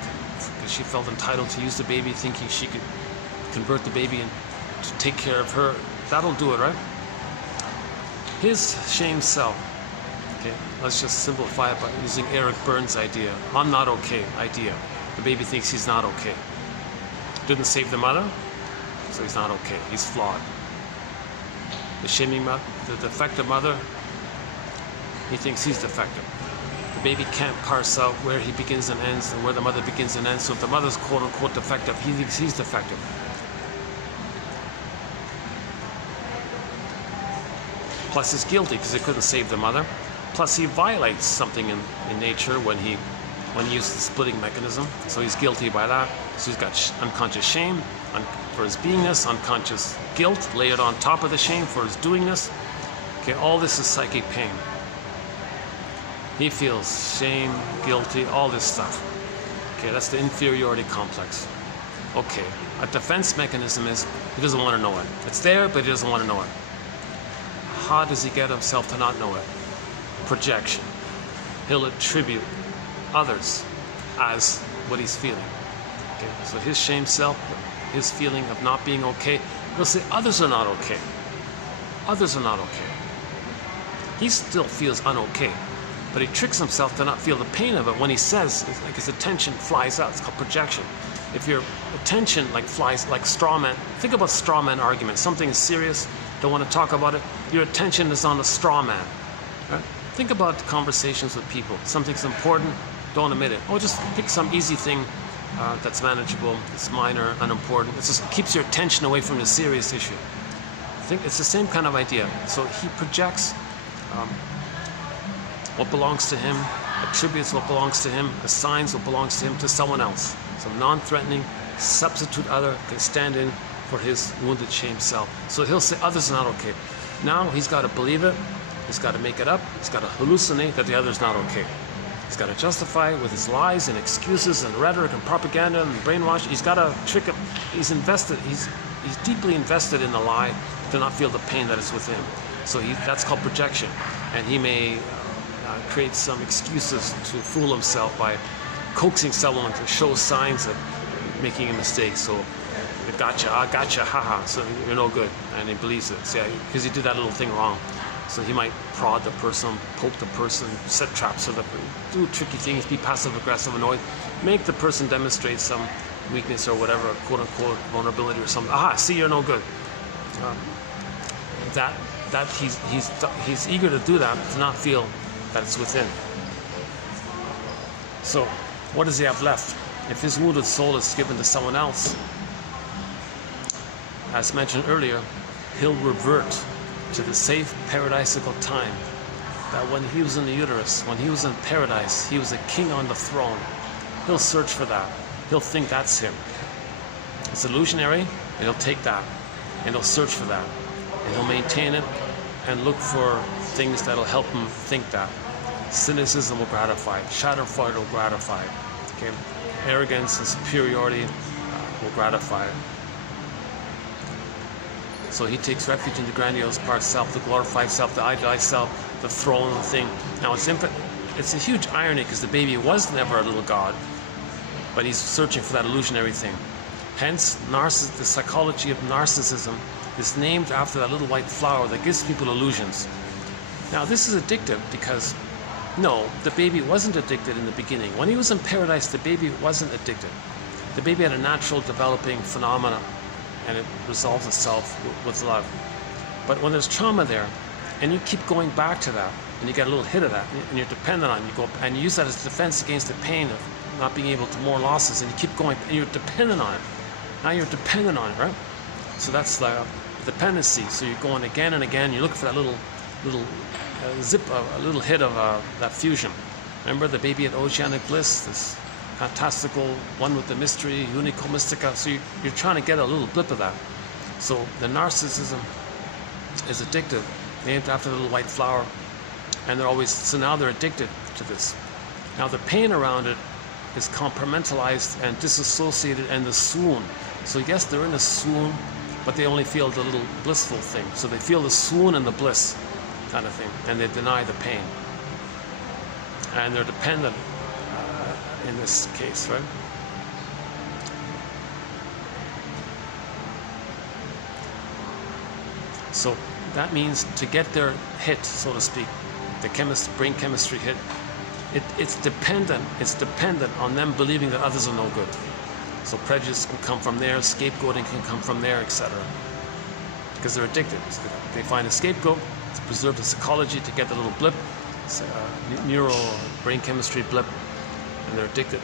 because she felt entitled to use the baby, thinking she could convert the baby and to take care of her. That'll do it, right? His shame self, okay, let's just simplify it by using Eric Burns' idea, I'm not okay idea. The baby thinks he's not okay. Didn't save the mother, so he's not okay. He's flawed. The shaming mother, the defective mother, he thinks he's defective. The baby can't parse out where he begins and ends and where the mother begins and ends. So if the mother's quote-unquote defective, he thinks he's defective. Plus he's guilty because he couldn't save the mother. Plus he violates something in nature when he uses the splitting mechanism. So he's guilty by that. So he's got unconscious shame for his beingness, unconscious guilt layered on top of the shame for his doingness. Okay, all this is psychic pain. He feels shame, guilty, all this stuff. Okay, that's the inferiority complex. Okay, a defense mechanism is he doesn't want to know it. It's there, but he doesn't want to know it. How does he get himself to not know it? Projection. He'll attribute others as what he's feeling. Okay, so his shame self, his feeling of not being okay, he'll say others are not okay. Others are not okay. He still feels unokay, but he tricks himself to not feel the pain of it when he says, like his attention flies out. It's called projection. If your attention like flies, like straw man, think about straw man arguments. Something is serious, don't want to talk about it. Your attention is on the straw man. Right? Think about conversations with people. Something's important, don't admit it. Oh, just pick some easy thing that's manageable, it's minor, unimportant. It just keeps your attention away from the serious issue. I think it's the same kind of idea. So he projects what belongs to him, attributes what belongs to him, assigns what belongs to him to someone else. So non-threatening, substitute other can stand in for his wounded shame self. So he'll say others are not okay. Now he's got to believe it, he's got to make it up, he's got to hallucinate that the other's not okay. He's got to justify it with his lies and excuses and rhetoric and propaganda and brainwash. He's got to trick him. He's invested, he's deeply invested in the lie to not feel the pain that is within. So that's called projection. And he may create some excuses to fool himself by coaxing someone to show signs of making a mistake. So, I gotcha, haha, so you're no good. And he believes it, yeah, because he did that little thing wrong. So he might prod the person, poke the person, set traps for them, do tricky things, be passive-aggressive, annoyed, make the person demonstrate some weakness or whatever, quote-unquote vulnerability or something. Aha, see, you're no good. He's eager to do that, to not feel that it's within. So, what does he have left? If his wounded soul is given to someone else, as mentioned earlier, he'll revert to the safe paradisical time that when he was in the uterus, when he was in paradise, he was a king on the throne. He'll search for that. He'll think that's him. It's illusionary, and he'll take that, and he'll search for that, and he'll maintain it and look for things that'll help him think that. Cynicism will gratify it. Schadenfreude will gratify it. Okay? Arrogance and superiority will gratify it. So he takes refuge in the grandiose part self, the glorified self, the idealized self, the throne, the thing. Now it's a huge irony because the baby was never a little god, but he's searching for that illusionary thing. Hence, the psychology of narcissism is named after that little white flower that gives people illusions. Now this is addictive because, no, the baby wasn't addicted in the beginning. When he was in paradise, the baby wasn't addicted. The baby had a natural developing phenomena, and it resolves itself with love. But when there's trauma there, and you keep going back to that, and you get a little hit of that, and you're dependent on it, you go and you use that as defense against the pain of not being able to more losses, and you keep going, and you're dependent on it. Now you're dependent on it, right? So that's the dependency. So you're going again and again. You're looking for that little zip, a little hit of that fusion. Remember the baby at oceanic bliss, this fantastical, one with the mystery, unico mystica. So you're trying to get a little blip of that. So the narcissism is addictive, named after the little white flower, and so now they're addicted to this. Now the pain around it is compartmentalized and disassociated, and the swoon. So yes, they're in a swoon, but they only feel the little blissful thing. So they feel the swoon and the bliss kind of thing, and they deny the pain. And they're dependent in this case, right? So that means to get their hit, so to speak, the brain chemistry hit, it's dependent on them believing that others are no good. So prejudice can come from there, scapegoating can come from there, etc. Because they're addicted. So they find a scapegoat to preserve the psychology, to get the little blip, neural brain chemistry blip, and they're addicted.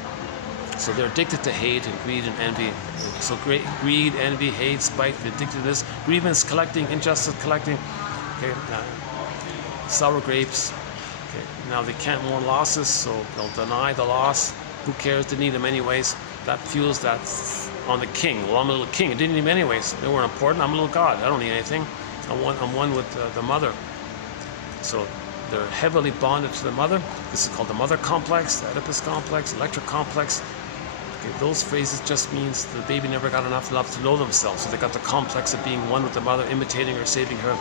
So they're addicted to hate and greed and envy. So greed, envy, hate, spite, they're addicted to this. Grievance collecting, injustice collecting, okay, sour grapes. Okay, now they can't mourn losses, so they'll deny the loss. Who cares? They need them anyways. That fuels that on the king. Well, I'm a little king. I didn't need them anyways. They weren't important. I'm a little god. I don't need anything. I'm one with the mother. So they're heavily bonded to the mother. This is called the mother complex, the Oedipus complex, Electra complex. Okay, those phrases just means the baby never got enough love to know themselves. So they got the complex of being one with the mother, imitating her, saving her,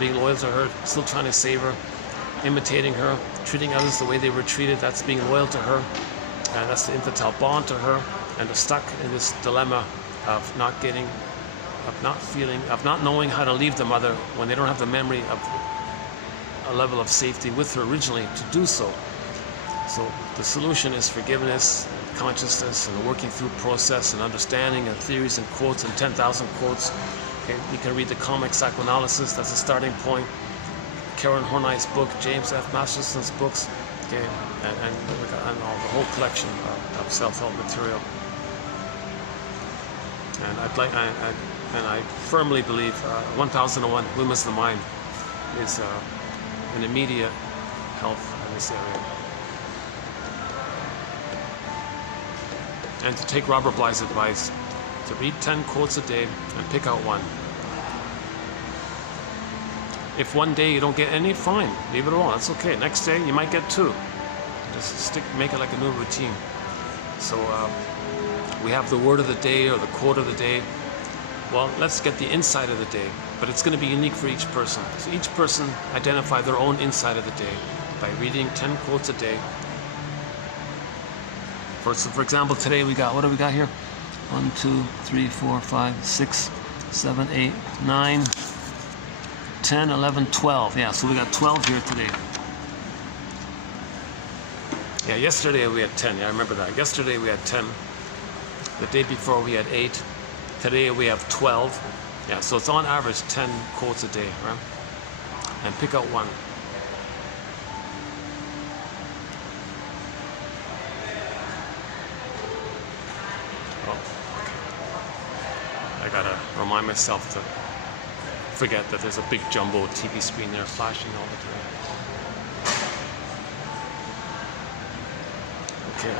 being loyal to her, still trying to save her, imitating her, treating others the way they were treated. That's being loyal to her. And that's the infantile bond to her. And they're stuck in this dilemma of not knowing how to leave the mother when they don't have the memory of a level of safety with her originally to do so. So the solution is forgiveness, consciousness, and a working through process and understanding and theories and quotes and 10,000 quotes. Okay, you can read the comic psychoanalysis, that's a starting point. Karen Horney's book, James F. Masterson's books, okay, and all the whole collection of self-help material. And I firmly believe 1001 Windmills of the Mind is an immediate help in this area. And to take Robert Bly's advice, to read 10 quotes a day and pick out one. If one day you don't get any, fine, leave it alone, that's okay. Next day you might get 2. Just make it like a new routine. So we have the word of the day or the quote of the day. Well, let's get the insight of the day, but it's going to be unique for each person. So each person identify their own insight of the day by reading 10 quotes a day. For example, today we got, what do we got here? 1, 2, 3, 4, 5, 6, 7, 8, 9, 10, 11, 12. Yeah, so we got 12 here today. Yeah, yesterday we had 10. Yeah, I remember that. Yesterday we had 10. The day before we had 8. Today we have 12. Yeah, so it's on average 10 quotes a day, right? And pick out one. I gotta remind myself to forget that there's a big jumbo TV screen there flashing all the time. Okay,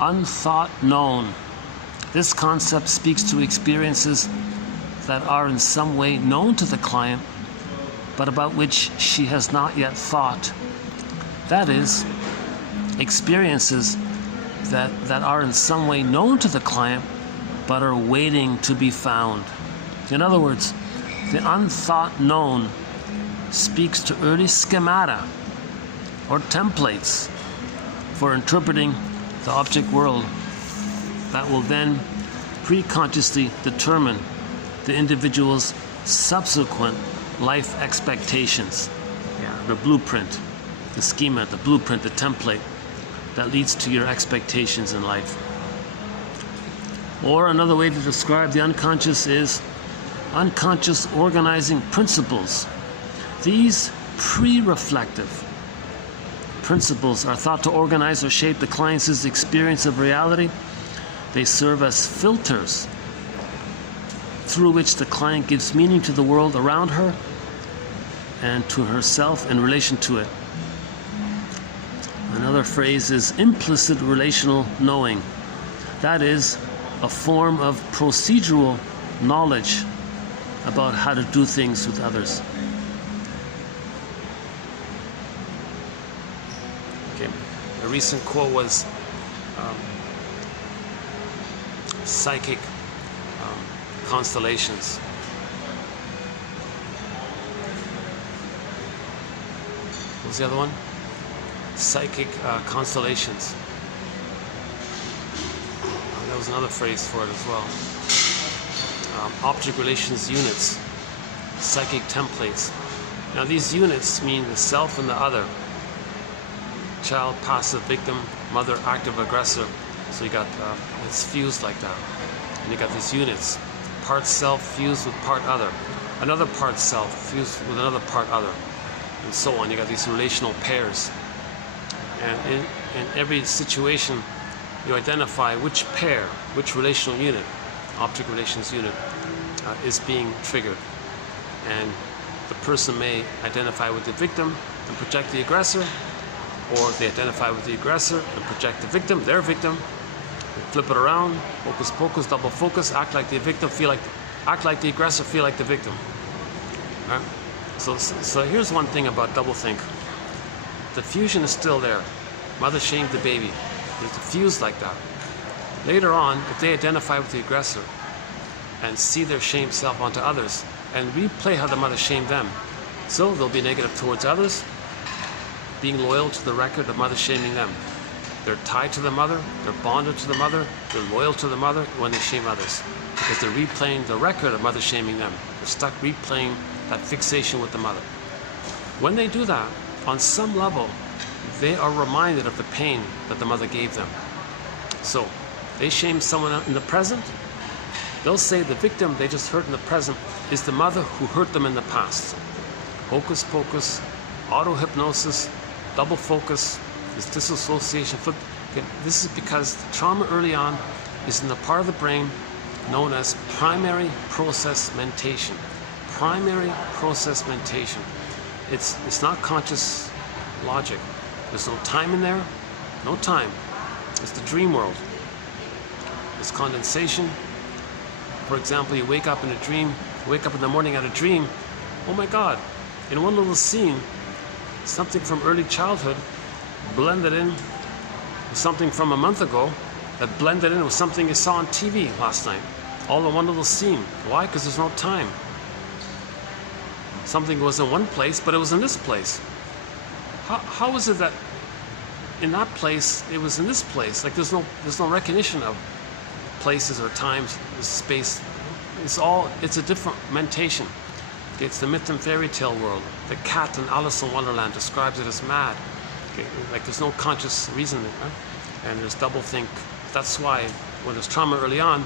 unthought known. This concept speaks to experiences that are in some way known to the client, but about which she has not yet thought. That is, experiences that are in some way known to the client, but are waiting to be found. In other words, the unthought known speaks to early schemata or templates for interpreting the object world that will then pre-consciously determine the individual's subsequent life expectations. Yeah, the blueprint, the schema, the blueprint, the template that leads to your expectations in life. Or another way to describe the unconscious is unconscious organizing principles. These pre-reflective principles are thought to organize or shape the client's experience of reality They serve as filters through which the client gives meaning to the world around her and to herself in relation to it. Another phrase is implicit relational knowing. That is a form of procedural knowledge about how to do things with others. Okay, a recent quote was psychic constellations. What was the other one? Psychic constellations. That was another phrase for it as well. Object relations units, psychic templates. Now these units mean the self and the other. Child, passive, victim, mother, active, aggressor. So you got, it's fused like that. And you got these units. Part self fused with part other. Another part self fused with another part other. And so on. You got these relational pairs. And in every situation, you identify which pair, which relational unit, object relations unit, is being triggered. And the person may identify with the victim and project the aggressor, or they identify with the aggressor and project the victim, their victim. They flip it around, hocus pocus, double focus, act like the victim, act like the aggressor, feel like the victim. All right? So here's one thing about doublethink. The fusion is still there. Mother shamed the baby. It's fused like that. Later on, if they identify with the aggressor and see their shamed self onto others and replay how the mother shamed them, so they'll be negative towards others, being loyal to the record of mother shaming them. They're tied to the mother, they're bonded to the mother, they're loyal to the mother when they shame others, because they're replaying the record of mother shaming them. They're stuck replaying that fixation with the mother. When they do that, on some level, they are reminded of the pain that the mother gave them. So, they shame someone in the present, they'll say the victim they just hurt in the present is the mother who hurt them in the past. Hocus pocus, auto-hypnosis, double focus, this disassociation. Okay, this is because the trauma early on is in the part of the brain known as primary process mentation. Primary process mentation. It's not conscious logic. There's no time in there, no time. It's the dream world. It's condensation. For example, you wake up in a dream, wake up in the morning at a dream, oh my God, in one little scene, something from early childhood blended in with something from a month ago that blended in with something you saw on TV last night, all in one little scene. Why? Because there's no time. Something was in one place, but it was in this place. How is it that in that place it was in this place? Like there's no recognition of places or times, space. It's a different mentation. Okay, it's the myth and fairy tale world. The cat in Alice in Wonderland describes it as mad. Okay, like there's no conscious reason, right? And there's doublethink. That's why when there's trauma early on,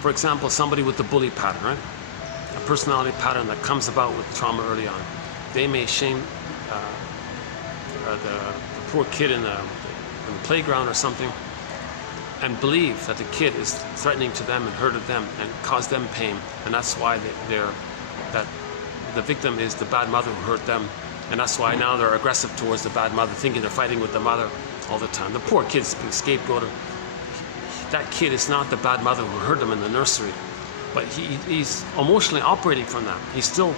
for example, somebody with the bully pattern, right? A personality pattern that comes about with trauma early on. They may shame the poor kid in the playground or something, and believe that the kid is threatening to them and hurted them and caused them pain, and that's why that the victim is the bad mother who hurt them, and that's why now they're aggressive towards the bad mother, thinking they're fighting with the mother all the time. The poor kid's being scapegoated. That kid is not the bad mother who hurt him in the nursery, but he's emotionally operating from that. He's still,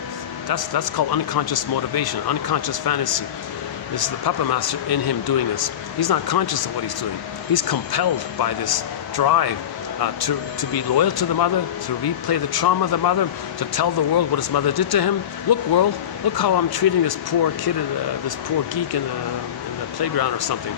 that's called unconscious motivation, unconscious fantasy. This is the puppet master in him doing this. He's not conscious of what he's doing. He's compelled by this drive to be loyal to the mother, to replay the trauma of the mother, to tell the world what his mother did to him. Look, world, look how I'm treating this poor kid, this poor geek in the playground or something.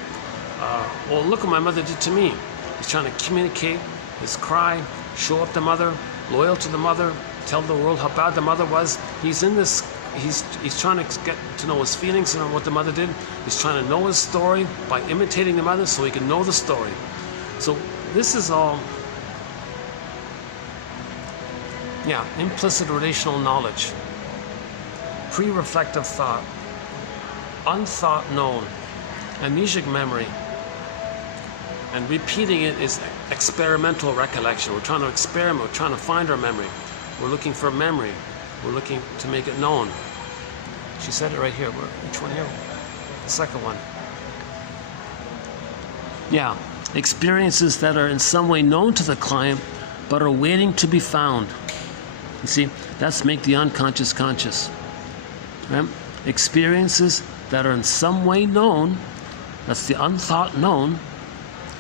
Well, look what my mother did to me. He's trying to communicate his cry, show up the mother, loyal to the mother, tell the world how bad the mother was. He's in this. He's trying to get to know his feelings and what the mother did. He's trying to know his story by imitating the mother so he can know the story. So this is all, yeah, implicit relational knowledge, pre-reflective thought, unthought known, amnesic memory, And repeating it is experimental recollection. We're trying to experiment, we're trying to find our memory. We're looking for memory. We're looking to make it known. She said it right here. Which one here? The second one. Yeah. Experiences that are in some way known to the client, but are waiting to be found. You see, that's make the unconscious conscious. Right? Experiences that are in some way known, that's the unthought known.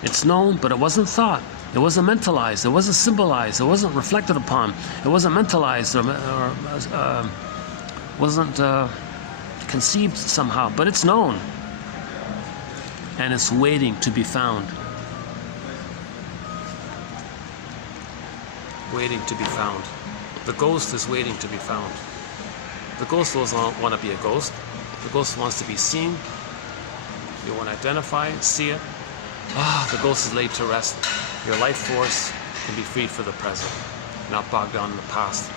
It's known, but it wasn't thought. It wasn't mentalized. It wasn't symbolized. It wasn't reflected upon. It wasn't mentalized or wasn't conceived somehow, but it's known. And it's waiting to be found. Waiting to be found. The ghost is waiting to be found. The ghost doesn't want to be a ghost. The ghost wants to be seen. You want to identify it, see it. The ghost is laid to rest. Your life force can be freed for the present, not bogged down in the past.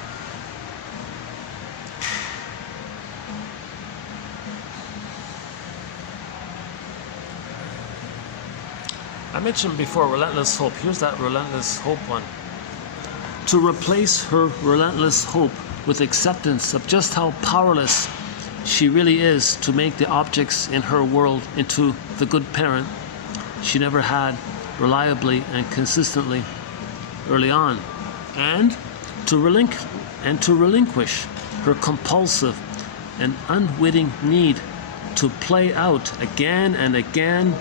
I mentioned before relentless hope. Here's that relentless hope one. To replace her relentless hope with acceptance of just how powerless she really is to make the objects in her world into the good parent she never had reliably and consistently early on, and to relinquish her compulsive and unwitting need to play out again and again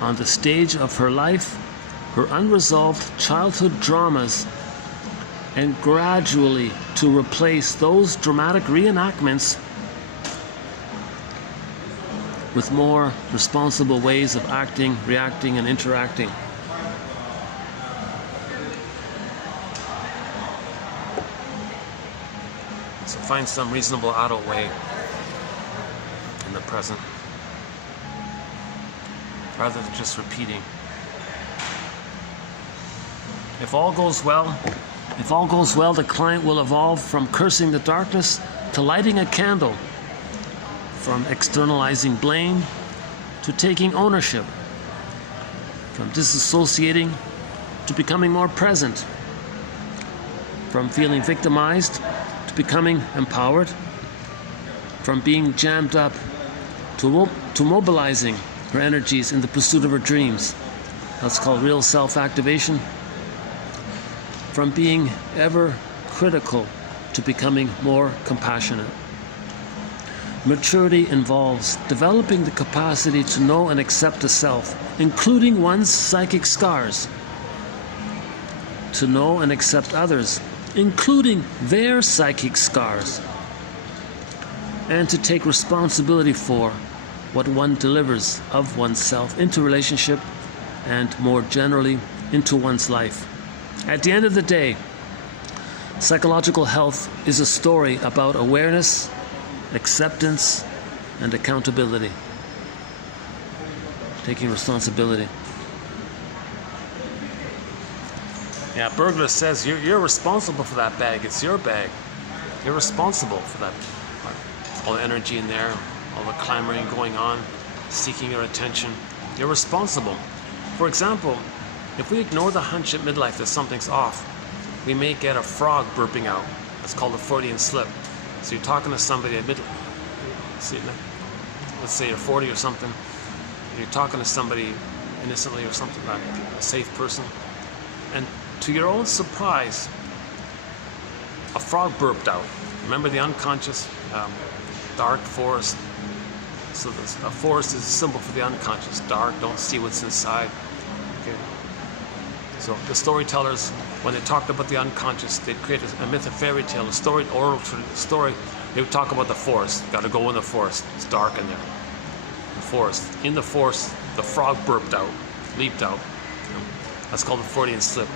on the stage of her life her unresolved childhood dramas, and gradually to replace those dramatic reenactments with more responsible ways of acting, reacting, and interacting. So find some reasonable adult way in the present, rather than just repeating. If all goes well, the client will evolve from cursing the darkness to lighting a candle, from externalizing blame to taking ownership, from disassociating to becoming more present, from feeling victimized to becoming empowered, from being jammed up to mobilizing her energies in the pursuit of her dreams. That's called real self-activation. From being ever critical to becoming more compassionate. Maturity involves developing the capacity to know and accept the self, including one's psychic scars. To know and accept others, including their psychic scars. And to take responsibility for what one delivers of oneself into relationship and more generally into one's life. At the end of the day, psychological health is a story about awareness, acceptance, and accountability. Taking responsibility. Yeah, Burglar says you're responsible for that bag. It's your bag. You're responsible for that. All the energy in there, all the clamoring going on, seeking your attention. You're responsible. For example, if we ignore the hunch at midlife that something's off, we may get a frog burping out. That's called a Freudian slip. So you're talking to somebody at midlife. Let's say you're 40 or something. You're talking to somebody innocently or something, like a safe person. And to your own surprise, a frog burped out. Remember the unconscious, dark forest. So a forest is a symbol for the unconscious. Dark, don't see what's inside. Okay. So the storytellers, when they talked about the unconscious, they'd create a myth, a fairy tale, a story, oral story. They would talk about the forest. Got to go in the forest. It's dark in there. The forest. In the forest, the frog burped out, leaped out. That's called the Freudian slip.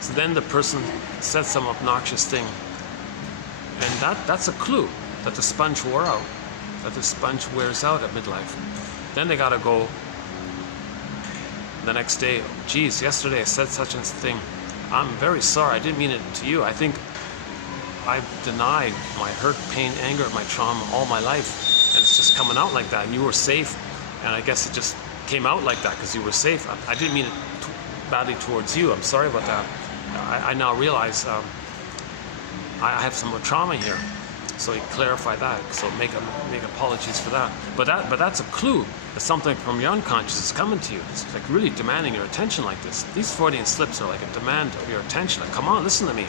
So then the person said some obnoxious thing, and that's a clue that the sponge wore out, that the sponge wears out at midlife. Then they got to go the next day. Geez, yesterday I said such a thing. I'm very sorry. I didn't mean it to you. I think I've denied my hurt, pain, anger, my trauma all my life, and it's just coming out like that. And you were safe, and I guess it just came out like that because you were safe. I didn't mean it badly towards you. I'm sorry about that. I now realize I have some more trauma here. So he clarified that. So make apologies for that. But that's a clue that something from your unconscious is coming to you. It's like really demanding your attention like this. These Freudian slips are like a demand of your attention. Like, come on, listen to me.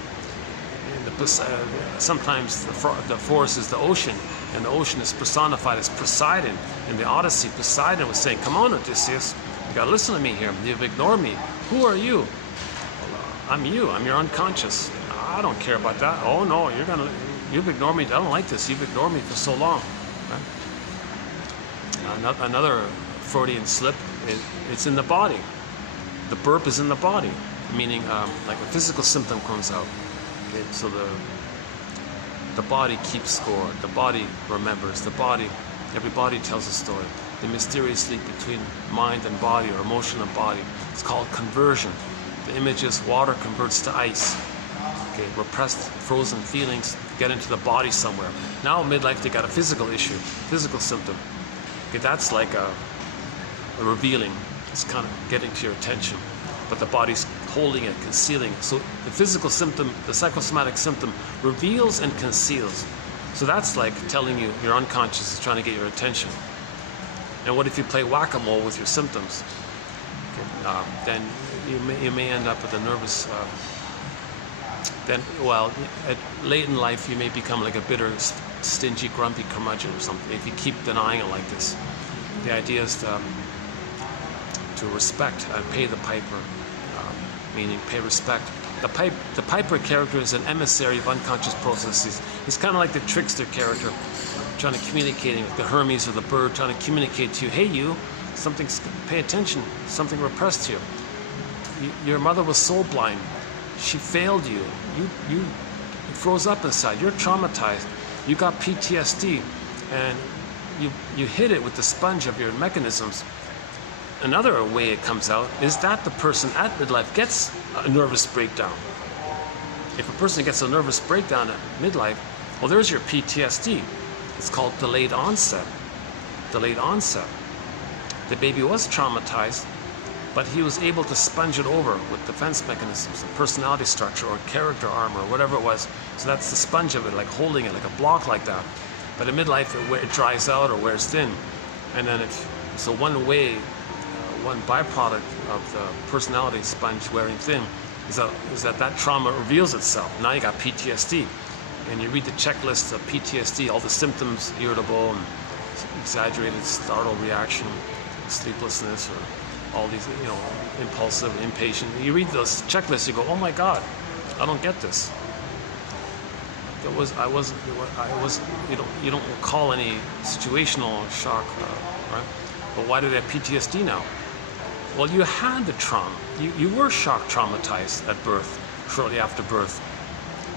Sometimes the forest is the ocean, and the ocean is personified as Poseidon. In the Odyssey, Poseidon was saying, come on, Odysseus, you gotta listen to me here. You've ignored me. Who are you? Well, I'm you. I'm your unconscious. I don't care about that. Oh no, you've ignored me. I don't like this. You've ignored me for so long. Right? Another Freudian slip, it's in the body. The burp is in the body, meaning like a physical symptom comes out. Okay? So the body keeps score. The body remembers. Every body tells a story. The mysterious link between mind and body, or emotion and body. It's called conversion. The image is water converts to ice. Okay, repressed, frozen feelings get into the body somewhere. Now midlife, they got a physical issue, physical symptom. Okay, that's like a revealing. It's kind of getting to your attention, but the body's holding it, concealing it. So the physical symptom, the psychosomatic symptom, reveals and conceals. So that's like telling you your unconscious is trying to get your attention. And what if you play whack-a-mole with your symptoms? Okay, then you may end up with a nervous. Late in life, you may become like a bitter, stingy, grumpy curmudgeon or something if you keep denying it like this. The idea is to respect and pay the piper, meaning pay respect. The piper character is an emissary of unconscious processes. He's kind of like the trickster character, trying to communicate with the Hermes or the bird, trying to communicate to you, hey you, pay attention, something repressed you. Your mother was soul blind. She failed you. You froze up inside. You're traumatized. You got PTSD, and you hit it with the sponge of your mechanisms. Another way it comes out is that the person at midlife gets a nervous breakdown. If a person gets a nervous breakdown at midlife, well, there's your PTSD. It's called delayed onset. Delayed onset. The baby was traumatized, but he was able to sponge it over with defense mechanisms, a personality structure or character armor or whatever it was. So that's the sponge of it, like holding it, like a block like that. But in midlife, it dries out or wears thin. And then so one way, one byproduct of the personality sponge wearing thin is that trauma reveals itself. Now you got PTSD. And you read the checklist of PTSD, all the symptoms, irritable and exaggerated startle reaction, sleeplessness, or all these, impulsive, impatient. You read those checklists, you go, oh my God, I don't get this. You don't recall any situational shock, right? But why do they have PTSD now? Well, you had the trauma. You were shock traumatized at birth, shortly after birth.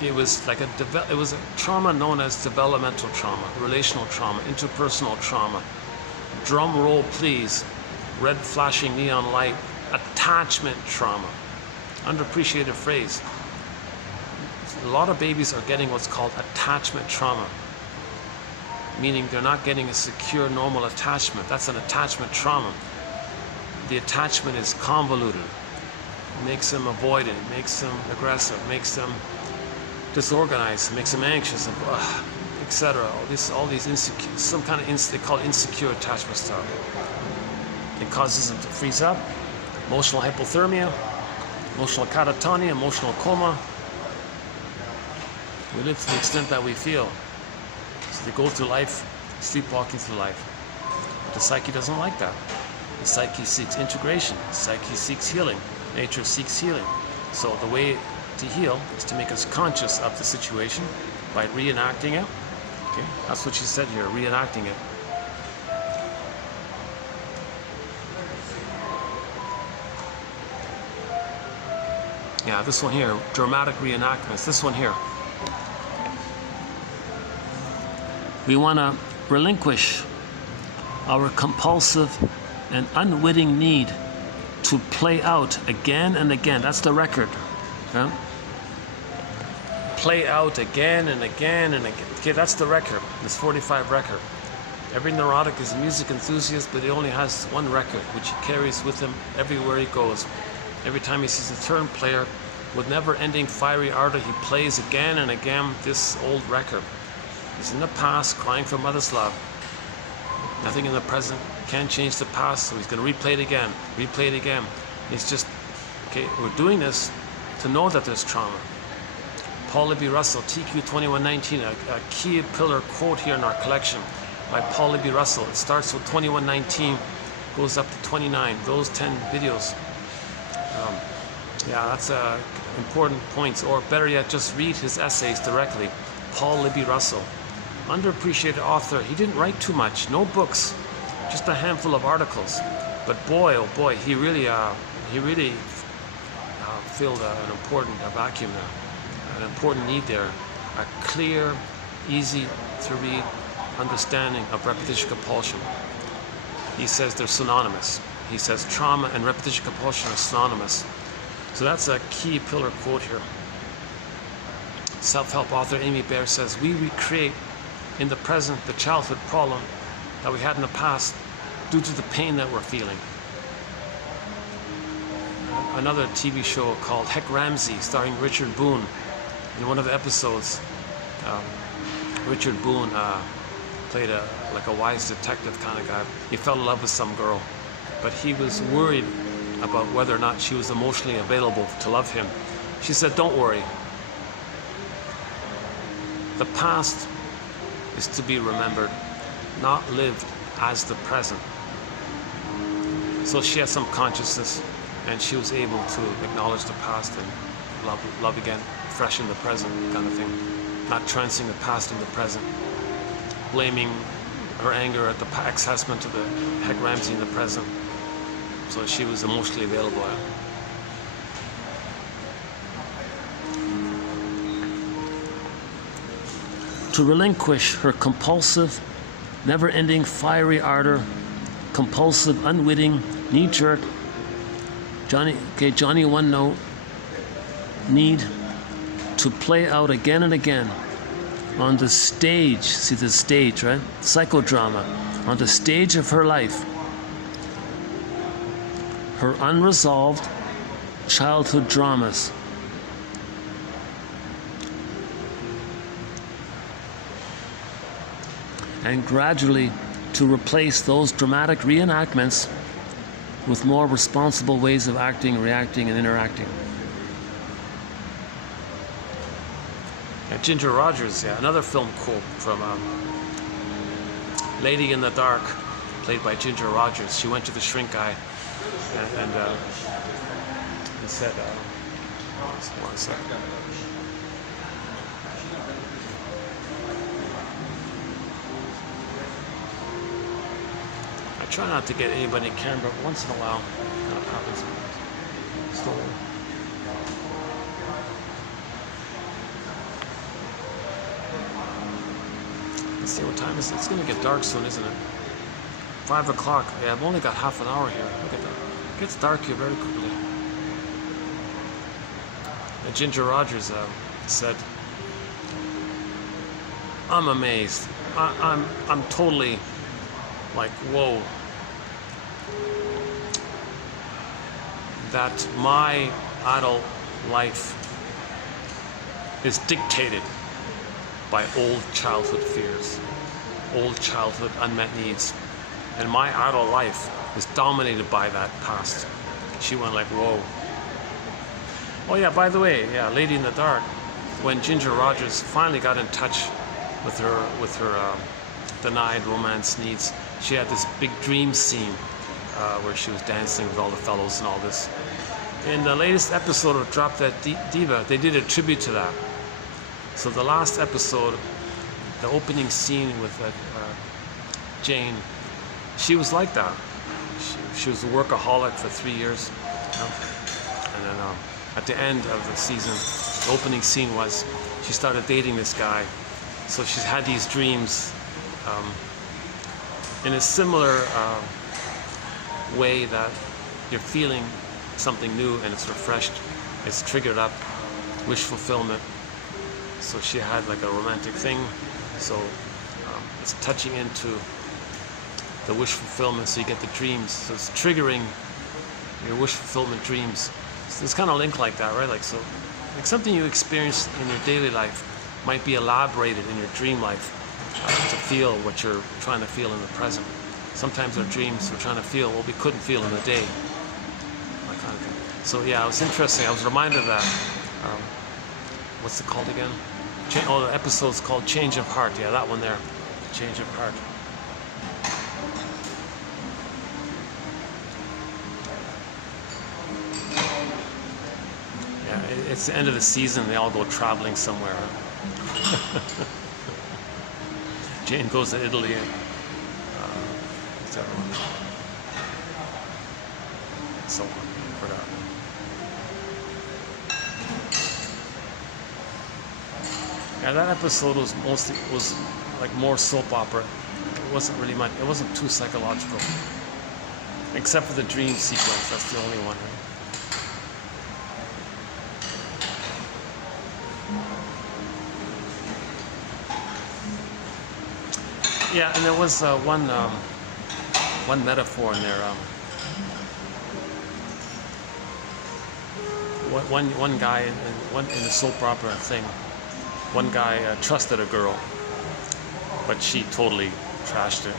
It was like it was a trauma known as developmental trauma, relational trauma, interpersonal trauma. Drum roll, please. Red flashing neon light. Attachment trauma. Underappreciated phrase. A lot of babies are getting what's called attachment trauma, meaning they're not getting a secure, normal attachment. That's an attachment trauma. The attachment is convoluted. It makes them avoidant, makes them aggressive, makes them disorganized, makes them anxious, and etc. All these insecure, some kind of they call it insecure attachment style. It causes them to freeze up, emotional hypothermia, emotional catatonia, emotional coma. We live to the extent that we feel. So they go through life, sleepwalking through life. But the psyche doesn't like that. The psyche seeks integration. The psyche seeks healing. Nature seeks healing. So the way to heal is to make us conscious of the situation by reenacting it. Okay, that's what she said here, reenacting it. Yeah, this one here, dramatic reenactments. This one here. We want to relinquish our compulsive and unwitting need to play out again and again. That's the record. Okay? Play out again and again and again. Okay, that's the record. This 45 record. Every neurotic is a music enthusiast, but he only has one record, which he carries with him everywhere he goes. Every time he sees a turn player with never-ending fiery ardor, he plays again and again this old record. He's in the past, crying for mother's love. Nothing in the present can change the past, so he's going to replay it again, replay it again. It's just, okay, we're doing this to know that there's trauma. Paul Libby Russell, TQ 2119, a key pillar quote here in our collection by Paul Libby Russell. It starts with 2119, goes up to 29, those 10 videos. Yeah, that's important points, or better yet, just read his essays directly. Paul Libby Russell, underappreciated author. He didn't write too much, no books, just a handful of articles. But boy, oh boy, he really filled an important vacuum there, an important need there. A clear, easy to read understanding of repetition compulsion. He says they're synonymous. He says trauma and repetition compulsion are synonymous. So that's a key pillar quote here. Self-help author Amy Baer says, we recreate in the present the childhood problem that we had in the past due to the pain that we're feeling. Another TV show called Heck Ramsey, starring Richard Boone. In one of the episodes, Richard Boone played like a wise detective kind of guy. He fell in love with some girl, but he was worried about whether or not she was emotionally available to love him. She said, don't worry. The past is to be remembered, not lived as the present. So she had some consciousness, and she was able to acknowledge the past and love again, fresh in the present kind of thing. Not trancing the past in the present, blaming her anger at the ex-husband to the Heck Ramsey in the present. So she was emotionally available. To relinquish her compulsive, never-ending fiery ardor, compulsive, unwitting, knee-jerk, Johnny one note, need to play out again and again on the stage, see the stage, right? Psychodrama, on the stage of her life. Her unresolved childhood dramas. And gradually to replace those dramatic reenactments with more responsible ways of acting, reacting, and interacting. Ginger Rogers, yeah, another film quote from Lady in the Dark, played by Ginger Rogers. She went to the shrink guy and he said, one second. I try not to get anybody in camera, but once in a while, it kind of happens. Let's see what time is it. It's going to get dark soon, isn't it? 5 o'clock. Yeah, I've only got half an hour here. Look at that. It gets dark here very quickly. And Ginger Rogers said, I'm amazed. I'm totally like, whoa. That my adult life is dictated by old childhood fears, old childhood unmet needs. And my adult life is dominated by that past. She went like, whoa. Oh yeah, by the way, yeah, Lady in the Dark, when Ginger Rogers finally got in touch with her denied romance needs, she had this big dream scene where she was dancing with all the fellows and all this. In the latest episode of Drop That Diva, they did a tribute to that. So the last episode, the opening scene with Jane, she was like that. She was a workaholic for 3 years. And then at the end of the season, the opening scene was she started dating this guy. So she's had these dreams in a similar way that you're feeling something new and it's refreshed. It's triggered up wish fulfillment. So she had like a romantic thing. So it's touching into the wish fulfillment, so you get the dreams. So it's triggering your wish fulfillment dreams. So it's kind of linked like that, right? Like so, like something you experience in your daily life might be elaborated in your dream life to feel what you're trying to feel in the present. Sometimes our dreams we're trying to feel what we couldn't feel in the day. That kind of thing. So yeah, it was interesting. I was reminded of that. What's it called again? The episode's called Change of Heart. Yeah, that one there. Change of Heart. Yeah, it's the end of the season. They all go traveling somewhere. Jane goes to Italy. And, so on for that. Yeah, that episode was like more soap opera. It wasn't really much. It wasn't too psychological, except for the dream sequence. That's the only one. Right? Yeah, and there was one metaphor in there. One guy in the soap opera thing. One guy trusted a girl, but she totally trashed it.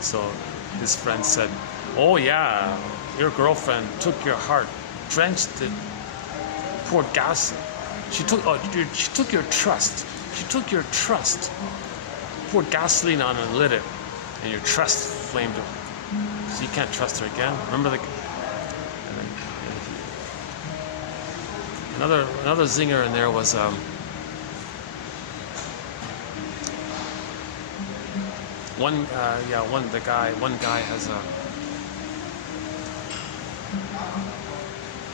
So his friend said, "Oh yeah, your girlfriend took your heart, drenched it, poured gas. She took your trust. She took your trust, poured gasoline on it and lit it, and your trust flamed up. So you can't trust her again." Remember another zinger in there was. One guy has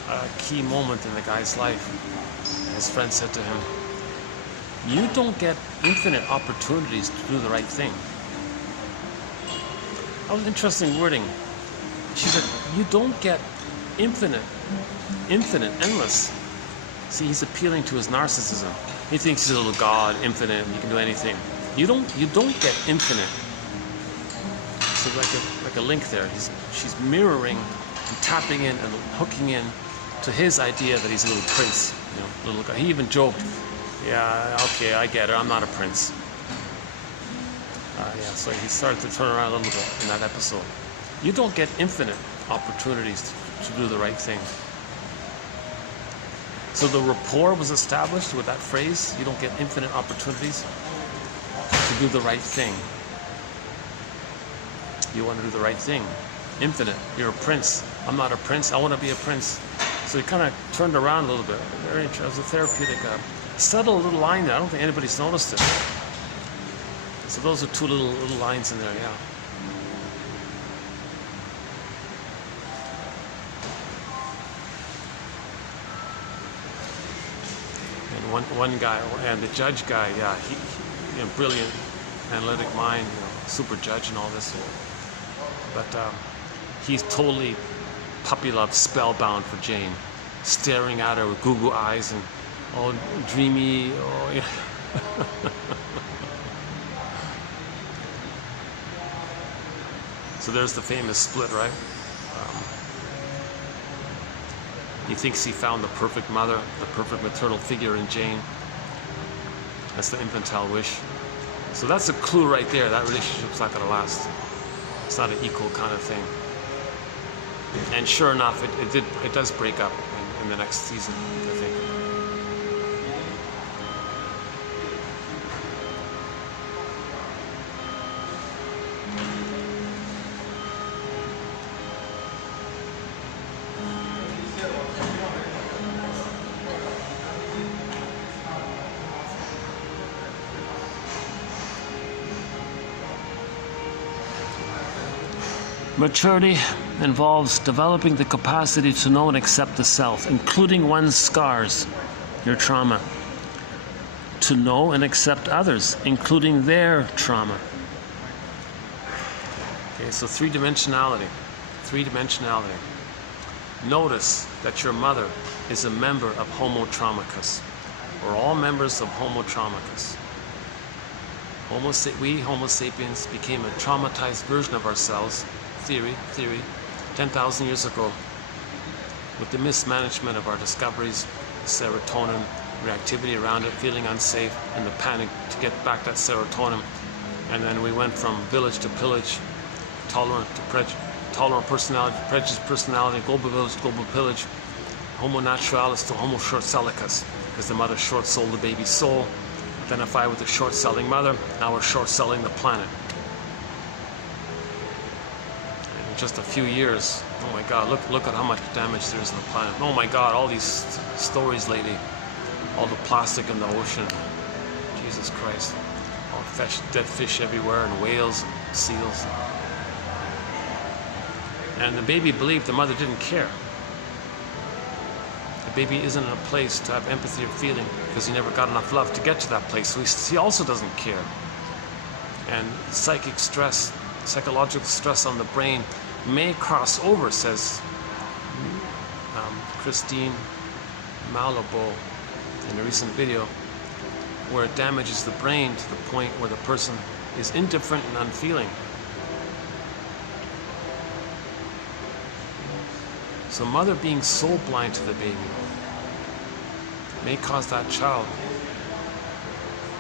a key moment in the guy's life. His friend said to him, "You don't get infinite opportunities to do the right thing." That was interesting wording. She said, "You don't get infinite, endless." See, he's appealing to his narcissism. He thinks he's a little god, infinite, and he can do anything. You don't get infinite. So like a link there. She's mirroring and tapping in and hooking in to his idea that he's a little prince. You know, little guy. He even joked, "Yeah, okay, I get it. I'm not a prince." Yeah, so he started to turn around a little bit in that episode. You don't get infinite opportunities to do the right thing. So the rapport was established with that phrase. You don't get infinite opportunities to do the right thing. You want to do the right thing. Infinite. You're a prince. I'm not a prince. I want to be a prince. So he kind of turned around a little bit. Very interesting. It was a therapeutic, subtle little line there. I don't think anybody's noticed it. So those are two little lines in there, yeah. And one guy, and the judge guy, yeah, he brilliant, analytic mind, super judge and all this. But he's totally puppy love, spellbound for Jane, staring at her with goo eyes and all dreamy. Oh, yeah. So there's the famous split, right? He thinks he found the perfect mother, the perfect maternal figure in Jane. That's the infantile wish. So that's a clue right there. That relationship's not going to last. It's not an equal kind of thing. And sure enough, it does break up in the next season, I think. Maturity involves developing the capacity to know and accept the self, including one's scars, your trauma. To know and accept others, including their trauma. Okay, so three-dimensionality. Notice that your mother is a member of Homo Traumacus. We're all members of Homo Traumacus. We, Homo sapiens, became a traumatized version of ourselves. Theory, 10,000 years ago. with the mismanagement of our discoveries, serotonin, reactivity around it, feeling unsafe, and the panic to get back that serotonin. And then we went from village to pillage, tolerant personality, prejudiced personality, global village, global pillage, homo naturalis to homo short-sellicus, because the mother short-sold the baby's soul, identify with the short-selling mother. Now we're short-selling the planet. In just a few years, oh my God, look at how much damage there is on the planet. Oh my God, all these stories lately, all the plastic in the ocean, Jesus Christ, all dead fish everywhere, and whales, seals. And the baby believed the mother didn't care. The baby isn't in a place to have empathy or feeling because he never got enough love to get to that place. So he also doesn't care. And psychic stress, psychological stress on the brain may cross over, says Christine Malibu in a recent video, where it damages the brain to the point where the person is indifferent and unfeeling. So mother being soul blind to the baby may cause that child,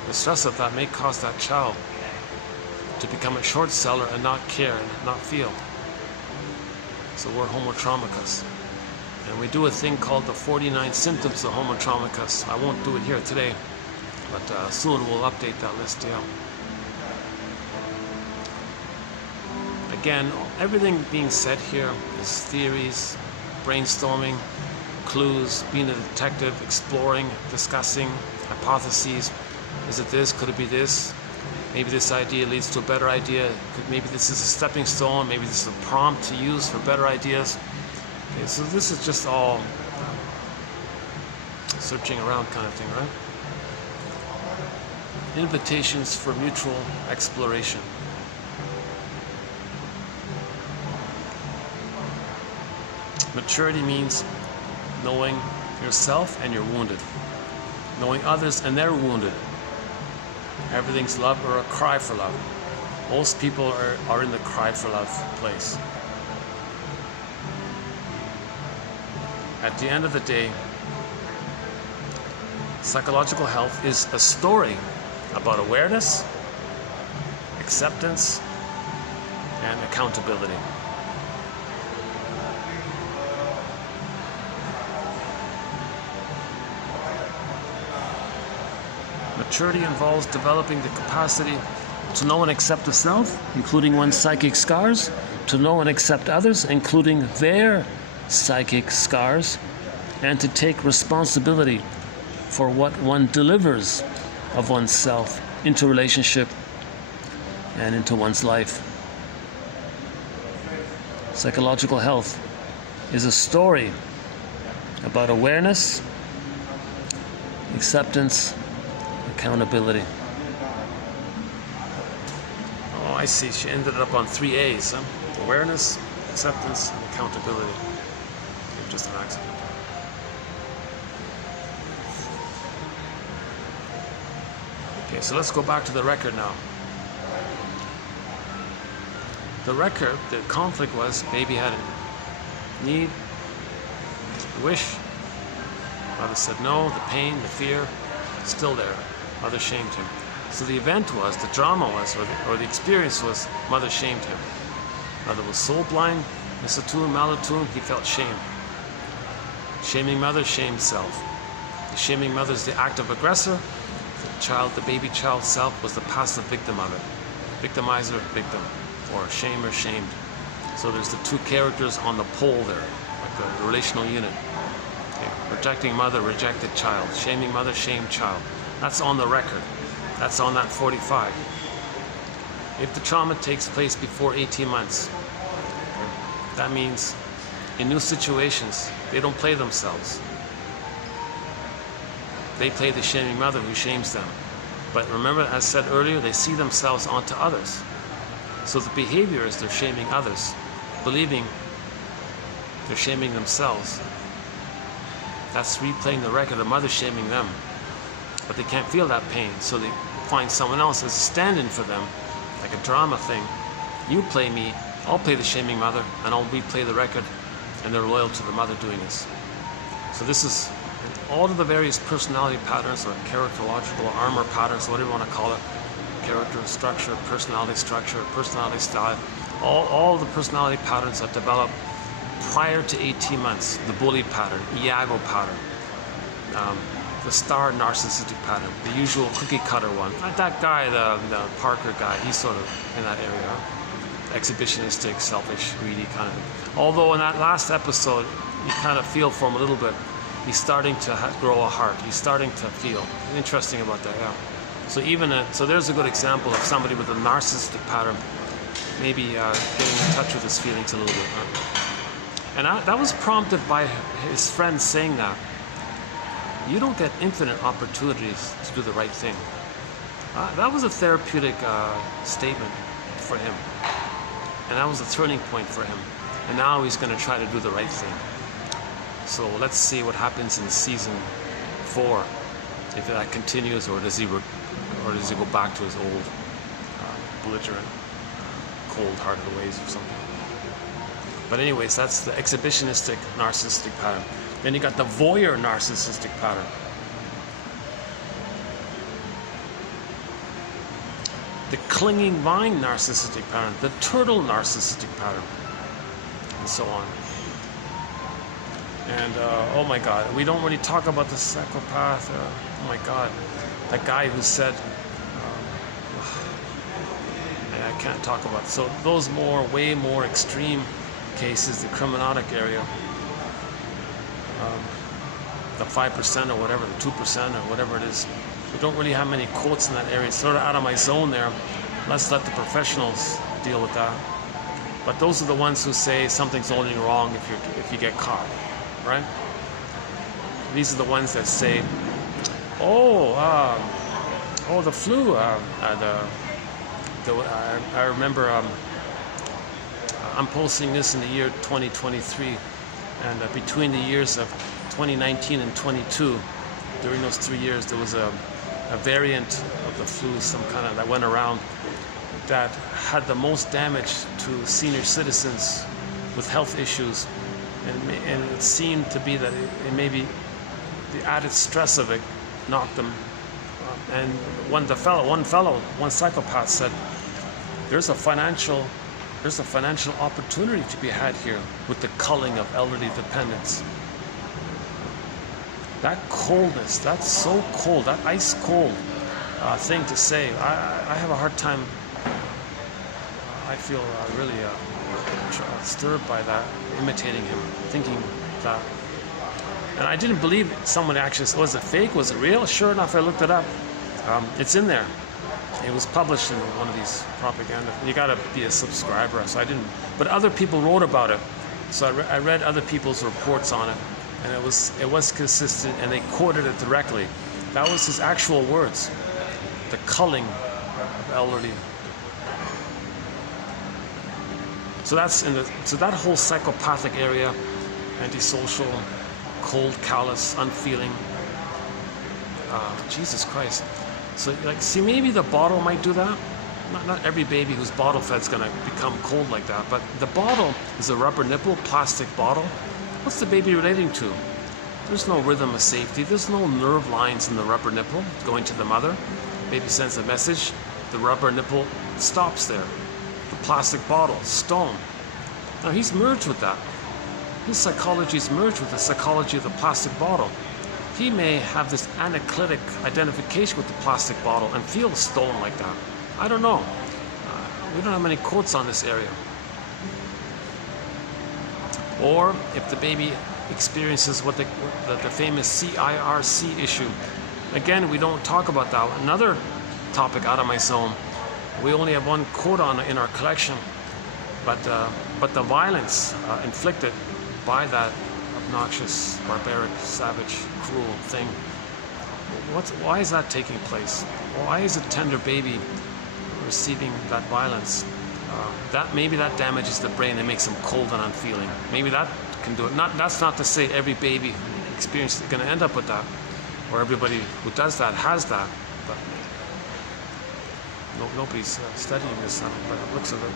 the stress of that may cause that child to become a short seller and not care and not feel. So we're homotraumicus. And we do a thing called the 49 symptoms of homotraumicus. I won't do it here today, but soon we'll update that list, yeah. Again, everything being said here is theories, brainstorming, clues, being a detective, exploring, discussing, hypotheses. Is it this? Could it be this? Maybe this idea leads to a better idea. Maybe this is a stepping stone. Maybe this is a prompt to use for better ideas. Okay, so this is just all searching around kind of thing, right? Invitations for mutual exploration. Maturity means knowing yourself and you're wounded. Knowing others and they're wounded. Everything's love or a cry for love. Most people are in the cry for love place. At the end of the day, psychological health is a story about awareness, acceptance, and accountability. Maturity involves developing the capacity to know and accept the self, including one's psychic scars, to know and accept others, including their psychic scars, and to take responsibility for what one delivers of oneself into relationship and into one's life. Psychological health is a story about awareness, acceptance, accountability. Oh, I see. She ended up on 3 A's. Huh? Awareness, acceptance, and accountability. Okay, just an accident. Okay, so let's go back to the record now. The record, the conflict was baby had a need, a wish. Mother said no, the pain, the fear, still there. Mother shamed him. So the event was, the drama was, or the experience was, mother shamed him. Mother was soul blind, misattuned, malattuned, he felt shame. Shaming mother, shamed self. The shaming mother is the active aggressor. The child, the baby child self was the passive victim of it. Victimizer, victim, or shamer, shamed. So there's the two characters on the pole there, like a relational unit. Okay. Rejecting mother, rejected child. Shaming mother, shamed child. That's on the record. That's on that 45. If the trauma takes place before 18 months, that means in new situations, they don't play themselves. They play the shaming mother who shames them. But remember, as said earlier, they see themselves onto others. So the behavior is they're shaming others, believing they're shaming themselves. That's replaying the record of mother shaming them. But they can't feel that pain, so they find someone else as a stand-in for them, like a drama thing. You play me, I'll play the shaming mother, and I'll replay the record, and they're loyal to the mother doing this. So this is all of the various personality patterns, or characterological armor patterns, whatever you want to call it, character structure, personality style, all the personality patterns that develop prior to 18 months, the bully pattern, Iago pattern, the star narcissistic pattern, the usual cookie cutter one. Like that guy, the Parker guy, he's sort of in that area. Exhibitionistic, selfish, greedy kind of. Although in that last episode, you kind of feel for him a little bit. He's starting to grow a heart. He's starting to feel. Interesting about that, yeah. So so there's a good example of somebody with a narcissistic pattern, maybe getting in touch with his feelings a little bit. And that was prompted by his friend saying that. You don't get infinite opportunities to do the right thing. That was a therapeutic statement for him. And that was a turning point for him. And now he's going to try to do the right thing. So let's see what happens in season 4. If that continues, or does he go back to his old belligerent, cold-hearted ways or something. But anyways, that's the exhibitionistic narcissistic pattern. Then you got the voyeur narcissistic pattern. The clinging vine narcissistic pattern, the turtle narcissistic pattern, and so on. And oh my God, we don't really talk about the psychopath. Oh my God, that guy who said, I can't talk about it. So those way more extreme cases, the criminalic area, the 5% or whatever, the 2% or whatever it is. We don't really have many quotes in that area. It's sort of out of my zone there. Let's let the professionals deal with that. But those are the ones who say something's only wrong if you get caught, right? These are the ones that say, the flu. I remember I'm posting this in the year 2023, and between the years of 2019 and 22, during those 3 years, there was a variant of the flu, some kind of, that went around, that had the most damage to senior citizens with health issues, and it seemed to be that it maybe the added stress of it knocked them. And one psychopath said, there's a financial opportunity to be had here with the culling of elderly dependents. That coldness, that's so cold, that ice cold thing to say. I have a hard time. I feel really disturbed by that, imitating him, thinking that. And I didn't believe someone actually, was it fake? Was it real? Sure enough, I looked it up. It's in there. It was published in one of these propaganda. You got to be a subscriber, so I didn't. But other people wrote about it, so I read other people's reports on it, and it was consistent, and they quoted it directly. That was his actual words. The culling of elderly. So so that whole psychopathic area, antisocial, cold, callous, unfeeling. Jesus Christ. So, see, maybe the bottle might do that. Not every baby who's bottle fed is going to become cold like that. But the bottle is a rubber nipple, plastic bottle. What's the baby relating to? There's no rhythm of safety. There's no nerve lines in the rubber nipple going to the mother. Baby sends a message. The rubber nipple stops there. The plastic bottle, stone. Now, he's merged with that. His psychology is merged with the psychology of the plastic bottle. He may have this anaclitic identification with the plastic bottle and feel a stone like that. I don't know. We don't have many quotes on this area. Or if the baby experiences what the famous CIRC issue. Again, we don't talk about that. Another topic out of my zone. We only have one quote on in our collection, but the violence inflicted by that obnoxious, barbaric, savage, cruel thing. Why is that taking place? Why is a tender baby receiving that violence? Maybe that damages the brain and makes them cold and unfeeling. Maybe that can do it. That's not to say every baby experience is going to end up with that, or everybody who does that has that. But nobody's studying this by the looks of it.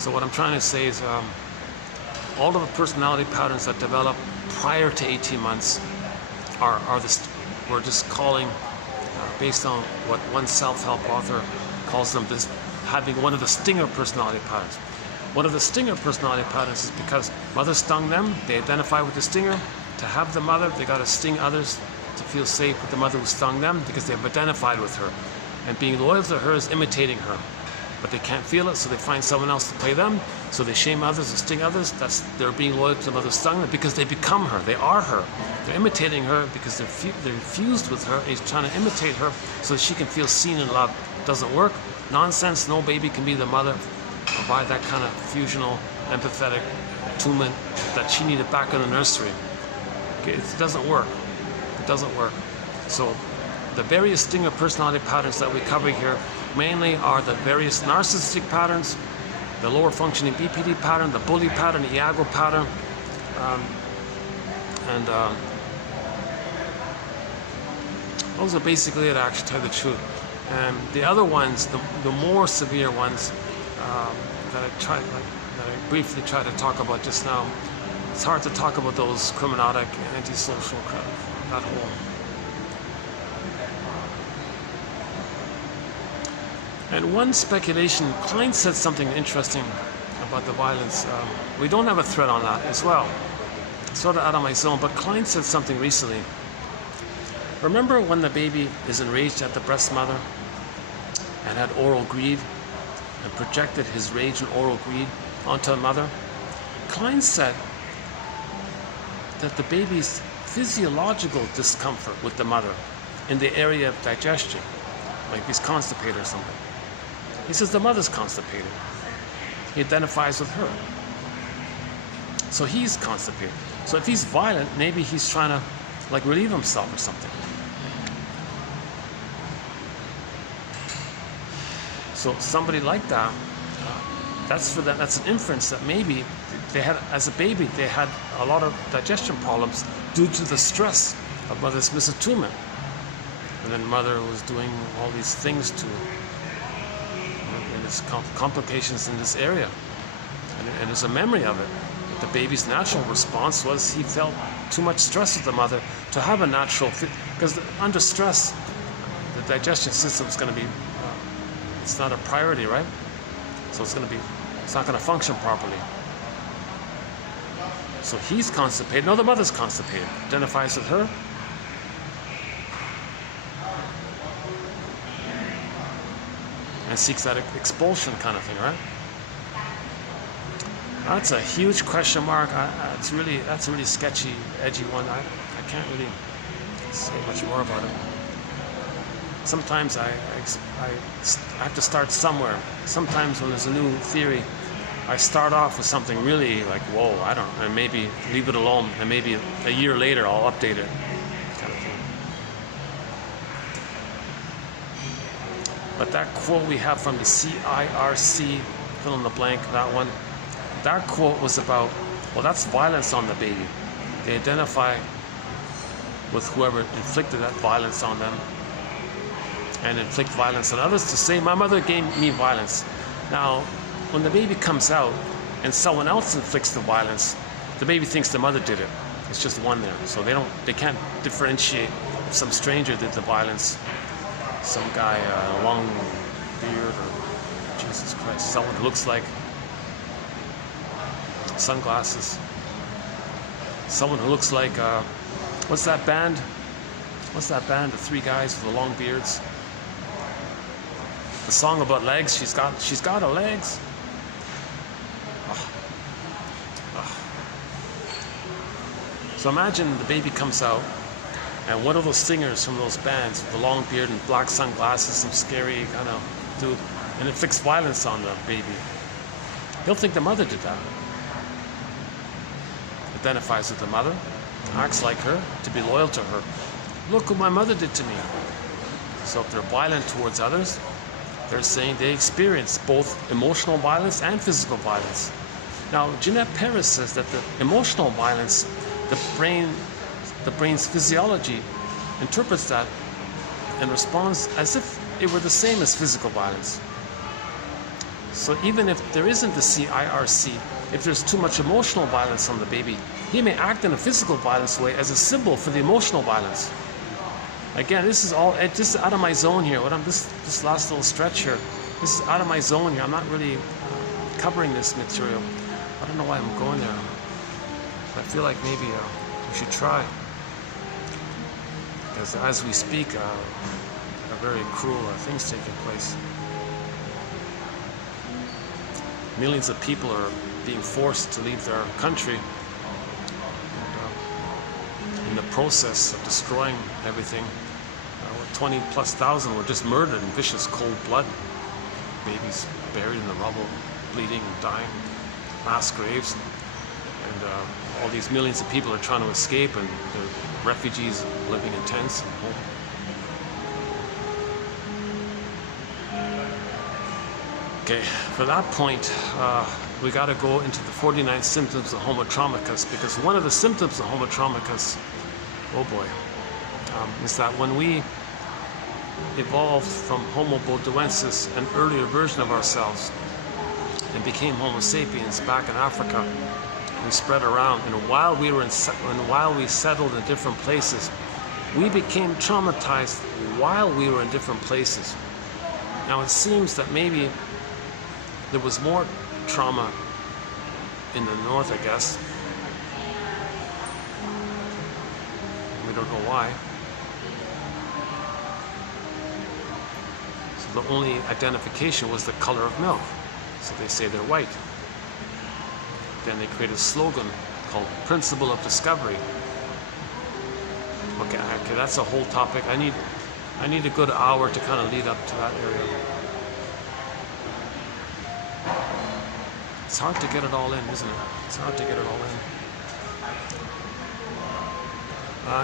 So what I'm trying to say is, all of the personality patterns that develop prior to 18 months we're just calling, based on what one self-help author calls them, this having one of the stinger personality patterns. One of the stinger personality patterns is because mother stung them, they identify with the stinger. To have the mother, they got to sting others to feel safe with the mother who stung them because they've identified with her. And being loyal to her is imitating her. But they can't feel it, so they find someone else to play them. So they shame others and sting others. They're being loyal to the mother who stung them because they become her. They are her. They're imitating her because they're fused with her. He's trying to imitate her so that she can feel seen and loved. Doesn't work. Nonsense. No baby can be the mother. Provide that kind of fusional, empathetic attunement that she needed back in the nursery. Okay, it doesn't work. It doesn't work. So the various stinger personality patterns that we cover here mainly are the various narcissistic patterns, the lower functioning BPD pattern, the bully pattern, the Iago pattern, those are basically it, actually, to tell you the truth. And the other ones, the more severe ones that I briefly tried to talk about just now, it's hard to talk about those criminalic, antisocial, that whole. And one speculation, Klein said something interesting about the violence. We don't have a thread on that as well. Sort of out of my zone, but Klein said something recently. Remember when the baby is enraged at the breast mother and had oral greed and projected his rage and oral greed onto the mother? Klein said that the baby's physiological discomfort with the mother in the area of digestion, like he's constipated or something. He says the mother's constipated. He identifies with her. So he's constipated. So if he's violent, maybe he's trying to like relieve himself or something. So somebody like that, that's for them. That's an inference that maybe they had, as a baby, they had a lot of digestion problems due to the stress of mother's misattunement. And then mother was doing all these things to, and there's complications in this area. And there's a memory of it. The baby's natural response was he felt too much stress with the mother to have a natural, because under stress, the digestion system is going to be, it's not a priority, right? So it's not going to function properly. So he's constipated. No, the mother's constipated. Identifies with her. And seeks that expulsion kind of thing, right? That's a huge question mark. That's a really sketchy, edgy one. I can't really say much more about it. Sometimes I have to start somewhere. Sometimes when there's a new theory, I start off with something really like, whoa, and maybe leave it alone, and maybe a year later I'll update it, kind of thing. But that quote we have from the CIRC, fill in the blank, that one, that quote was about, well, that's violence on the baby. They identify with whoever inflicted that violence on them and inflict violence on others to say, my mother gave me violence. Now, when the baby comes out and someone else inflicts the violence, the baby thinks the mother did it. It's just one there. So they can't differentiate if some stranger did the violence, some guy, a long beard, or Jesus Christ, someone who looks like sunglasses, someone who looks like, what's that band? The three guys with the long beards. The song about legs. She's got her legs. So imagine the baby comes out, and one of those singers from those bands with the long beard and black sunglasses, some scary kind of dude, and inflicts violence on the baby. He'll think the mother did that. Identifies with the mother, acts like her, to be loyal to her. Look what my mother did to me. So if they're violent towards others, they're saying they experience both emotional violence and physical violence. Now, Jeanette Perez says that the emotional violence, the brain's physiology interprets that and responds as if it were the same as physical violence. So even if there isn't the CIRC, if there's too much emotional violence on the baby, he may act in a physical violence way as a symbol for the emotional violence. Again, this is all just out of my zone here. This last little stretch here, this is out of my zone here. I'm not really covering this material. I don't know why I'm going there. I feel like maybe we should try. Because as we speak, very cruel things taking place. Millions of people are being forced to leave their country. And, in the process of destroying everything, 20,000+ were just murdered in vicious cold blood. Babies buried in the rubble, bleeding and dying, mass graves. And all these millions of people are trying to escape, and the refugees living in tents and home. Okay, for that point, we got to go into the 49 symptoms of homotraumicus, because one of the symptoms of homotraumicus, oh boy, is that when we evolved from Homo bodoensis, an earlier version of ourselves, and became Homo sapiens back in Africa, we spread around, and while we settled in different places, we became traumatized while we were in different places. Now it seems that maybe there was more trauma in the north, I guess. We don't know why. So the only identification was the color of milk. So they say they're white. Then they create a slogan called Principle of Discovery. Okay, that's a whole topic. I need a good hour to kind of lead up to that area. It's hard to get it all in, isn't it? It's hard to get it all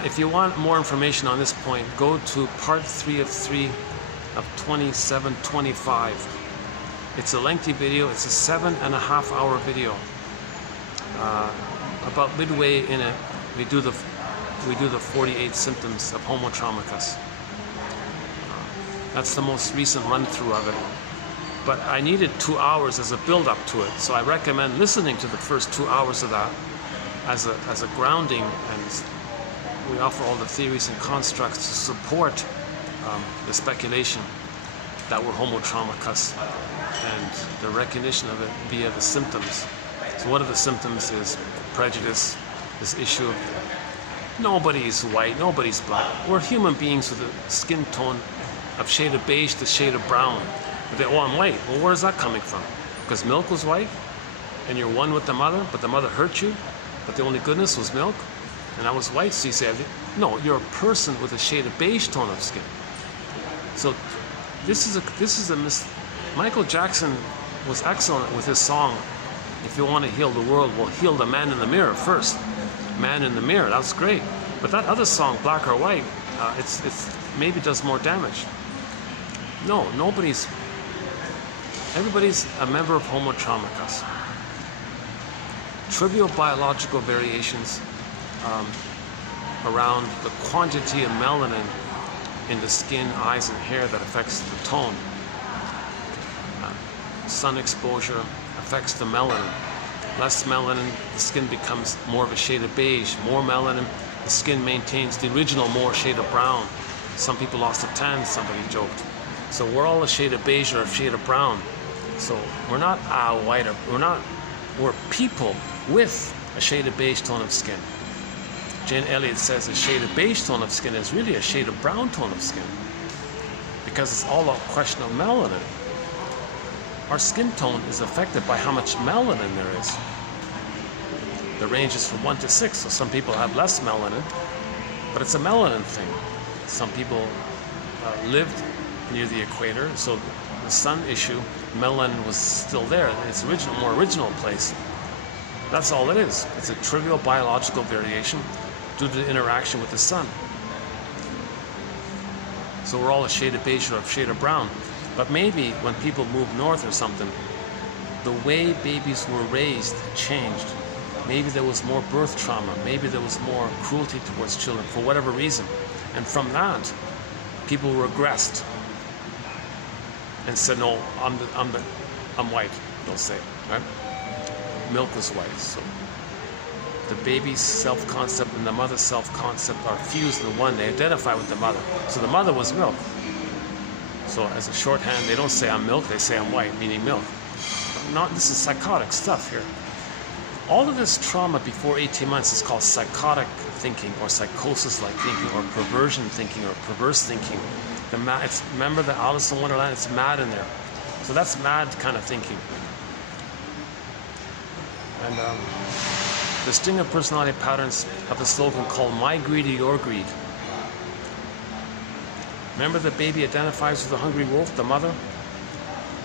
in. If you want more information on this point, go to part 3 of 3 of 2725. It's a lengthy video. It's a 7.5-hour video. About midway in it, we do the 48 symptoms of homotraumicus. That's the most recent run-through of it. But I needed 2 hours as a build-up to it, so I recommend listening to the first 2 hours of that as a grounding, and we offer all the theories and constructs to support the speculation that we're homotraumicus and the recognition of it via the symptoms. So one of the symptoms is prejudice, this issue of nobody's white, nobody's black. We're human beings with a skin tone of shade of beige to shade of brown. Oh, I'm white. Well, where's that coming from? Because milk was white, and you're one with the mother, but the mother hurt you, but the only goodness was milk, and I was white, so you say, no, you're a person with a shade of beige tone of skin. So Michael Jackson was excellent with his song, If You Want to Heal the World, well, heal the man in the mirror first. Man in the mirror, that's great. But that other song, Black or White, it's maybe does more damage. No, everybody's a member of homotraumicus. Trivial biological variations around the quantity of melanin in the skin, eyes, and hair that affects the tone. Sun exposure affects the melanin. Less melanin, the skin becomes more of a shade of beige. More melanin, the skin maintains the original more shade of brown. Some people lost a tan, somebody joked. So we're all a shade of beige or a shade of brown. So we're not white, we're people with a shade of beige tone of skin. Jane Elliott says a shade of beige tone of skin is really a shade of brown tone of skin, because it's all a question of melanin. Our skin tone is affected by how much melanin there is. The range is from 1 to 6, so some people have less melanin, but it's a melanin thing. Some people lived near the equator, so the sun issue, melanin was still there in its more original place. That's all it is. It's a trivial biological variation due to the interaction with the sun. So we're all a shade of beige or a shade of brown. But maybe when people move north or something, the way babies were raised changed. Maybe there was more birth trauma. Maybe there was more cruelty towards children for whatever reason. And from that, people regressed and said, no, I'm white, they'll say, right? Milk was white. So the baby's self-concept and the mother's self-concept are fused in one. They identify with the mother. So the mother was milk. So as a shorthand, they don't say I'm milk, they say I'm white, meaning milk. This is psychotic stuff here. All of this trauma before 18 months is called psychotic thinking or psychosis-like thinking or perversion thinking or perverse thinking. Remember the Alice in Wonderland? It's mad in there. So that's mad kind of thinking. And the string of personality patterns have a slogan called "My greed or your greed." Remember the baby identifies with the hungry wolf, the mother?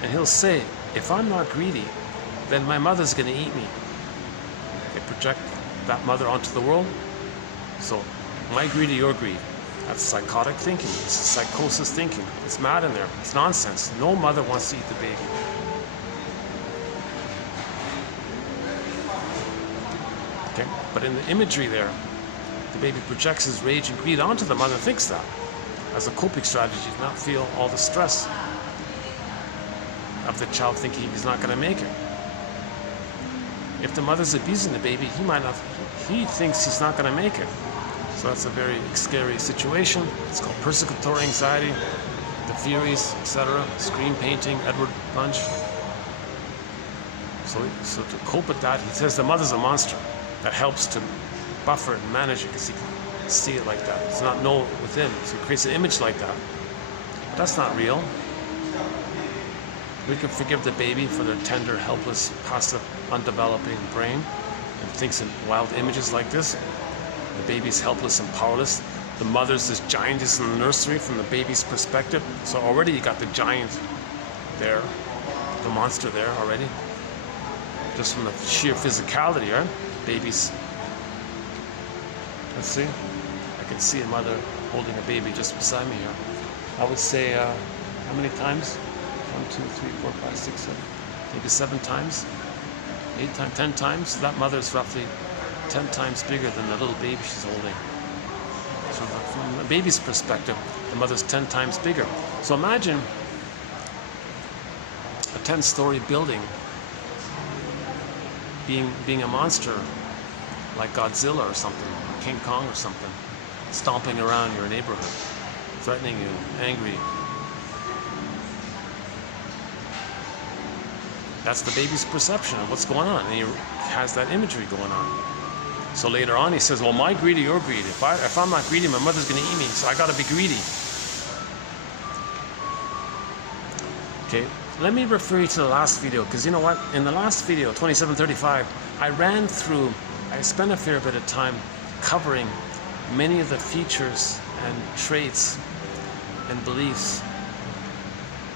And he'll say, if I'm not greedy, then my mother's going to eat me. They project that mother onto the world. So, my greed or your greed. That's psychotic thinking. It's psychosis thinking. It's mad in there. It's nonsense. No mother wants to eat the baby. Okay? But in the imagery there, the baby projects his rage and greed onto the mother and thinks that as a coping strategy to not feel all the stress of the child thinking he's not going to make it. If the mother's abusing the baby, he thinks he's not going to make it. So that's a very scary situation. It's called persecutory anxiety, the Furies, etc., screen painting, Edward Bunch. So to cope with that, he says the mother's a monster. That helps to buffer and manage it because he can see it like that. It's not know it within, so he creates an image like that. But that's not real. We can forgive the baby for their tender, helpless, passive, undeveloping brain and thinks in wild images like this. The baby's helpless and powerless. The mother's this giantess in the nursery from the baby's perspective. So already you got the giant there, the monster there already. Just from the sheer physicality, right? Babies. Let's see. I can see a mother holding a baby just beside me here. I would say, how many times? 1, 2, 3, 4, 5, 6, 7, maybe 7 times, 8 times, 10 times. That mother is roughly 10 times bigger than the little baby she's holding. So from the baby's perspective, the mother's 10 times bigger. So imagine a 10-story building being a monster like Godzilla or something, or King Kong or something, stomping around your neighborhood, threatening you, angry. That's the baby's perception of what's going on, and he has that imagery going on. So later on he says, well, my greed or your greed? If I'm not greedy, my mother's going to eat me, so I got to be greedy. Okay, let me refer you to the last video, because you know what? In the last video, 2735, I spent a fair bit of time covering many of the features and traits and beliefs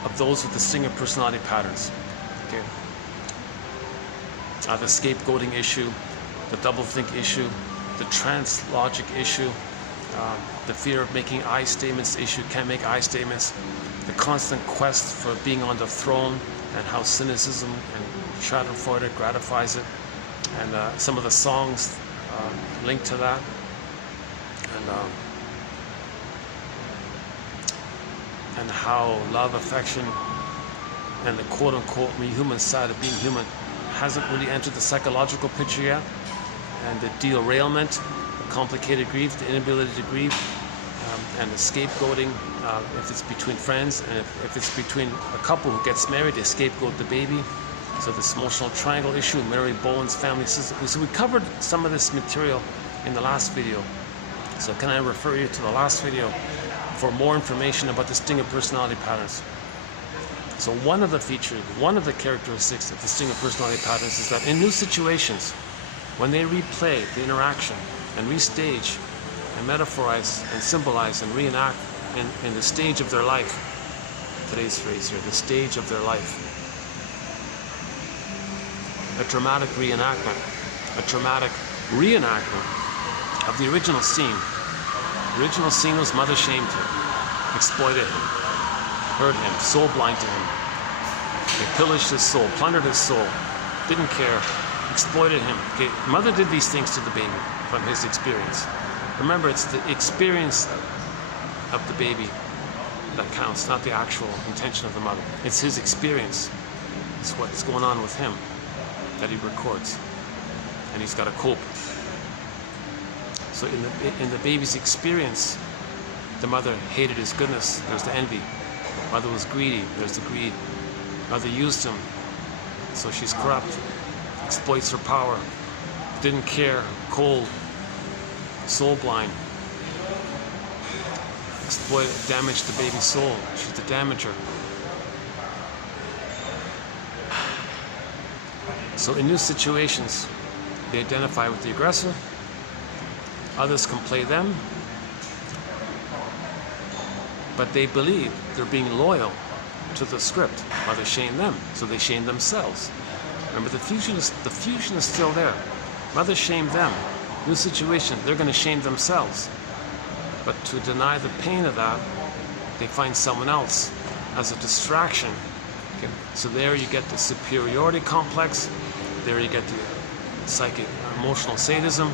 of those with the Stinger personality patterns. Okay. The scapegoating issue, the doublethink issue, the trance logic issue, the fear of making I statements issue, can't make I statements, the constant quest for being on the throne, and how cynicism and schadenfreude gratifies it, and some of the songs linked to that, and how love, affection, and the quote-unquote human side of being human hasn't really entered the psychological picture yet, and the derailment, the complicated grief, the inability to grieve, and the scapegoating, if it's between friends, and if it's between a couple who gets married, they scapegoat the baby. So this emotional triangle issue, Mary Bowen's family system. So we covered some of this material in the last video. So can I refer you to the last video for more information about the Stinger personality patterns? So one of the features, one of the characteristics of the Stinger personality patterns is that in new situations, when they replay the interaction and restage and metaphorize and symbolize and reenact in the stage of their life, today's phrase here, the stage of their life, a dramatic reenactment of the original scene. The original scene was mother shamed him, exploited him, hurt him, soul blind to him. They pillaged his soul, plundered his soul, didn't care, exploited him. Okay, mother did these things to the baby from his experience. Remember, it's the experience of the baby that counts, not the actual intention of the mother. It's his experience. It's what's going on with him that he records, and he's got to cope. So in the baby's experience, the mother hated his goodness. There's the envy. Mother was greedy. There's the greed. Mother used him, so she's corrupt, exploits her power, didn't care, cold, soul blind, exploit, damaged the baby's soul. She's the damager. So in new situations, they identify with the aggressor. Others can play them, but they believe they're being loyal to the script while they shame them, so they shame themselves. Remember, the fusion is still there. Mother shamed them. New situation, they're going to shame themselves. But to deny the pain of that, they find someone else as a distraction. Okay? So there you get the superiority complex. There you get the psychic emotional sadism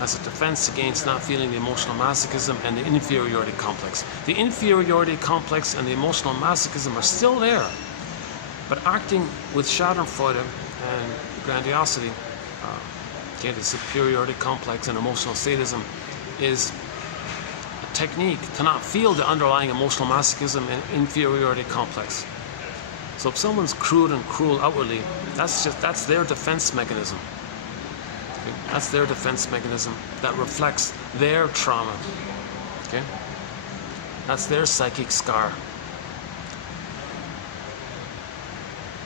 as a defense against not feeling the emotional masochism, and the inferiority complex. The inferiority complex and the emotional masochism are still there, but acting with schadenfreude and grandiosity, okay, the superiority complex and emotional sadism is a technique to not feel the underlying emotional masochism and inferiority complex. So if someone's crude and cruel outwardly, that's their defense mechanism. That's their defense mechanism that reflects their trauma. Okay? That's their psychic scar.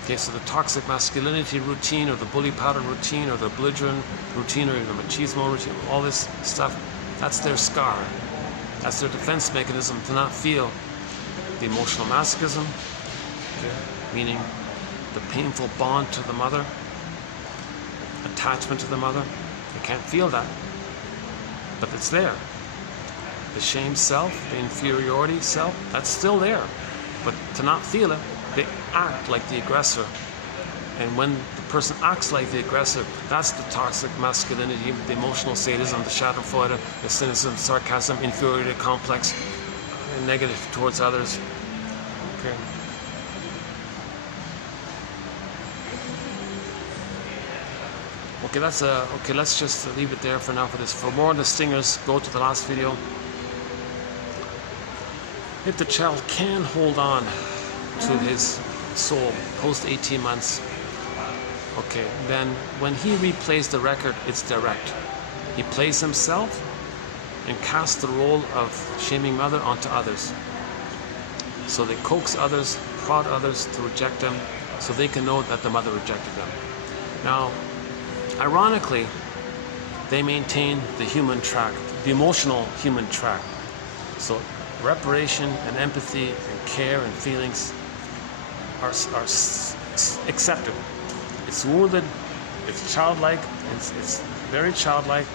Okay, so the toxic masculinity routine, or the bully pattern routine, or the belligerent routine, or the machismo routine, all this stuff, that's their scar. That's their defense mechanism to not feel the emotional masochism, okay, meaning the painful bond to the mother, attachment to the mother. They can't feel that, but it's there. The shame self, the inferiority self, that's still there. But to not feel it, they act like the aggressor. And when the person acts like the aggressor, that's the toxic masculinity, the emotional sadism, the schadenfreude, the cynicism, sarcasm, inferiority complex, negative towards others. Okay. Okay, okay. Let's just leave it there for now for this. For more on the stingers, go to the last video. If the child can hold on to his soul post 18 months, okay, then when he replays the record, it's direct. He plays himself and casts the role of shaming mother onto others. So they coax others, prod others to reject them, so they can know that the mother rejected them. Now, ironically, they maintain the human track, the emotional human track. So reparation and empathy and care and feelings are accepted. It's wounded, it's childlike, it's very childlike.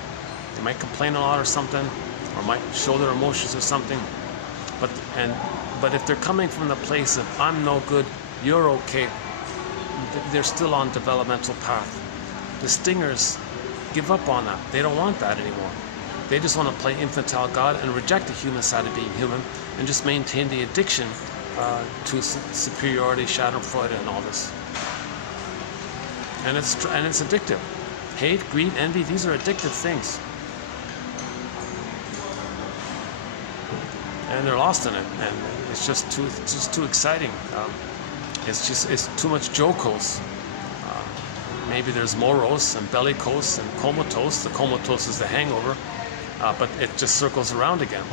They might complain a lot or something, or might show their emotions or something. But if they're coming from the place of I'm no good, you're okay, they're still on developmental path. The stingers give up on that. They don't want that anymore. They just want to play infantile God and reject the human side of being human and just maintain the addiction to superiority, schadenfreude, and all this. And it's addictive. Hate, greed, envy, these are addictive things. And they're lost in it, and it's just too exciting. It's too much jocose. Maybe there's morose and bellicose and comatose. The comatose is the hangover, but it just circles around again.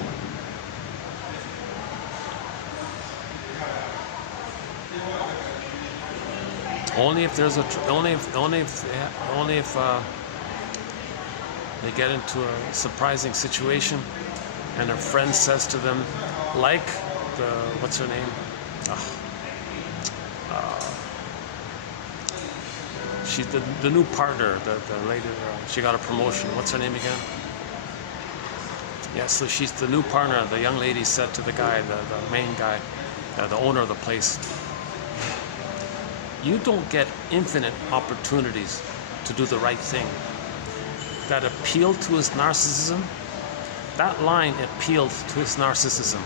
Only if there's only if they get into a surprising situation, and a friend says to them, like what's her name? She's the new partner, the lady, she got a promotion. What's her name again? Yeah, so she's the new partner. The young lady said to the guy, the main guy, the owner of the place, you don't get infinite opportunities to do the right thing. That appealed to his narcissism. That line appealed to his narcissism.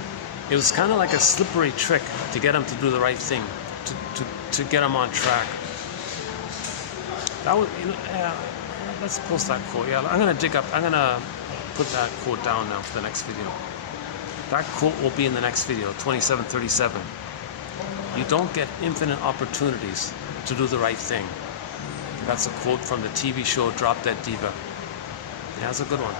It was kind of like a slippery trick to get him to do the right thing, to get him on track. That was, let's post that quote. Yeah, I'm gonna put that quote down now for the next video. That quote will be in the next video, 2737. You don't get infinite opportunities to do the right thing. That's a quote from the TV show Drop Dead Diva. Yeah, that's a good one.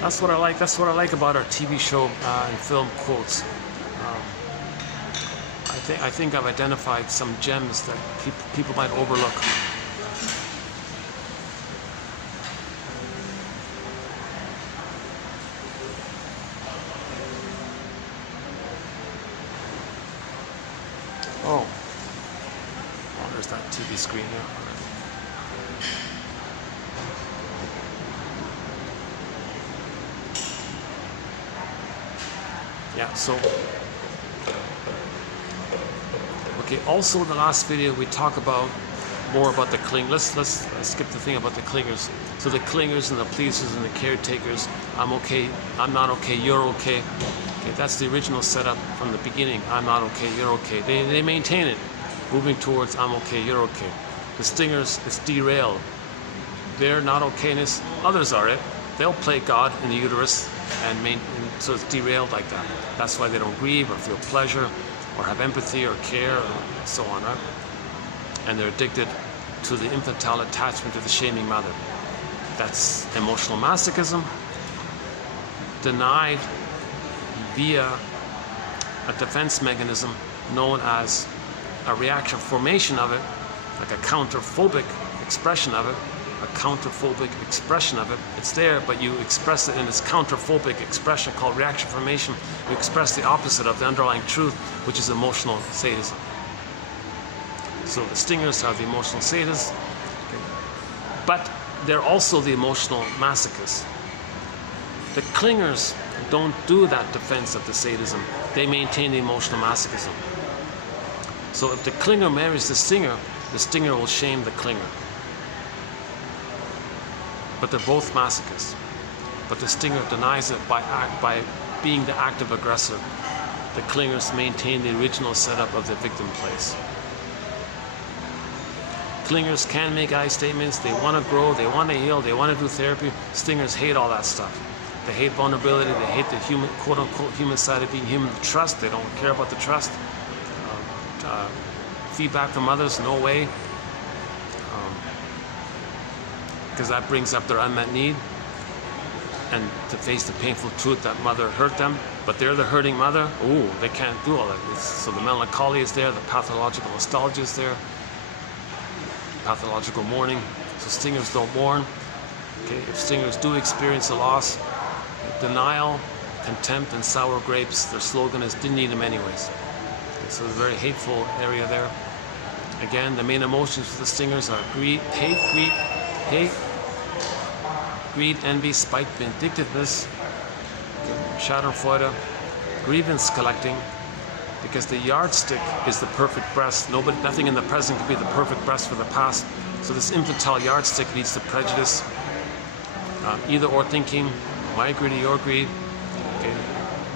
That's what I like. That's what I like about our TV show and film quotes. I think I've identified some gems that people might overlook. Oh, there's that TV screen there. Yeah, so okay, also in the last video we talk about more about the cling. Let's skip the thing about the clingers. So the clingers and the pleasers and the caretakers, I'm okay, I'm not okay, you're okay. Okay, that's the original setup from the beginning. I'm not okay, you're okay. They maintain it, moving towards I'm okay, you're okay. The stingers, it's derailed. They're not okayness, others are it. They'll play God in the uterus and so it's derailed like that. That's why they don't grieve or feel pleasure or have empathy or care or so on, right? And they're addicted to the infantile attachment to the shaming mother. That's emotional masochism, denied via a defense mechanism known as a reaction formation of it, like a counterphobic expression of it, It's there, but you express it in its counterphobic expression called reaction formation. You express the opposite of the underlying truth, which is emotional sadism. So the stingers are the emotional sadists, but they're also the emotional masochists. The clingers don't do that defense of the sadism. They maintain the emotional masochism. So if the clinger marries the stinger will shame the clinger. But they're both masochists. But the stinger denies it by being the active aggressor. The clingers maintain the original setup of the victim place. Clingers can make I statements. They want to grow, they want to heal, they want to do therapy. Stingers hate all that stuff. They hate vulnerability, they hate the human, quote-unquote, human side of being human. The trust, they don't care about the trust. Feedback from others, no way. Because that brings up their unmet need. And to face the painful truth that mother hurt them, but they're the hurting mother, ooh, they can't do all that. So the melancholy is there, the pathological nostalgia is there, pathological mourning. So stingers don't mourn. Okay, if stingers do experience a loss, denial, contempt, and sour grapes, their slogan is didn't eat them anyways. Okay, so there's a very hateful area there. Again, the main emotions for the stingers are greed, hate, greed, envy, spite, vindictiveness, schadenfreude, grievance collecting, because the yardstick is the perfect breast. Nothing in the present can be the perfect breast for the past. So this infantile yardstick leads to prejudice, either or thinking, my greed or your greed. Okay.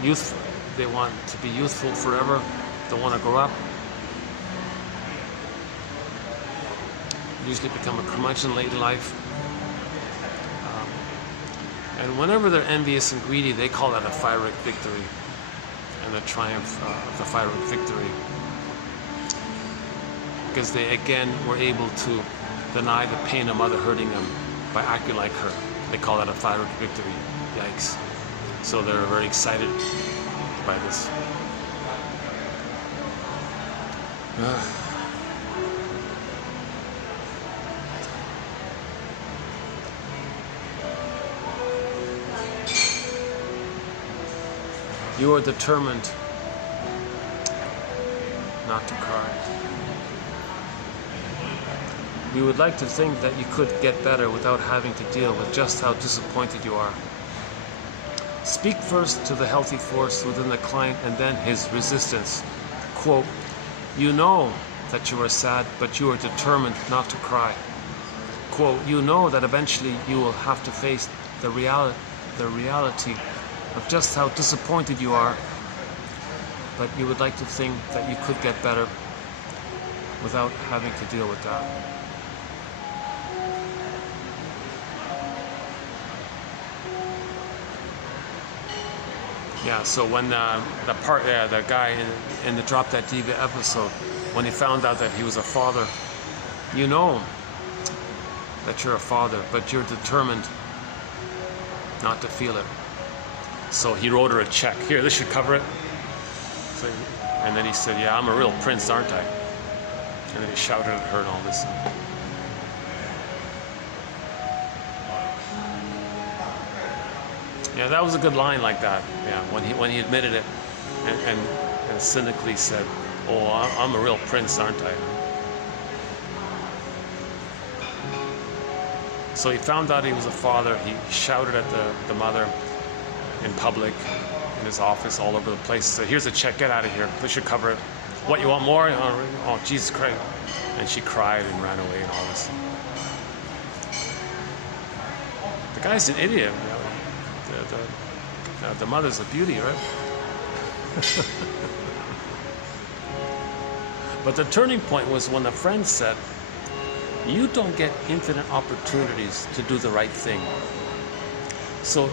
Youth, they want to be youthful forever, don't want to grow up. Usually become a curmudgeon late in life. And whenever they're envious and greedy, they call that a Pyrrhic victory and the triumph of the Pyrrhic victory. Because they, again, were able to deny the pain of mother hurting them by acting like her. They call that a Pyrrhic victory. Yikes. So they're very excited by this. You are determined not to cry. You would like to think that you could get better without having to deal with just how disappointed you are. Speak first to the healthy force within the client and then his resistance. Quote, you know that you are sad, but you are determined not to cry. Quote, you know that eventually you will have to face the reality of just how disappointed you are, but you would like to think that you could get better without having to deal with that. Yeah, so when the guy in the Drop That Diva episode, when he found out that he was a father, you know that you're a father, but you're determined not to feel it. So he wrote her a check. Here, this should cover it. So, and then he said, yeah, I'm a real prince, aren't I? And then he shouted at her and all this. Yeah, that was a good line like that. Yeah, when he admitted it and cynically said, oh, I'm a real prince, aren't I? So he found out he was a father. He shouted at the mother in public, in his office, all over the place. Said, here's a check, get out of here. This should cover it. What, you want more? Oh, Jesus Christ. And she cried and ran away and all this. The guy's an idiot. You know? The mother's a beauty, right? But the turning point was when the friend said, you don't get infinite opportunities to do the right thing. So,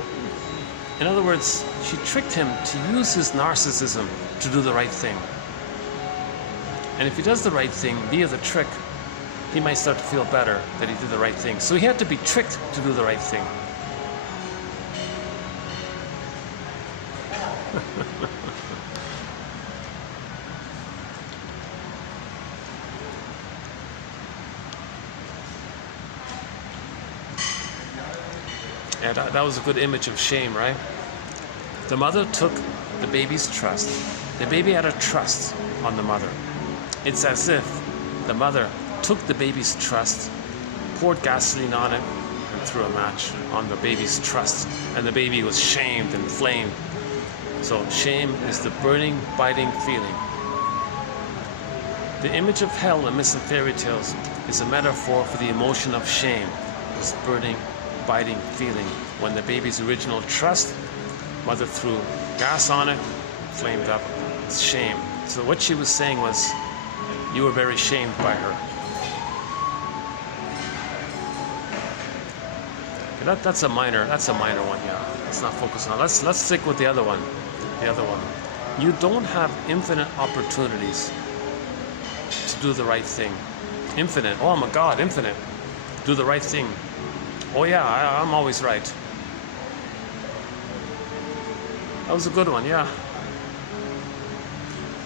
in other words, she tricked him to use his narcissism to do the right thing. And if he does the right thing via the trick, he might start to feel better that he did the right thing. So he had to be tricked to do the right thing. Yeah, that was a good image of shame, right? The mother took the baby's trust. The baby had a trust on the mother. It's as if the mother took the baby's trust, poured gasoline on it, and threw a match on the baby's trust. And the baby was shamed and flamed. So shame is the burning, biting feeling. The image of hell in myths and fairy tales is a metaphor for the emotion of shame, this burning, biting feeling. When the baby's original trust, mother threw gas on it, flamed up. It's shame. So what she was saying was, you were very shamed by her. That's a minor one, yeah. Let's not focus on it. Let's stick with the other one. You don't have infinite opportunities to do the right thing. Infinite. Oh my God, infinite. Do the right thing. Oh yeah, I'm always right. That was a good one, yeah.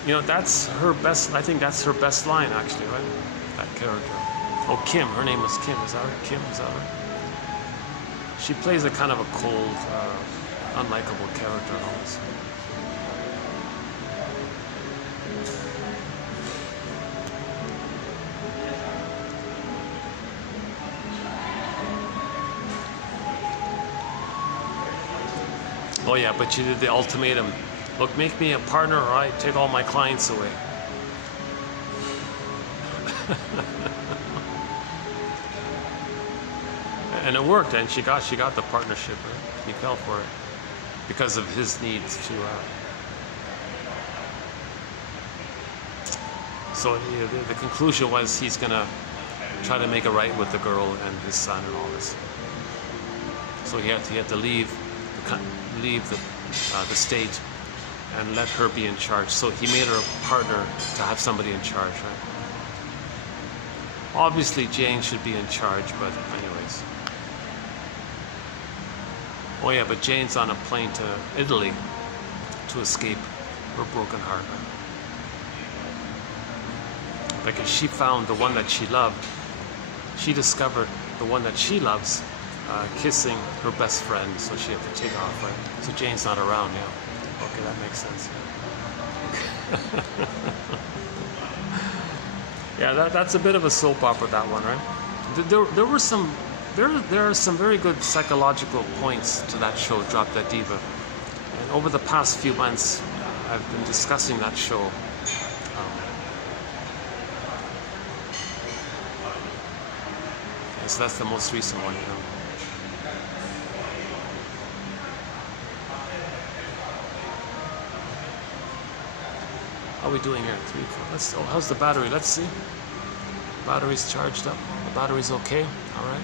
You know, that's her best, I think that's her best line actually, right? That character. Oh, Kim, her name was Kim, is that right? Kim, is that right? She plays a kind of a cold, unlikable character almost. Oh yeah, but she did the ultimatum. Look, make me a partner or I take all my clients away. And it worked, and she got the partnership. Right? He fell for it because of his needs to. So the conclusion was he's gonna try to make it right with the girl and his son and all this. So he had to leave the state and let her be in charge. So he made her a partner to have somebody in charge, right? Obviously Jane should be in charge, but anyways. Oh yeah, but Jane's on a plane to Italy to escape her broken heart. Because she found the one that she loved. She discovered the one that she loves kissing her best friend, so she had to take off, right? So Jane's not around now. Okay, that makes sense. Yeah, that's a bit of a soap opera, that one, right? There are some very good psychological points to that show, Drop That Diva. And over the past few months, I've been discussing that show. So that's the most recent one, you know. How are we doing here? 3, 4. Oh, how's the battery? Let's see. Battery's charged up. The battery's okay. All right.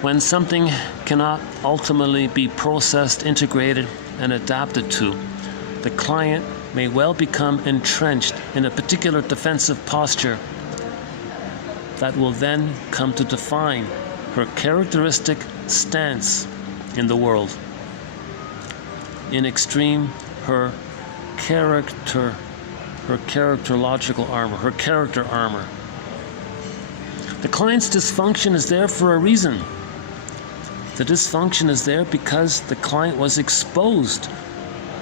When something cannot ultimately be processed, integrated, and adapted to, the client may well become entrenched in a particular defensive posture that will then come to define her characteristic stance in the world. In extreme, her characterological armor, her character armor. The client's dysfunction is there for a reason. The dysfunction is there because the client was exposed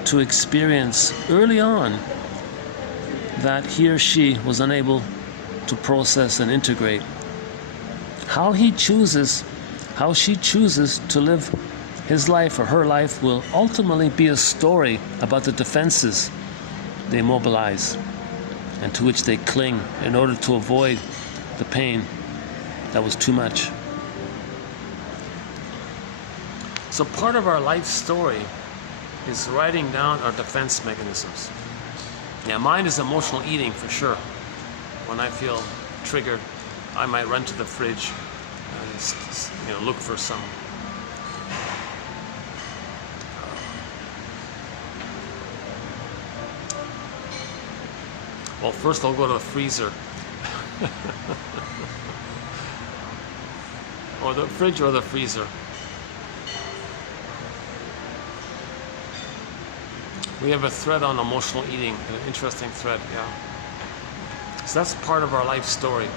to experience early on that he or she was unable to process and integrate. How she chooses to live his life or her life will ultimately be a story about the defenses they mobilize and to which they cling in order to avoid the pain that was too much. So part of our life story is writing down our defense mechanisms. Yeah, mine is emotional eating for sure. When I feel triggered, I might run to the fridge and look for some well, first I'll go to the freezer or the fridge or the freezer. We have a thread on emotional eating, an interesting thread, yeah. So that's part of our life story.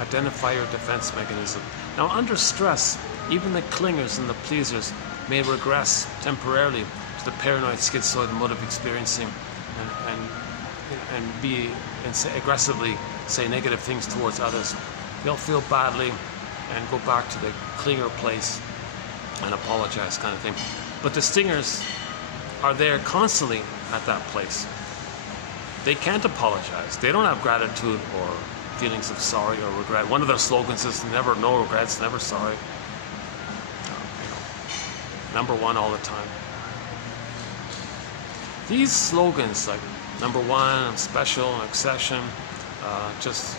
Identify your defense mechanism. Now, under stress, even the clingers and the pleasers may regress temporarily to the paranoid schizoid mode of experiencing and say aggressively say negative things towards others. They'll feel badly and go back to the clinger place and apologize, kind of thing. But the stingers are there constantly at that place. They can't apologize. They don't have gratitude or feelings of sorry or regret. One of their slogans is never, no regrets, never sorry. Number one all the time. These slogans like number one, I'm special, I'm accession, just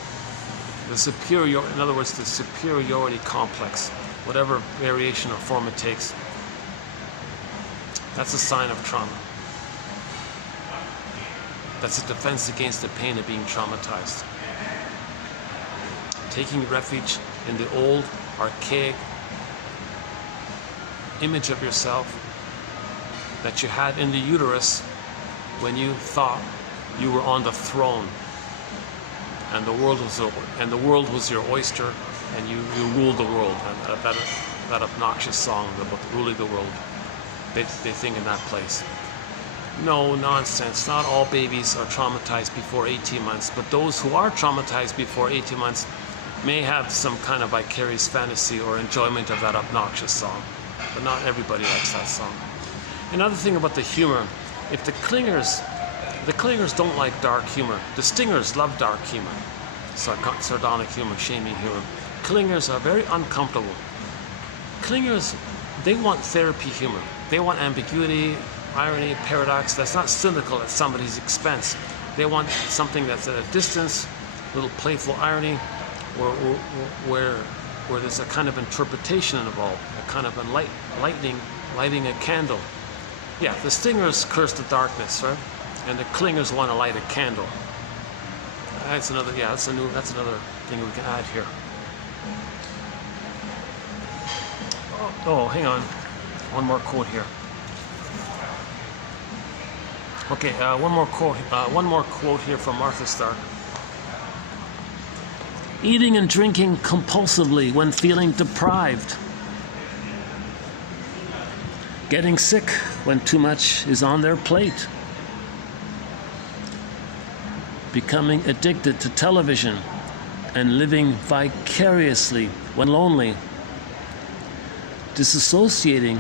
the superior, in other words, the superiority complex, whatever variation or form it takes, that's a sign of trauma. That's a defense against the pain of being traumatized. Taking refuge in the old, archaic image of yourself that you had in the uterus when you thought you were on the throne and the world was your oyster and you ruled the world. And that obnoxious song about ruling the world. They think in that place. No, nonsense. Not all babies are traumatized before 18 months, but those who are traumatized before 18 months may have some kind of vicarious fantasy or enjoyment of that obnoxious song. But not everybody likes that song. Another thing about the humor, if the clingers don't like dark humor. The stingers love dark humor, sardonic humor, shaming humor. Clingers are very uncomfortable. Clingers, they want therapy humor. They want ambiguity, irony, paradox that's not cynical at somebody's expense. They want something that's at a distance, a little playful irony, where there's a kind of interpretation involved, a kind of lighting a candle. Yeah, the stingers curse the darkness, right? And the clingers want to light a candle. That's another thing we can add here. Oh, hang on. One more quote here. Okay, one more quote here from Martha Stark. Eating and drinking compulsively when feeling deprived. Getting sick when too much is on their plate. Becoming addicted to television and living vicariously when lonely. Disassociating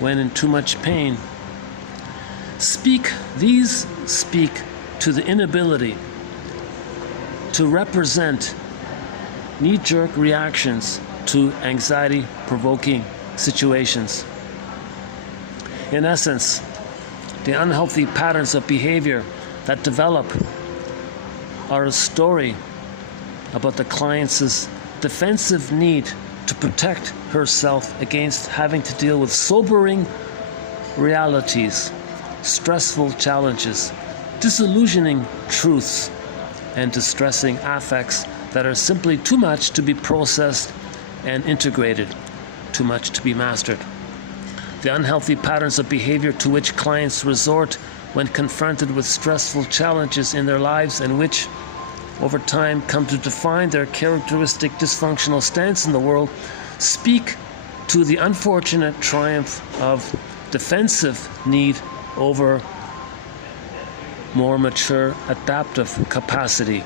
when in too much pain. These speak to the inability to represent knee-jerk reactions to anxiety-provoking situations. In essence, the unhealthy patterns of behavior that develop are a story about the client's defensive need to protect herself against having to deal with sobering realities, stressful challenges, disillusioning truths, and distressing affects that are simply too much to be processed and integrated, too much to be mastered. The unhealthy patterns of behavior to which clients resort when confronted with stressful challenges in their lives, and which over time come to define their characteristic dysfunctional stance in the world, speak to the unfortunate triumph of defensive need over more mature adaptive capacity,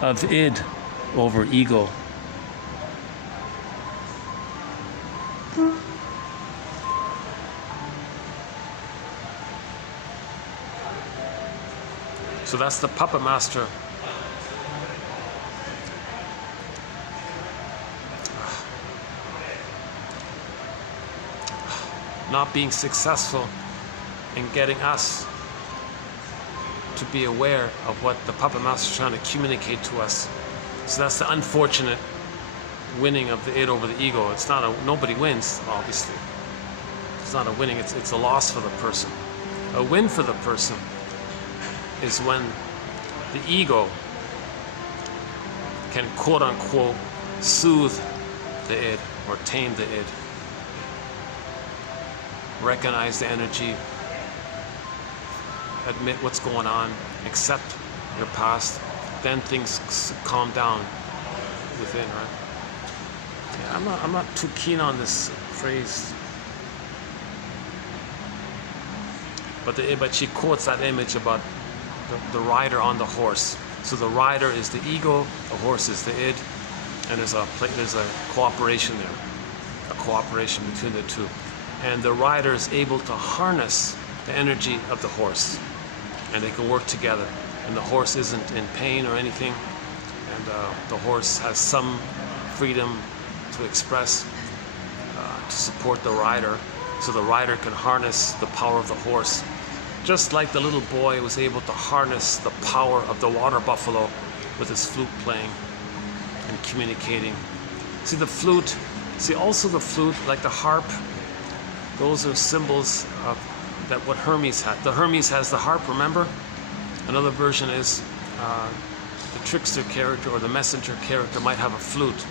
of id over ego. So that's the puppet master not being successful in getting us to be aware of what the puppet master is trying to communicate to us. So that's the unfortunate winning of the id over the ego. It's not a, nobody wins, obviously. It's not a winning, it's a loss for the person. A win for the person is when the ego can quote unquote soothe the id or tame the id. Recognize the energy, admit what's going on, accept your past, then things calm down within, right? Yeah, I'm not too keen on this phrase, but she quotes that image about the rider on the horse. So the rider is the ego, the horse is the id, and there's a cooperation there, a cooperation between the two. And the rider is able to harness the energy of the horse, and they can work together. And the horse isn't in pain or anything, and the horse has some freedom to express, to support the rider, so the rider can harness the power of the horse. Just like the little boy was able to harness the power of the water buffalo with his flute playing and communicating. See the flute, also the flute, like the harp, those are symbols of that what Hermes had. The Hermes has the harp, remember? Another version is the trickster character or the messenger character might have a flute.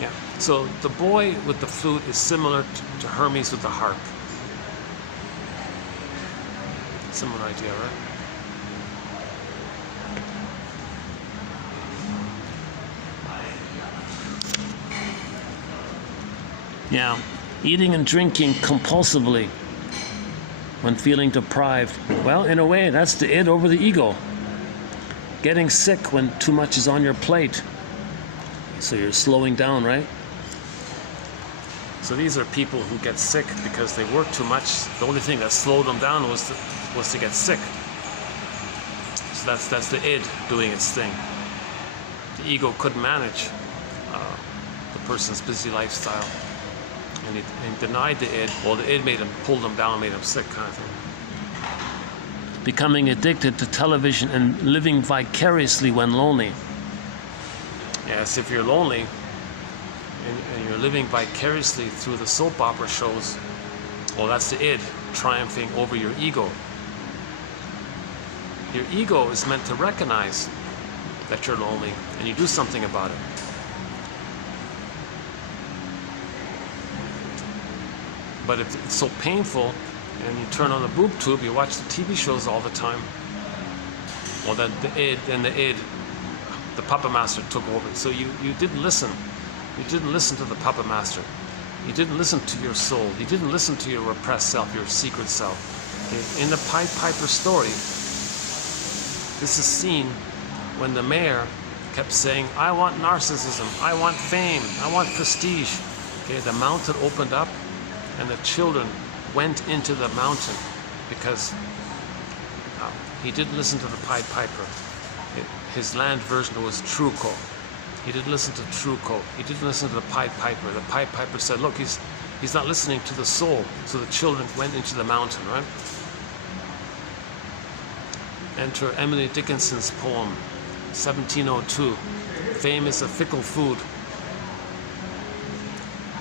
Yeah. So the boy with the flute is similar to Hermes with the harp. Similar idea, right? Yeah, eating and drinking compulsively when feeling deprived. Well, in a way, that's the id over the ego. Getting sick when too much is on your plate. So you're slowing down, right? So these are people who get sick because they work too much. The only thing that slowed them down was to get sick. So that's the id doing its thing. The ego couldn't manage the person's busy lifestyle, and he denied the id. Well, the id pulled him down, made him sick, kind of thing. Becoming addicted to television and living vicariously when lonely. Yes, if you're lonely and you're living vicariously through the soap opera shows, well, that's the id triumphing over your ego. Your ego is meant to recognize that you're lonely and you do something about it. But if it's so painful and you turn on the boob tube, you watch the TV shows all the time, well, then the id, the puppet master took over. So you didn't listen. You didn't listen to the puppet master. You didn't listen to your soul. You didn't listen to your repressed self, your secret self. In the Pied Piper story, this is seen when the mayor kept saying, I want narcissism, I want fame, I want prestige. Okay, the mountain opened up and the children went into the mountain because he didn't listen to the Pied Piper. His land version was Truco. He didn't listen to Truco. He didn't listen to the Pied Piper. The Pied Piper said, look, he's He's not listening to the soul. So the children went into the mountain, right? Enter Emily Dickinson's poem, 1702, Fame is a Fickle Food.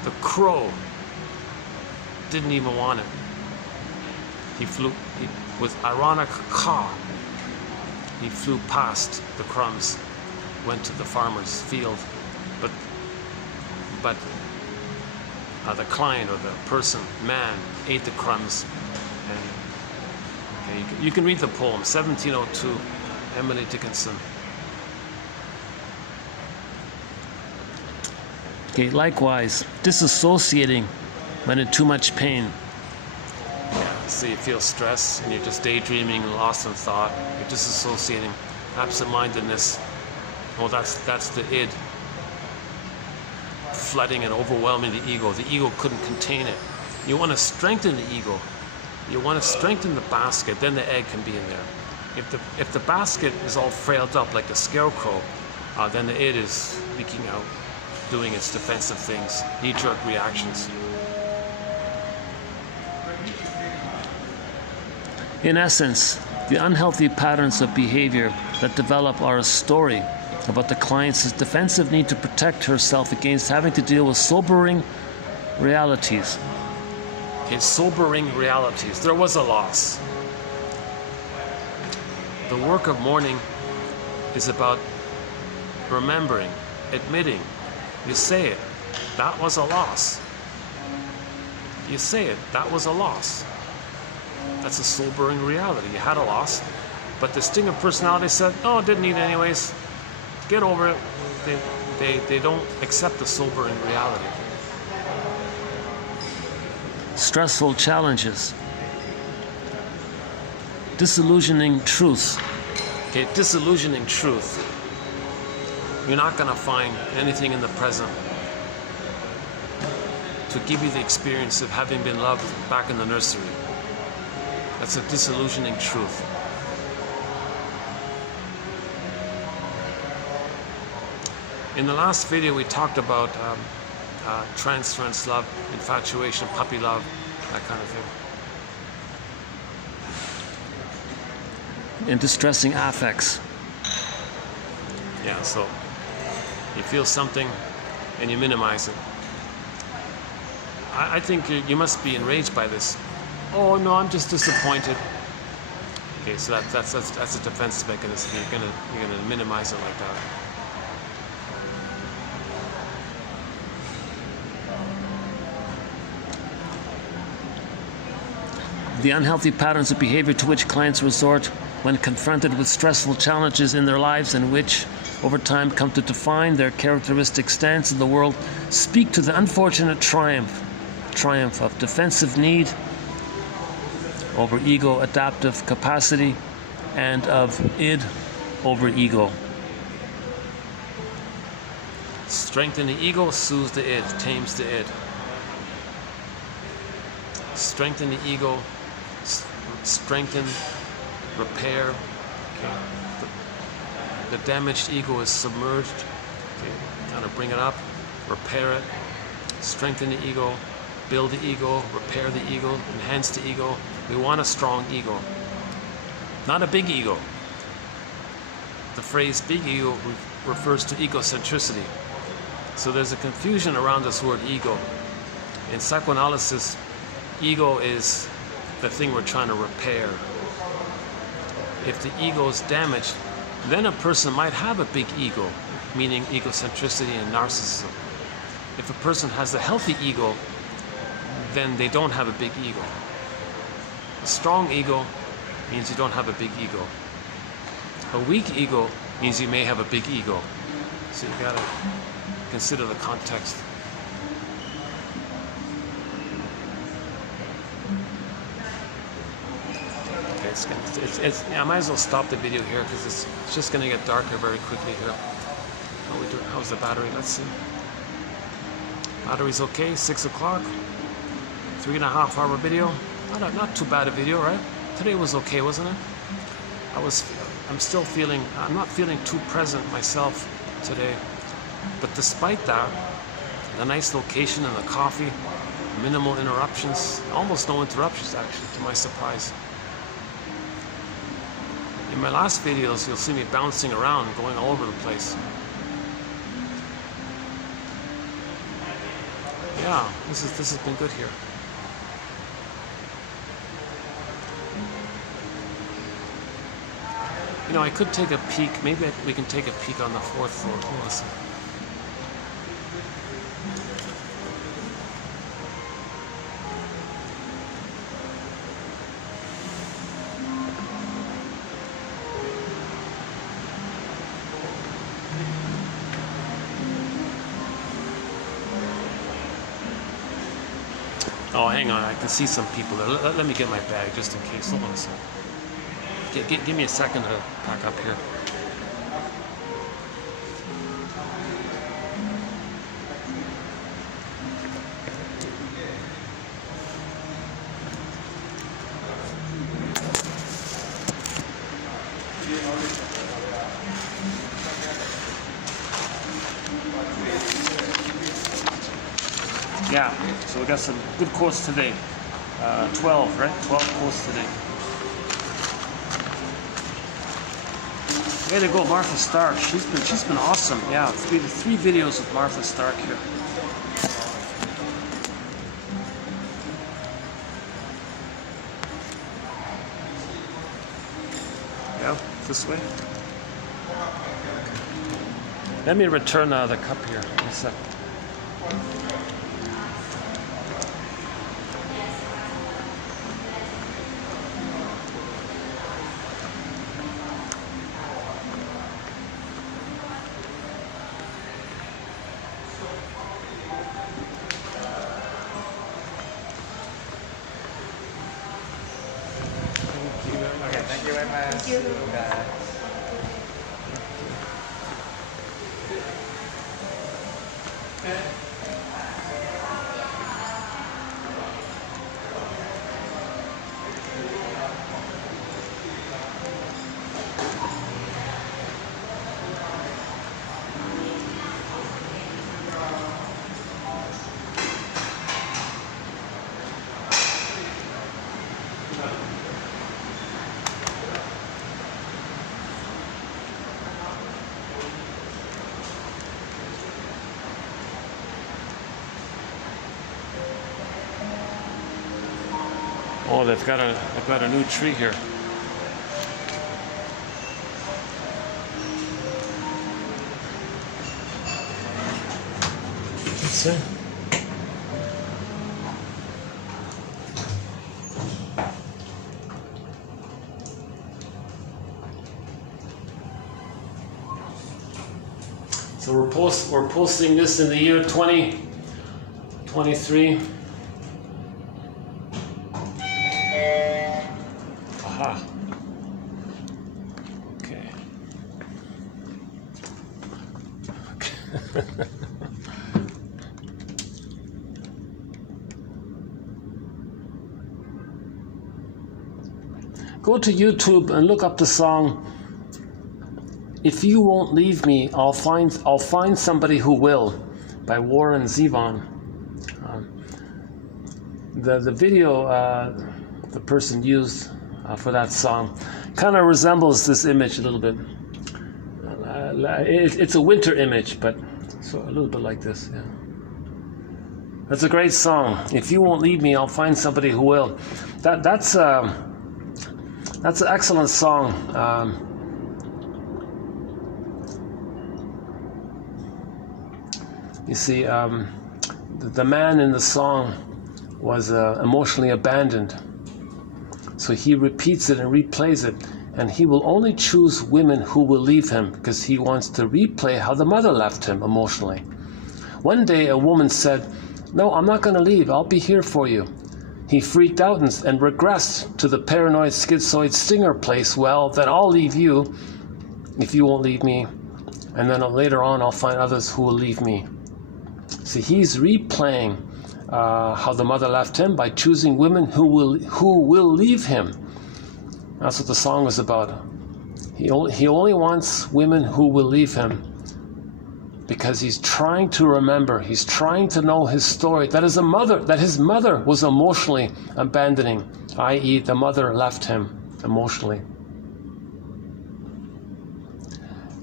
The crow didn't even want it. He flew, with ironic caw, he flew past the crumbs, went to the farmer's field, but the client or the person, man, ate the crumbs. And okay, you can read the poem, 1702, Emily Dickinson. Okay, likewise, disassociating when in too much pain. Yeah, so you feel stress and you're just daydreaming, lost in thought. You're disassociating, absent-mindedness. Oh, that's the id, flooding and overwhelming the ego. The ego couldn't contain it. You want to strengthen the ego. You want to strengthen the basket, then the egg can be in there. If the basket is all frailed up like a scarecrow, then the id is leaking out, doing its defensive things, knee-jerk reactions. In essence, the unhealthy patterns of behavior that develop are a story about the client's defensive need to protect herself against having to deal with sobering realities. Okay, sobering realities. There was a loss. The work of mourning is about remembering, admitting. You say it, that was a loss. You say it, that was a loss. That's a sobering reality. You had a loss, but the sting of personality said, "Oh, didn't need it anyways. Get over it." They don't accept the sobering reality. Stressful challenges. Disillusioning truth. Okay, disillusioning truth. You're not going to find anything in the present to give you the experience of having been loved back in the nursery. That's a disillusioning truth. In the last video, we talked about transference love, infatuation, puppy love, that kind of thing. And distressing affects. Yeah, so you feel something and you minimize it. I think you must be enraged by this. Oh no, I'm just disappointed. Okay, so that's a defense mechanism. You're gonna minimize it like that. The unhealthy patterns of behavior to which clients resort when confronted with stressful challenges in their lives, and which over time come to define their characteristic stance in the world, speak to the unfortunate triumph of defensive need over ego adaptive capacity, and of id over ego. Strengthen the ego, soothes the id, tames the id. Strengthen the ego, strengthen, repair. Okay. The damaged ego is submerged. Okay. Kind of bring it up, repair it, strengthen the ego, build the ego, repair the ego, enhance the ego. We want a strong ego, not a big ego. The phrase big ego refers to egocentricity. So there's a confusion around this word ego. In psychoanalysis, ego is the thing we're trying to repair. If the ego is damaged, then a person might have a big ego, meaning egocentricity and narcissism. If a person has a healthy ego, then they don't have a big ego. A strong ego means you don't have a big ego. A weak ego means you may have a big ego. So you gotta consider the context. Okay, I might as well stop the video here because it's just gonna get darker very quickly here. How we doing? How's the battery? Let's see. Battery's okay. 6 o'clock. 3.5 hour video. Not too bad a video, right? Today was okay, wasn't it? I'm not feeling too present myself today. But despite that, the nice location and the coffee, Minimal interruptions, almost no interruptions actually, to my surprise. In my last videos, you'll see me bouncing around, going all over the place. Yeah, this has been good here. You know, I could take a peek. Maybe we can take a peek on the 4th floor. Hold on a second. Oh, hang on, I can see some people there. Let me get my bag just in case. Hold on a second. Give me a second to pack up here. Yeah, so we got some good quotes today. 12, right? 12 quotes today. Way to go, Martha Stark. She's been awesome. Yeah, three videos with Martha Stark here. Yeah, this way. Let me return the cup here in a second. Thank you very much. Thank you. Oh, they've got a new tree here. That's it. So we're posting this in the year 2023. Aha. Okay. Go to YouTube and look up the song "If You Won't Leave Me, I'll Find Somebody Who Will" by Warren Zevon. The video the person used for that song kind of resembles this image a little bit. It's a winter image, but so a little bit like this. Yeah, that's a great song. If you won't leave me, I'll find somebody who will. That's an excellent song. You see, the man in the song was emotionally abandoned. So he repeats it and replays it, and he will only choose women who will leave him because he wants to replay how the mother left him emotionally. One day a woman said, "No, I'm not going to leave. I'll be here for you." He freaked out and regressed to the paranoid schizoid stinger place. "Well, then I'll leave you if you won't leave me, and then later on I'll find others who will leave me." See, he's replaying how the mother left him by choosing women who will leave him. That's what the song is about. He only wants women who will leave him because he's trying to remember, he's trying to know his story, that his mother was emotionally abandoning, i.e. the mother left him emotionally.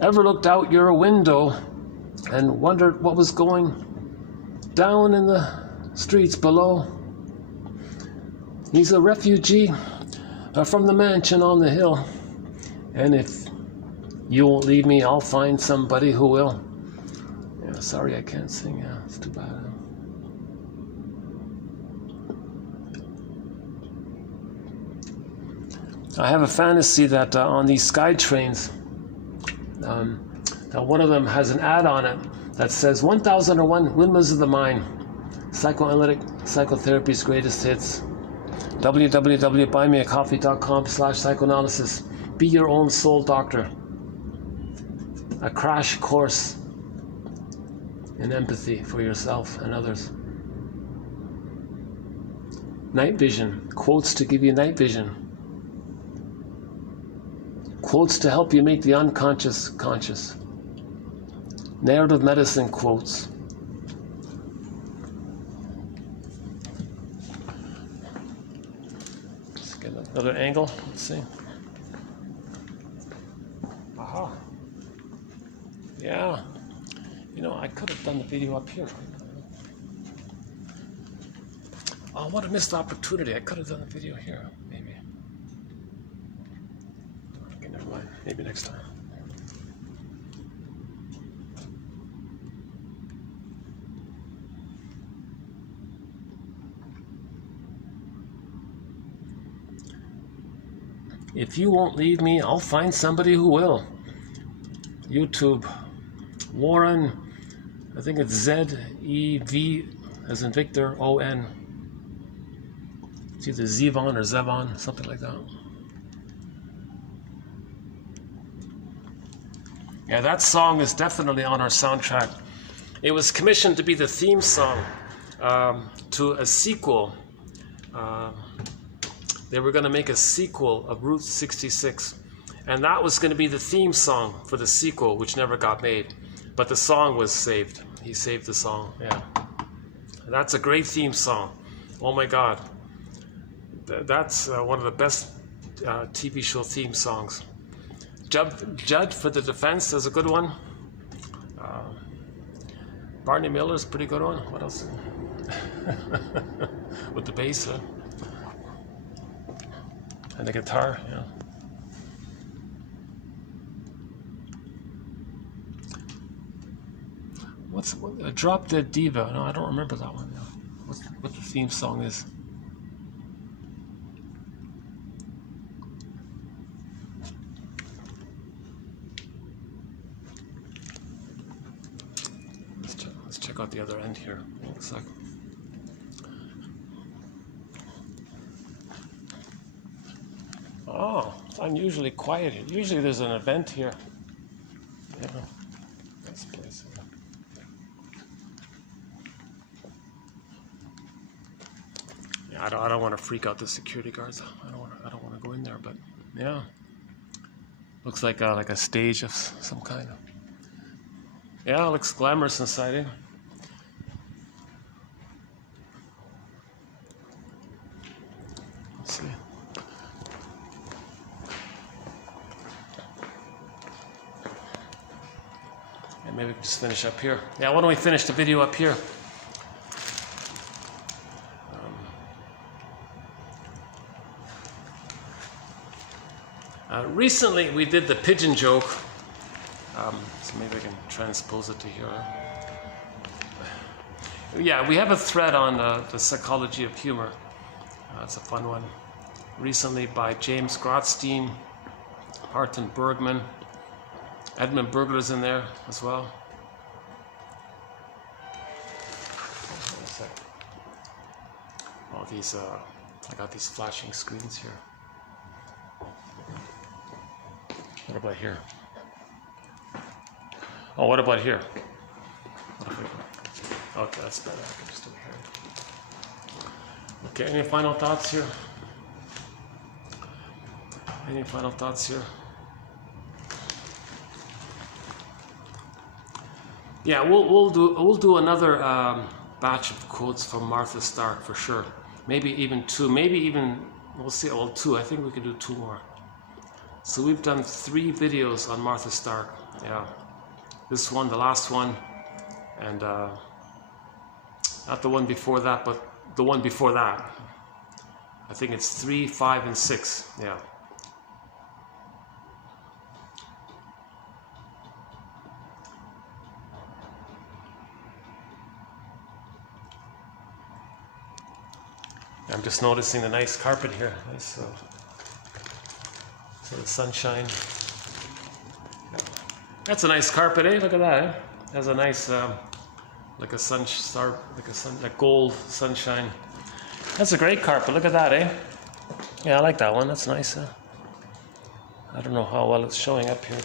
Ever looked out your window and wondered what was going down in the streets below? He's a refugee from the mansion on the hill, and if you won't leave me, I'll find somebody who will. Yeah, sorry I can't sing. Yeah, it's too bad. I have a fantasy that on these sky trains, that one of them has an ad on it that says 1001 Windmills of the Mind, Psychoanalytic Psychotherapy's Greatest Hits. www.buymeacoffee.com/psychoanalysis. Be your own soul doctor. A crash course in empathy for yourself and others. Night vision. Quotes to give you night vision. Quotes to help you make the unconscious conscious. Narrative medicine quotes. Let's get another angle. Let's see. Aha. Yeah. You know, I could have done the video up here. Oh, what a missed opportunity. I could have done the video here, maybe. Okay, never mind. Maybe next time. If you won't leave me, I'll find somebody who will. YouTube. Warren, I think it's Z-E-V as in Victor, O-N. It's either Zevon or Zevon, something like that. Yeah, that song is definitely on our soundtrack. It was commissioned to be the theme song to a sequel. They were going to make a sequel of Route 66. And that was going to be the theme song for the sequel, which never got made. But the song was saved. He saved the song, yeah. That's a great theme song. Oh my God. That's one of the best TV show theme songs. Judd for the Defense is a good one. Barney Miller's a pretty good one. What else? With the bass, and the guitar, yeah. What's a Drop Dead Diva? No, I don't remember that one. No. What the theme song is? Let's check out the other end here. Looks like. Oh, it's unusually quiet here. Usually there's an event here. Yeah, this place. Yeah, I don't want to freak out the security guards. I don't want to go in there, but yeah, looks like a stage of some kind. Yeah, it looks glamorous inside it. Let's see. And maybe we can just finish up here. Yeah, why don't we finish the video up here? Recently, we did the pigeon joke. So maybe I can transpose it to here. Yeah, we have a thread on the psychology of humor. It's a fun one. Recently by James Grotstein, Martin Bergman, Edmund Burglar's in there as well. Oh, these, I got these flashing screens here. What about here? Oh, what about here? Okay, that's better. I can just do it here. Okay, any final thoughts here? Any final thoughts here? Yeah, we'll do another batch of quotes from Martha Stark for sure. Maybe even two. Maybe even we'll see. Well, two. I think we can do two more. So we've done 3 videos on Martha Stark. Yeah, this one, the last one, and not the one before that, but the one before that. I think it's 3, 5, and 6. Yeah. I'm just noticing the nice carpet here. Nice, so the sunshine. That's a nice carpet, eh? Look at that. Eh? Has a nice, like a like gold sunshine. That's a great carpet. Look at that, eh? Yeah, I like that one. That's nice. I don't know how well it's showing up here.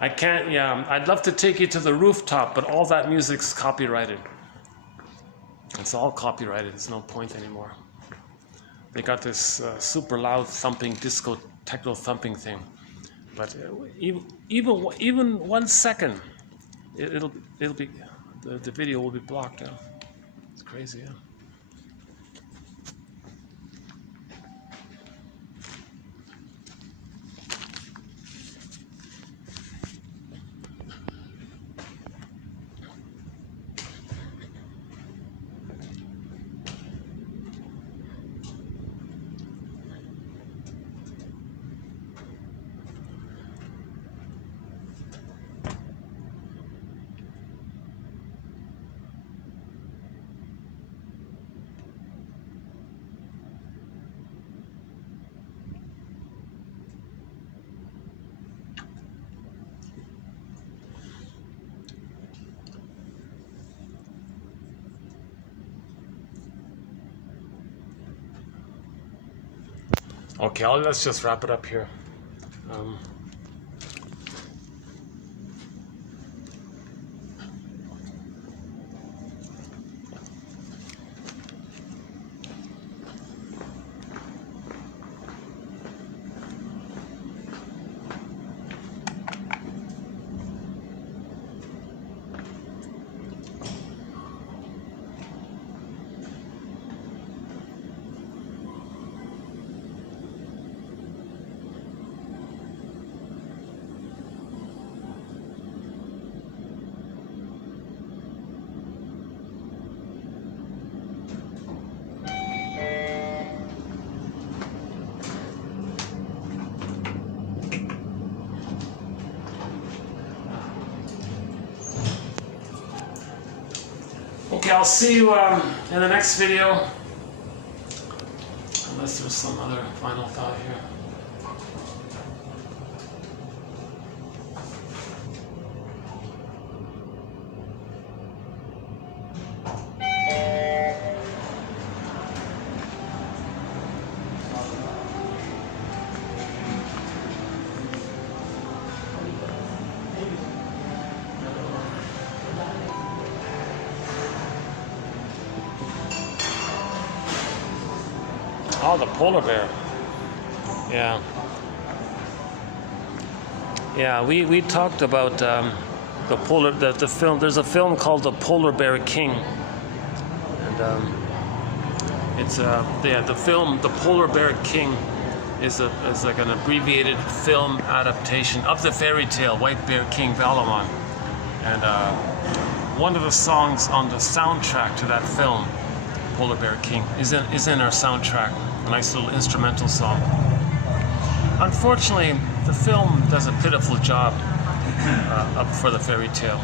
I can't, yeah, I'd love to take you to the rooftop, but all that music's copyrighted. It's all copyrighted, there's no point anymore. They got this super loud thumping, disco, techno thumping thing. But even 1 second, it'll be, the video will be blocked out. It's crazy, yeah. Okay, let's just wrap it up here. Okay, I'll see you in the next video. Unless there's some other final thought here. Oh, the polar bear. Yeah. Yeah, we talked about the film. There's a film called The Polar Bear King, and it's the film The Polar Bear King is like an abbreviated film adaptation of the fairy tale White Bear King Valamon, and one of the songs on the soundtrack to that film, Polar Bear King, is in our soundtrack. A nice little instrumental song. Unfortunately, the film does a pitiful job up for the fairy tale.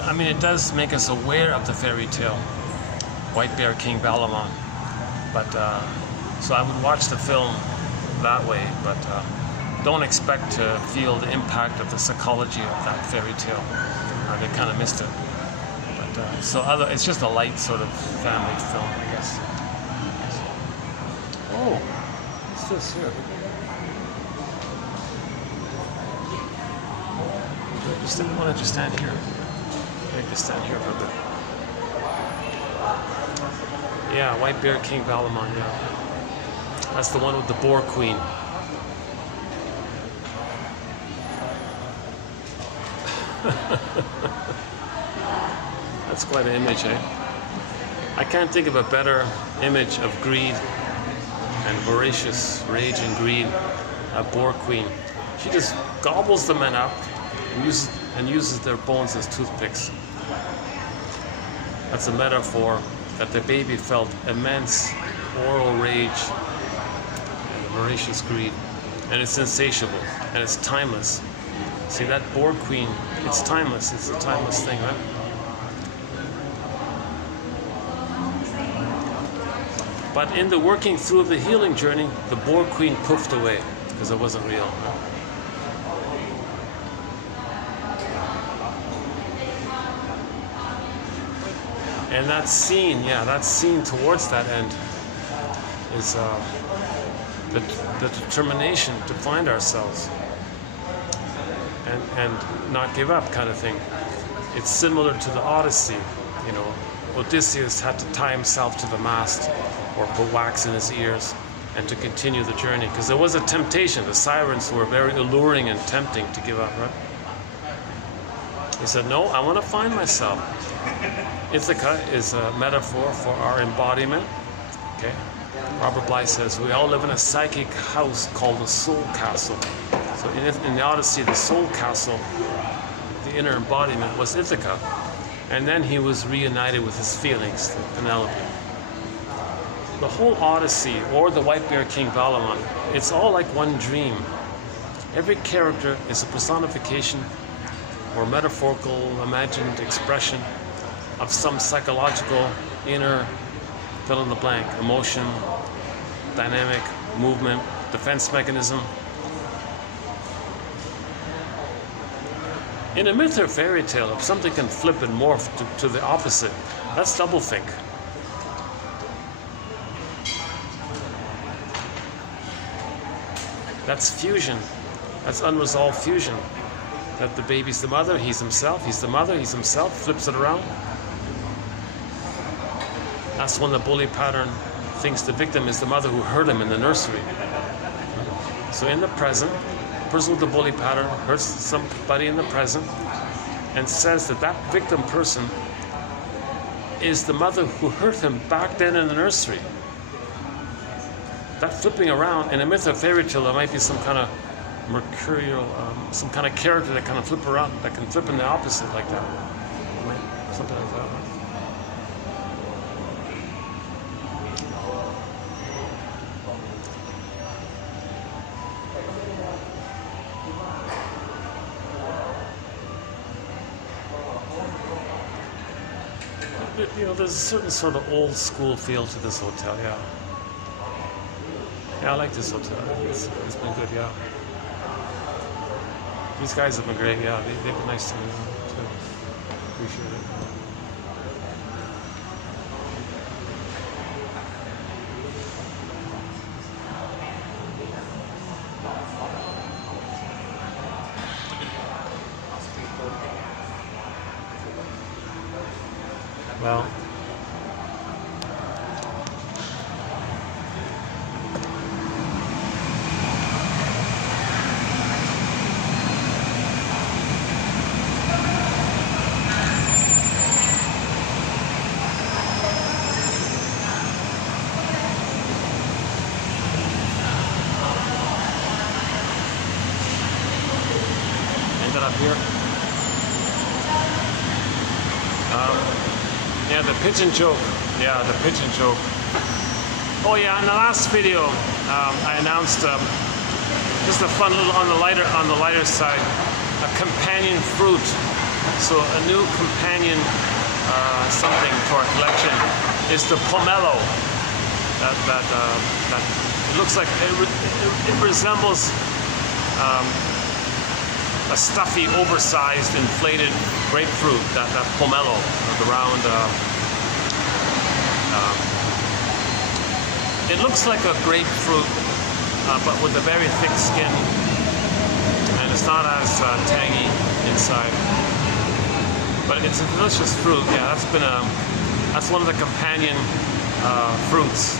I mean, it does make us aware of the fairy tale, White Bear King Valamon. But so I would watch the film that way, but don't expect to feel the impact of the psychology of that fairy tale. They kind of missed it. But it's just a light sort of family film, I guess. Oh, what's this here? Why don't you stand here? Maybe just stand here for a bit. Yeah, White Bear King Valamon, yeah. That's the one with the Boar Queen. That's quite an image, eh? I can't think of a better image of greed and voracious rage and greed. A Boar Queen. She just gobbles the men up and uses their bones as toothpicks. That's a metaphor that the baby felt immense oral rage and voracious greed. And it's insatiable and it's timeless. See, that Boar Queen, it's timeless. It's a timeless thing, right? But in the working through of the healing journey, the Boar Queen poofed away because it wasn't real. And that scene, that scene towards that end is the determination to find ourselves and not give up kind of thing. It's similar to the Odyssey, you know. Odysseus had to tie himself to the mast or put wax in his ears and to continue the journey because there was a temptation. The sirens were very alluring and tempting to give up, right? He said, no, I want to find myself. Ithaca is a metaphor for our embodiment. Okay, Robert Bly says we all live in a psychic house called the soul castle. So in the Odyssey, the soul castle, the inner embodiment was Ithaca, and then he was reunited with his feelings, Penelope. The whole Odyssey, or the White Bear King Valamon, it's all like one dream. Every character is a personification or metaphorical, imagined expression of some psychological, inner, fill in the blank, emotion, dynamic, movement, defense mechanism. In a myth or fairy tale, if something can flip and morph to the opposite, that's doublethink. That's fusion. That's unresolved fusion. That the baby's the mother, he's himself, he's the mother, he's himself, flips it around. That's when the bully pattern thinks the victim is the mother who hurt him in the nursery. So in the present, the person with the bully pattern hurts somebody in the present and says that that victim person is the mother who hurt him back then in the nursery. That flipping around, in a myth or fairy tale, there might be some kind of mercurial, some kind of character that kind of flip around, that can flip in the opposite like that. Something like that. You know, there's a certain sort of old school feel to this hotel, yeah. Yeah, I like this hotel. It's been good, yeah. These guys have been great, yeah. They've been nice to me, too. Appreciate it. Well, ended up here. Yeah, the pigeon joke. Yeah, the pigeon joke. Oh yeah, in the last video, I announced just a fun little on the lighter side, a companion fruit. So a new companion something for our collection is the pomelo. That it looks like it resembles a stuffy, oversized, inflated grapefruit. That pomelo, the round. It looks like a grapefruit, but with a very thick skin, and it's not as tangy. inside. But it's a delicious fruit. Yeah, that's one of the companion fruits.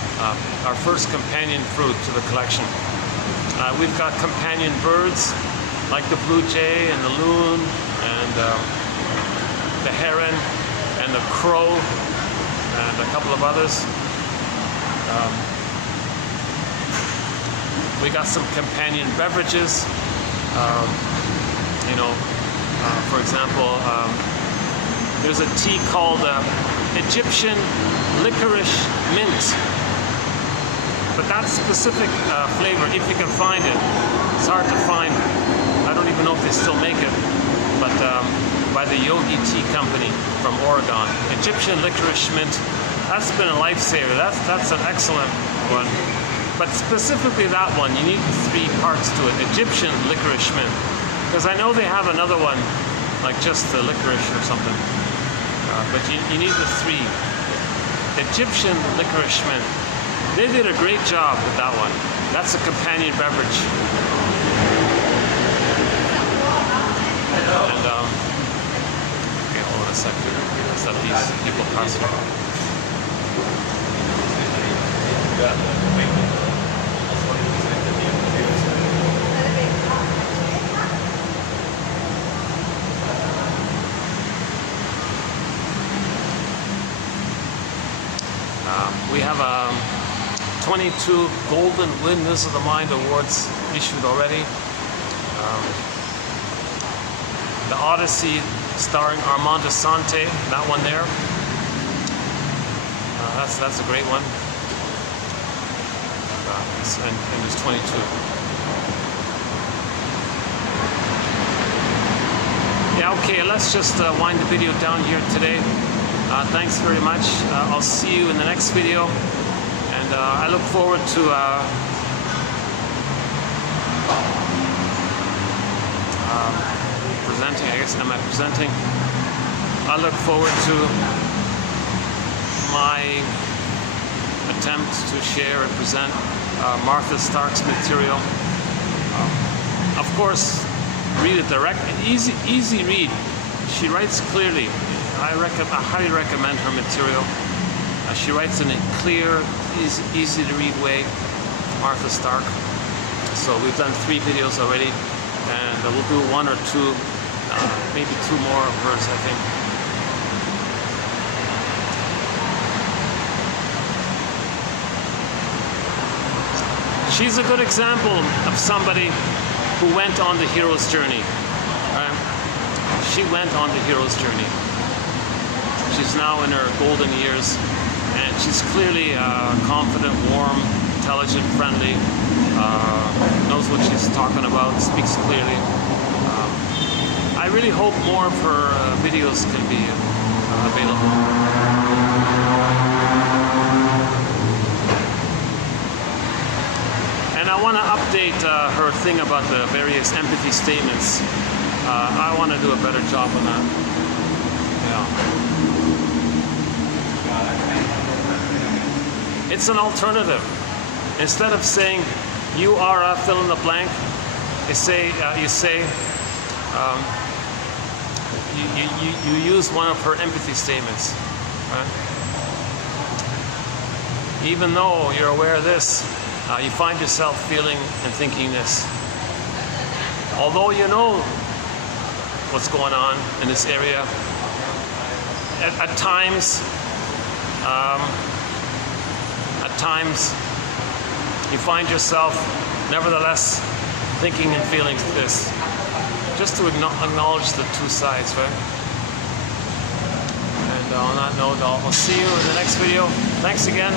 Our first companion fruit to the collection. We've got companion birds like the blue jay and the loon and the heron and the crow and a couple of others. We got some companion beverages. For example, there's a tea called Egyptian licorice mint. But that specific flavor, if you can find it, it's hard to find. I don't even know if they still make it, but by the Yogi Tea Company from Oregon. Egyptian licorice mint, that's been a lifesaver. That's an excellent one. But specifically that one, you need 3 parts to it. Egyptian licorice mint. Because I know they have another one, like just the licorice or something. But you need the 3. Egyptian licorice mint. They did a great job with that one. That's a companion beverage. And, okay, hold on a second. Let's let these people pass through. We have 22 Golden Windmills of the Mind Awards issued already. The Odyssey starring Armand Assante, that one there. That's a great one. And there's 22. Yeah, okay, let's just wind the video down here today. Thanks very much. I'll see you in the next video. And I look forward to presenting. I guess, am I presenting? I look forward to my attempt to share and present Martha Stark's material. Of course, read it directly. Easy read. She writes clearly. I highly recommend her material. She writes in a clear, easy to read way, Martha Stark. So we've done 3 videos already, and we'll do 1 or 2, maybe 2 more of hers, I think. She's a good example of somebody who went on the hero's journey. Right? She went on the hero's journey. She's now in her golden years, and she's clearly confident, warm, intelligent, friendly, knows what she's talking about, speaks clearly. I really hope more of her videos can be available. And I want to update her thing about the various empathy statements. I want to do a better job on that. Yeah. It's an alternative. Instead of saying you are a fill in the blank, you use one of her empathy statements. Right? Even though you're aware of this, you find yourself feeling and thinking this. Although you know what's going on in this area, at times you find yourself nevertheless thinking and feeling this. Just to acknowledge the 2 sides, right? And on that note, I'll see you in the next video. Thanks again.